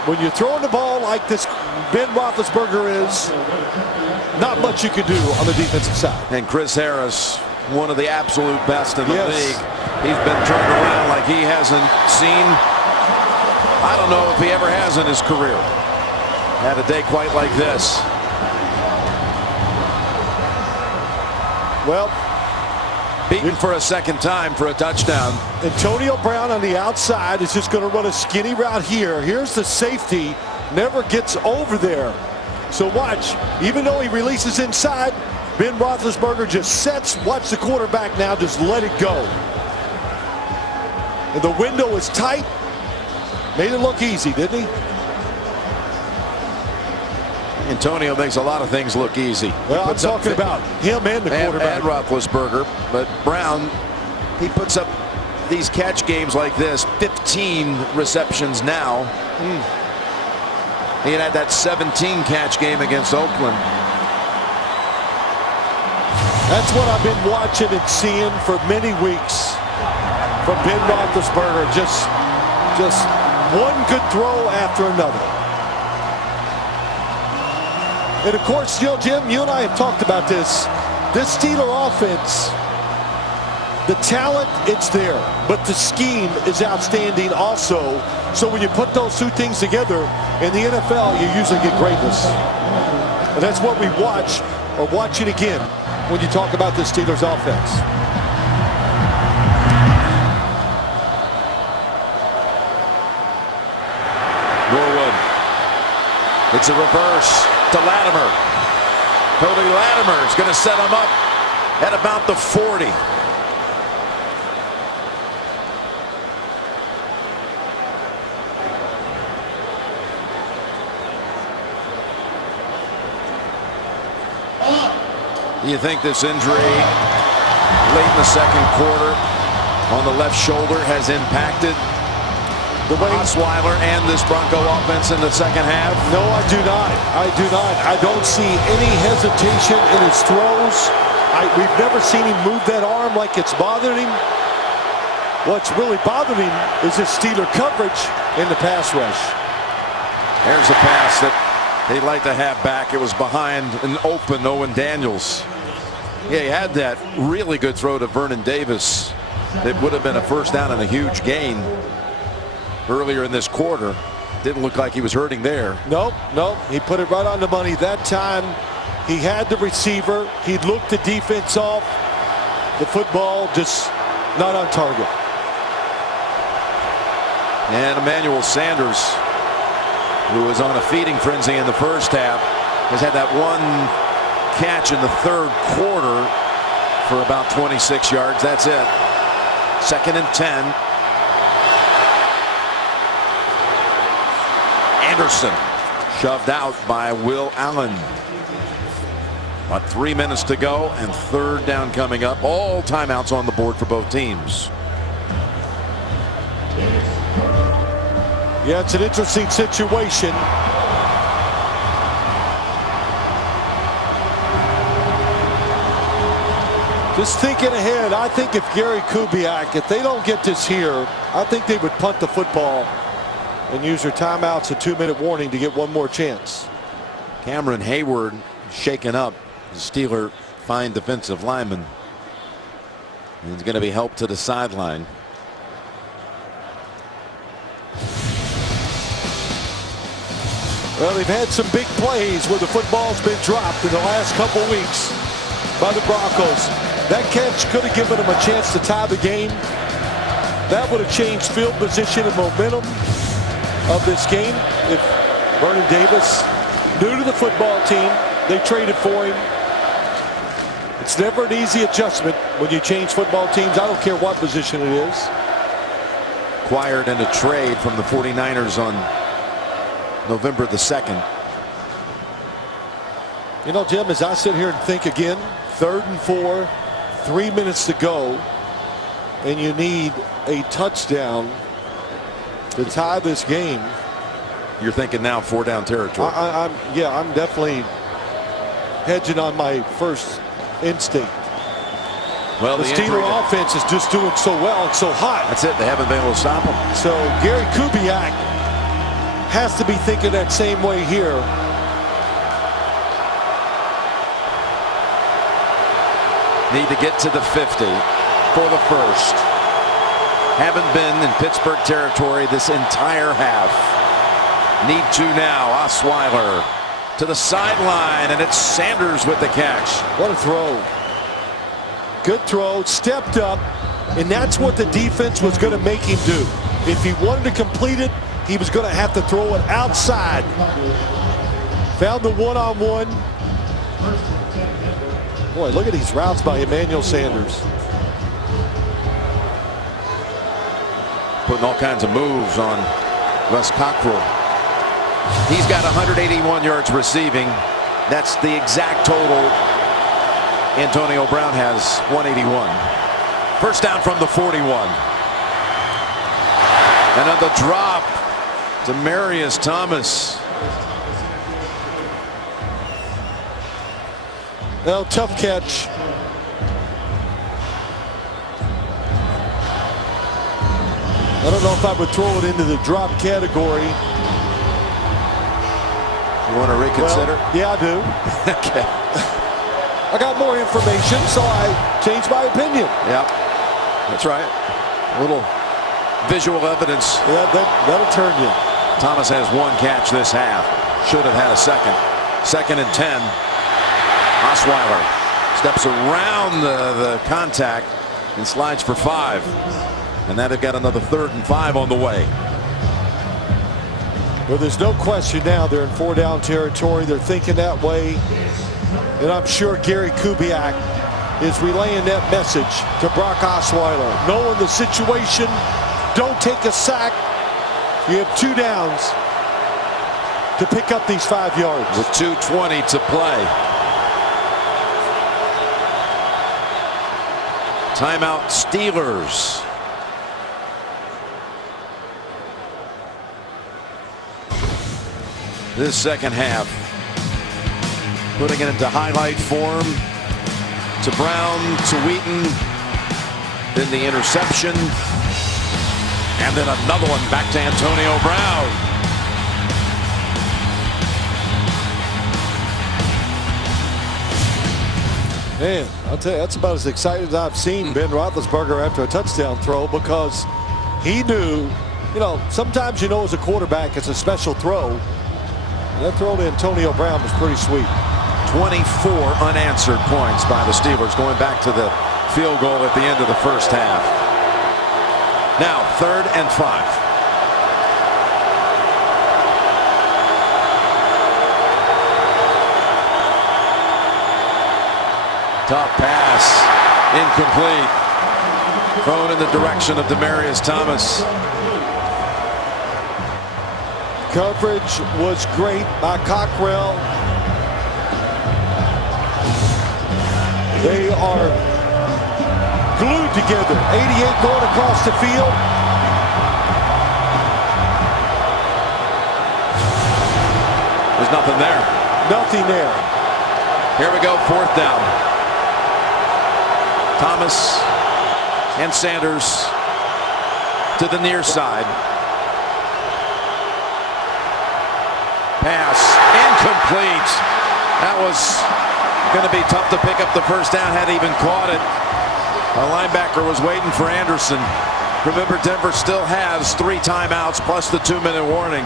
when you're throwing the ball like this Ben Roethlisberger is, not much you can do on the defensive side. And Chris Harris, one of the absolute best in the league. He's been turned around like he hasn't seen. I don't know if he ever has in his career. Had a day quite like this. Well, beaten for a second time for a touchdown. Antonio Brown on the outside is just going to run a skinny route here. Here's the safety, never gets over there. So watch, even though he releases inside, Ben Roethlisberger just sets, watch the quarterback now, just let it go. And the window is tight. Made it look easy, didn't he? Antonio makes a lot of things look easy. Well, I'm talking about him and the quarterback. And Roethlisberger. But Brown, he puts up these catch games like this, 15 receptions now. He had that 17 catch game against Oakland. That's what I've been watching and seeing for many weeks from Ben Roethlisberger. Just one good throw after another. And of course, you know, Jim, you and I have talked about this. This Steeler offense, the talent, it's there, but the scheme is outstanding also. So when you put those two things together in the NFL, you usually get greatness. And that's what we watch, or watch it again, when you talk about the Steelers offense. Norwood. It's a reverse to Latimer. Cody Latimer is going to set him up at about the 40. Do you think this injury late in the second quarter on the left shoulder has impacted the Osweiler and this Bronco offense in the second half? No, I do not. I do not. I don't see any hesitation in his throws. We've never seen him move that arm like it's bothering him. What's really bothering him is his Steeler coverage in the pass rush. There's a pass that they'd like to have back. It was behind an open Owen Daniels. Yeah, he had that really good throw to Vernon Davis It would have been a first down and a huge gain earlier in this quarter. Didn't look like he was hurting there. Nope. He put it right on the money. That time he had the receiver. He looked the defense off. The football just not on target. And Emmanuel Sanders, who was on a feeding frenzy in the first half, has had that one catch in the third quarter for about 26 yards. That's it. 2nd and 10. Anderson shoved out by Will Allen. About 3 minutes to go and 3rd down coming up. All timeouts on the board for both teams. Yeah, it's an interesting situation. Just thinking ahead, I think if Gary Kubiak, if they don't get this here, I think they would punt the football and use their timeouts, a 2-minute warning to get one more chance. Cameron Hayward shaken up. The Steeler fine defensive lineman. And he's going to be helped to the sideline. Well, they've had some big plays where the football's been dropped in the last couple weeks by the Broncos. That catch could have given them a chance to tie the game. That would have changed field position and momentum of this game if Vernon Davis, new to the football team, they traded for him. It's never an easy adjustment when you change football teams. I don't care what position it is. Acquired in a trade from the 49ers on November the 2nd. You know, Jim, as I sit here and think again, 3rd and 4, 3 minutes to go, and you need a touchdown to tie this game. You're thinking now 4-down territory. I'm definitely hedging on my first instinct. Well, the Steeler offense is just doing so well and so hot. That's it. They haven't been able to stop them. So Gary Kubiak has to be thinking that same way here. Need to get to the 50 for the first. Haven't been in Pittsburgh territory this entire half. Need to now. Osweiler to the sideline, and it's Sanders with the catch. What a throw. Good throw, stepped up, and that's what the defense was going to make him do. If he wanted to complete it, he was going to have to throw it outside. Found the one-on-one. Boy, look at these routes by Emmanuel Sanders. Putting all kinds of moves on Wes Cockrell. He's got 181 yards receiving. That's the exact total Antonio Brown has, 181. First down from the 41. And on the drop, Demaryius Thomas. Well, tough catch. I don't know if I would throw it into the drop category. You want to reconsider? Well, yeah, I do. Okay. I got more information, so I changed my opinion. Yeah, that's right. A little visual evidence. Yeah, that'll turn you. Thomas has one catch this half. Should have had a second. 2nd and 10. Osweiler steps around the contact and slides for 5. And now they've got another 3rd and 5 on the way. Well, there's no question now they're in 4-down territory. They're thinking that way. And I'm sure Gary Kubiak is relaying that message to Brock Osweiler. Knowing the situation, don't take a sack. You have 2 downs to pick up these 5 yards. With 2:20 to play. Timeout Steelers. This second half, putting it into highlight form. To Brown, to Wheaton, then the interception, and then another one back to Antonio Brown. Man, I'll tell you, that's about as excited as I've seen Ben Roethlisberger after a touchdown throw, because he knew, you know, sometimes you know as a quarterback it's a special throw. And that throw to Antonio Brown was pretty sweet. 24 unanswered points by the Steelers, going back to the field goal at the end of the first half. Now 3rd and 5. Tough pass, incomplete. Thrown in the direction of Demaryius Thomas. Coverage was great by Cockrell. They are glued together. 88 going across the field. There's nothing there. Nothing there. Here we go, 4th down. Thomas and Sanders to the near side. Pass incomplete. That was going to be tough to pick up the first down had he even caught it. A linebacker was waiting for Anderson. Remember, Denver still has 3 timeouts plus the 2-minute warning.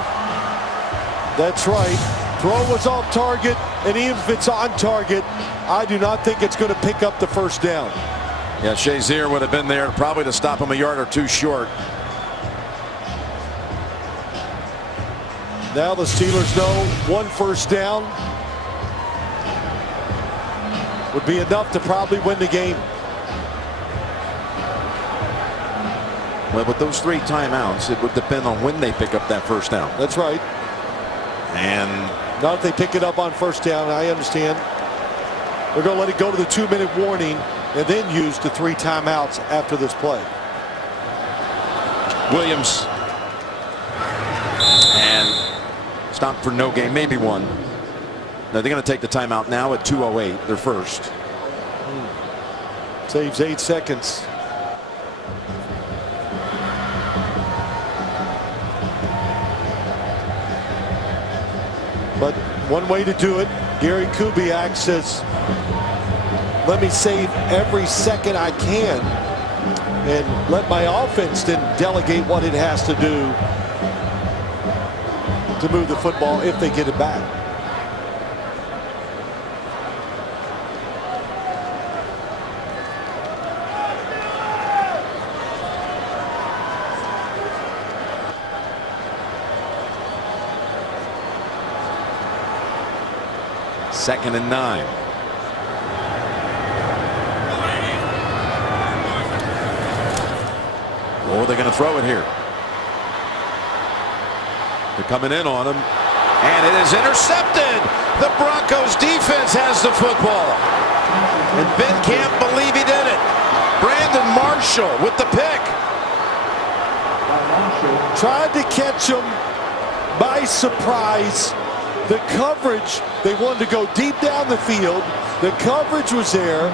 That's right. Throw was off target, and even if it's on target, I do not think it's going to pick up the first down. Yeah, Shazier would have been there probably to stop him a yard or 2 short. Now the Steelers know 1 first down would be enough to probably win the game. Well, with those 3 timeouts, it would depend on when they pick up that first down. That's right. And not if they pick it up on first down, I understand. They're going to let it go to the 2-minute warning and then use the 3 timeouts after this play. Williams. And stopped for no gain, maybe 1. Now they're going to take the timeout now at 2:08, their first. Saves 8 seconds. But one way to do it, Gary Kubiak says, let me save every second I can and let my offense then delegate what it has to do to move the football if they get it back. Second and 9. Oh, they're going to throw it here. They're coming in on him, and it is intercepted. The Broncos defense has the football, and Ben can't believe he did it. Brandon Marshall with the pick. Tried to catch him by surprise. The coverage, they wanted to go deep down the field. The coverage was there.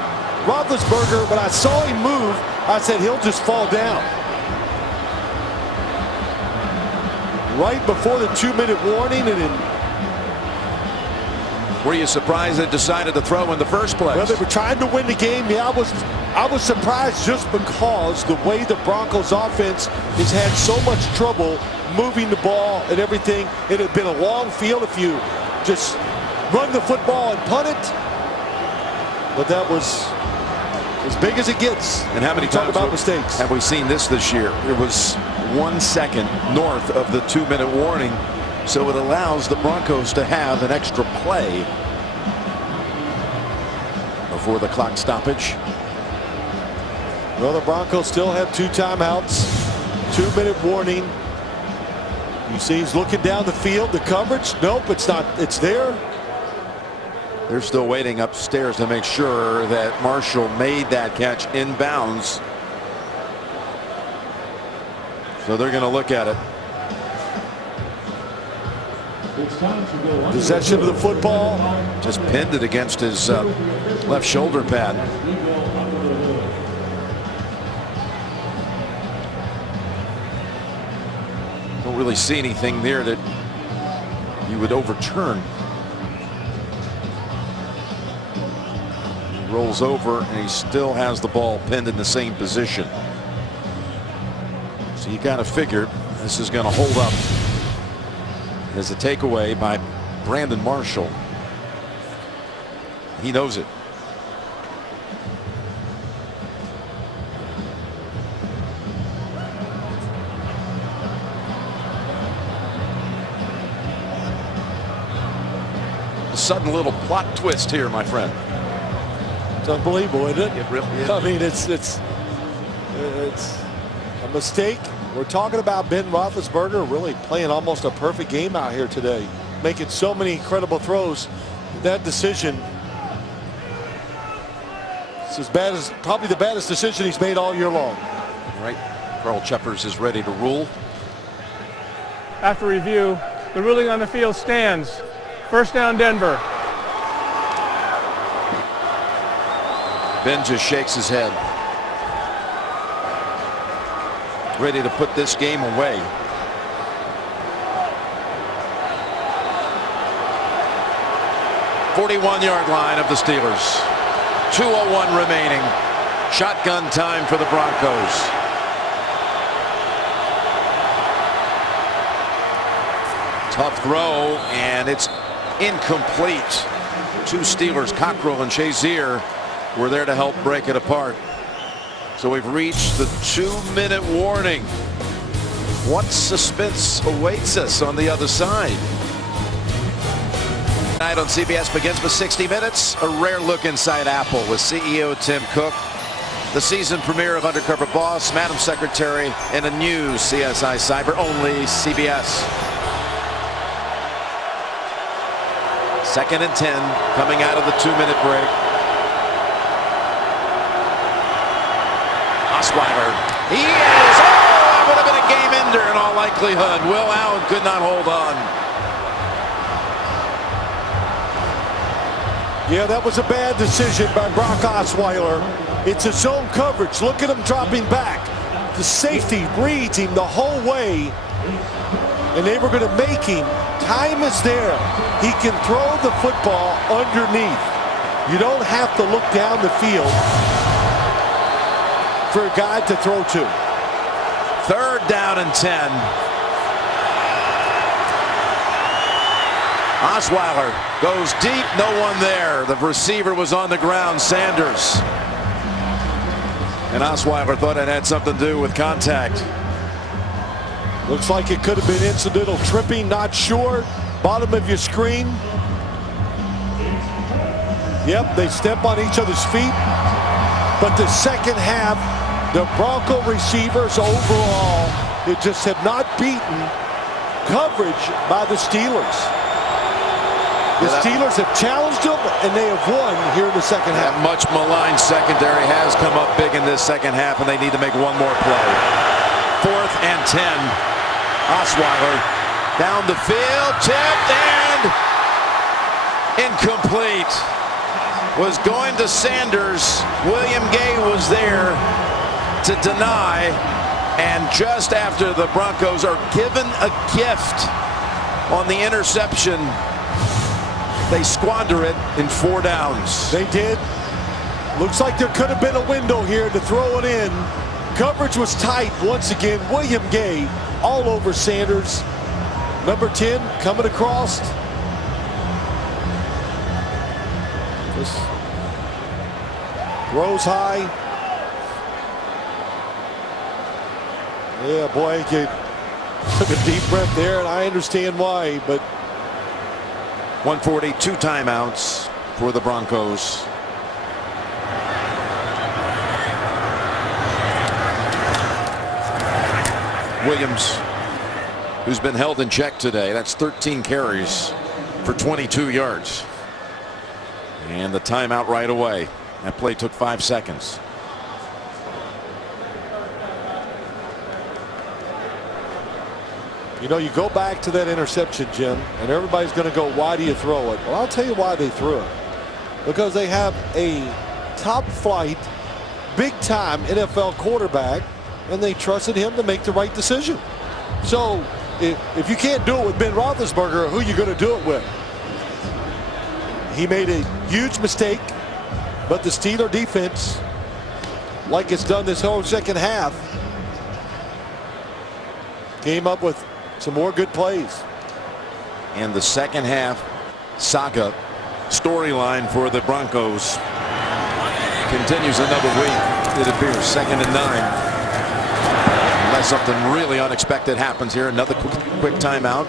Roethlisberger, when I saw him move, I said he'll just fall down. Right before the 2-minute warning, and then were you surprised they decided to throw in the first place? Well, they were trying to win the game. Yeah, I was surprised just because the way the Broncos offense has had so much trouble moving the ball and everything. It had been a long field if you just run the football and punt it. But that was as big as it gets. And how many times about mistakes have we seen this year? It was 1 second north of the 2-minute warning, so it allows the Broncos to have an extra play before the clock stoppage. Well, the Broncos still have 2 timeouts, 2-minute warning. You see he's looking down the field. The coverage, nope, it's not. It's there. They're still waiting upstairs to make sure that Marshall made that catch inbounds. So they're going to look at it. Possession of the football. Just pinned it against his left shoulder pad. Don't really see anything there that you would overturn. rolls over and he still has the ball pinned in the same position. So you kind of figured this is going to hold up. As a takeaway by Brandon Marshall. He knows it. A sudden little plot twist here, my friend. It's unbelievable, isn't it? It really is. I mean, it's a mistake. We're talking about Ben Roethlisberger really playing almost a perfect game out here today, making so many incredible throws. That decision is as bad as probably the baddest decision he's made all year long. All right, Carl Cheppers is ready to rule. After review, the ruling on the field stands. First down, Denver. Ben just shakes his head, ready to put this game away. "41-yard line of the Steelers. 2:01 remaining. Shotgun time for the Broncos. Tough throw, and it's incomplete. Two Steelers, Cockrell and Shazier, were there to help break it apart. So we've reached the 2-minute warning. What suspense awaits us on the other side? Tonight on CBS begins with 60 Minutes. A rare look inside Apple with CEO Tim Cook, the season premiere of Undercover Boss, Madam Secretary, and a new CSI Cyber, only CBS. 2nd and 10 coming out of the 2-minute break. Osweiler. He is. Oh, that would have been a game ender in all likelihood. Will Allen could not hold on. Yeah, that was a bad decision by Brock Osweiler. It's a zone coverage. Look at him dropping back. The safety reads him the whole way, and they were going to make him. Time is there. He can throw the football underneath. You don't have to look down the field for a guy to throw to. 3rd down and 10. Osweiler goes deep, no one there. The receiver was on the ground, Sanders. And Osweiler thought it had something to do with contact. Looks like it could have been incidental tripping, not sure. Bottom of your screen. Yep, they step on each other's feet. But the second half, the Bronco receivers overall, they just have not beaten coverage by the Steelers. The Steelers have challenged them, and they have won here in the second half. That much maligned secondary has come up big in this second half, and they need to make one more play. 4th and 10. Osweiler down the field, tipped and incomplete. Was going to Sanders. William Gay was there to deny, and just after the Broncos are given a gift on the interception, they squander it in 4 downs. They did. Looks like there could have been a window here to throw it in. Coverage was tight once again. William Gay all over Sanders. Number 10 coming across. Just throws high. Yeah, boy, he took a deep breath there, and I understand why, but 142 timeouts for the Broncos. Williams, who's been held in check today. That's 13 carries for 22 yards. And the timeout right away. That play took 5 seconds. you know, you go back to that interception, Jim, and everybody's going to go, why do you throw it? Well, I'll tell you why they threw it. Because they have a top flight, big time NFL quarterback, and they trusted him to make the right decision. So if you can't do it with Ben Roethlisberger, who are you going to do it with? He made a huge mistake But the Steeler defense, like it's done this whole second half, came up with some more good plays. And the second half saga storyline for the Broncos continues another week. It appears 2nd and 9. Unless something really unexpected happens here. Another quick timeout.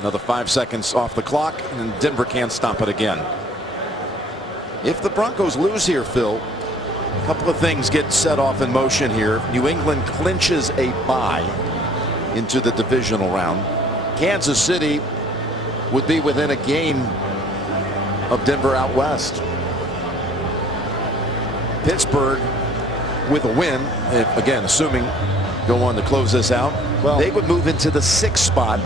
Another 5 seconds off the clock, and Denver can't stop it again. If the Broncos lose here, Phil, a couple of things get set off in motion here. New England clinches a bye into the divisional round. Kansas City would be within a game of Denver out west. Pittsburgh with a win, again assuming go on to close this out, well, they would move into the 6th spot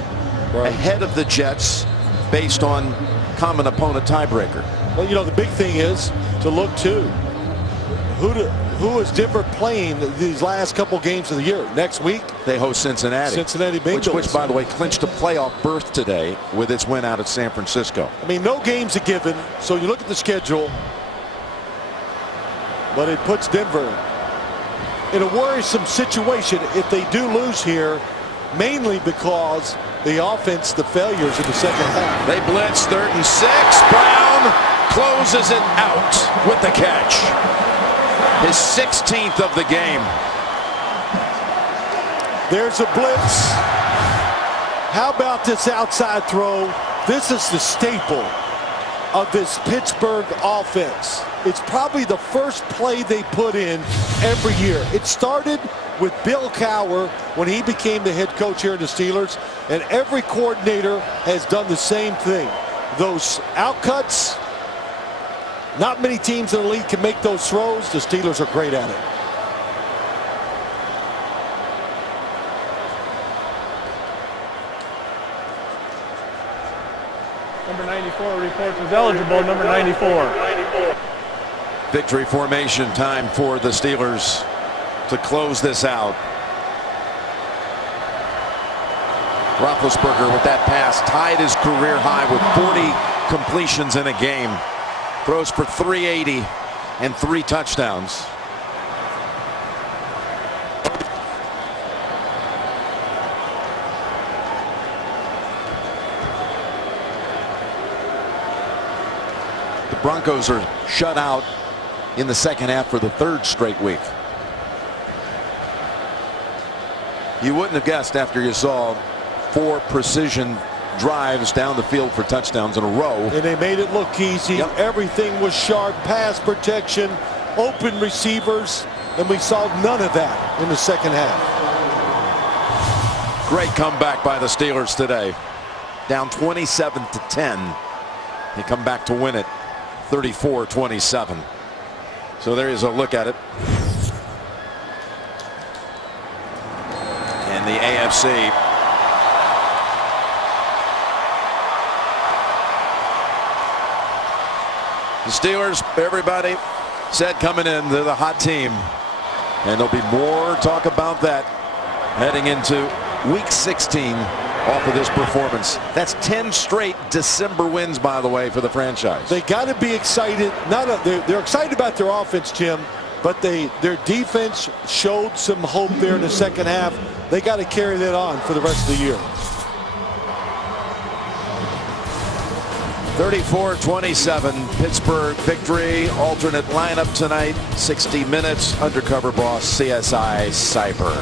ahead of the Jets based on common opponent tiebreaker. Well, you know, the big thing is to look to who is Denver playing these last couple games of the year. Next week they host Cincinnati. Cincinnati Bengals, which by the way clinched a playoff berth today with its win out at San Francisco. I mean, no games are given, so you look at the schedule, but it puts Denver in a worrisome situation if they do lose here, mainly because the offense, the failures in the second half. They blitz 3rd and 6. Brown closes it out with the catch. His 16th of the game. There's a blitz. How about this outside throw? This is the staple of this Pittsburgh offense. It's probably the first play they put in every year. It started with Bill Cowher when he became the head coach here in the Steelers, and every coordinator has done the same thing. Those outcuts, not many teams in the league can make those throws. The Steelers are great at it. Number 94 reports is eligible. Number 94. Victory formation time for the Steelers to close this out. Roethlisberger with that pass tied his career high with 40 completions in a game. Throws for 380 and 3 touchdowns. The Broncos are shut out in the second half for the 3rd straight week. You wouldn't have guessed after you saw 4 precision drives down the field for touchdowns in a row. And they made it look easy. Yep. Everything was sharp. Pass protection, open receivers, and we saw none of that in the second half. Great comeback by the Steelers today. Down 27-10. They come back to win it 34-27. So there is a look at it. And the AFC. The Steelers, everybody said coming in, they're the hot team. And there'll be more talk about that heading into week 16 off of this performance. That's 10 straight December wins, by the way, for the franchise. They got to be excited. They're excited about their offense, Jim, but their defense showed some hope there in the second half. They got to carry that on for the rest of the year. 34-27 Pittsburgh victory. Alternate lineup tonight, 60 minutes. Undercover boss CSI Cyber.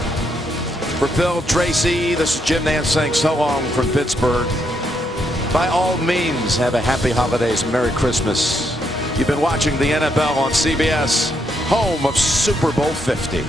For Phil Tracy, this is Jim Nance saying so long from Pittsburgh. By all means, have a happy holidays, Merry Christmas. You've been watching the NFL on CBS, home of Super Bowl 50.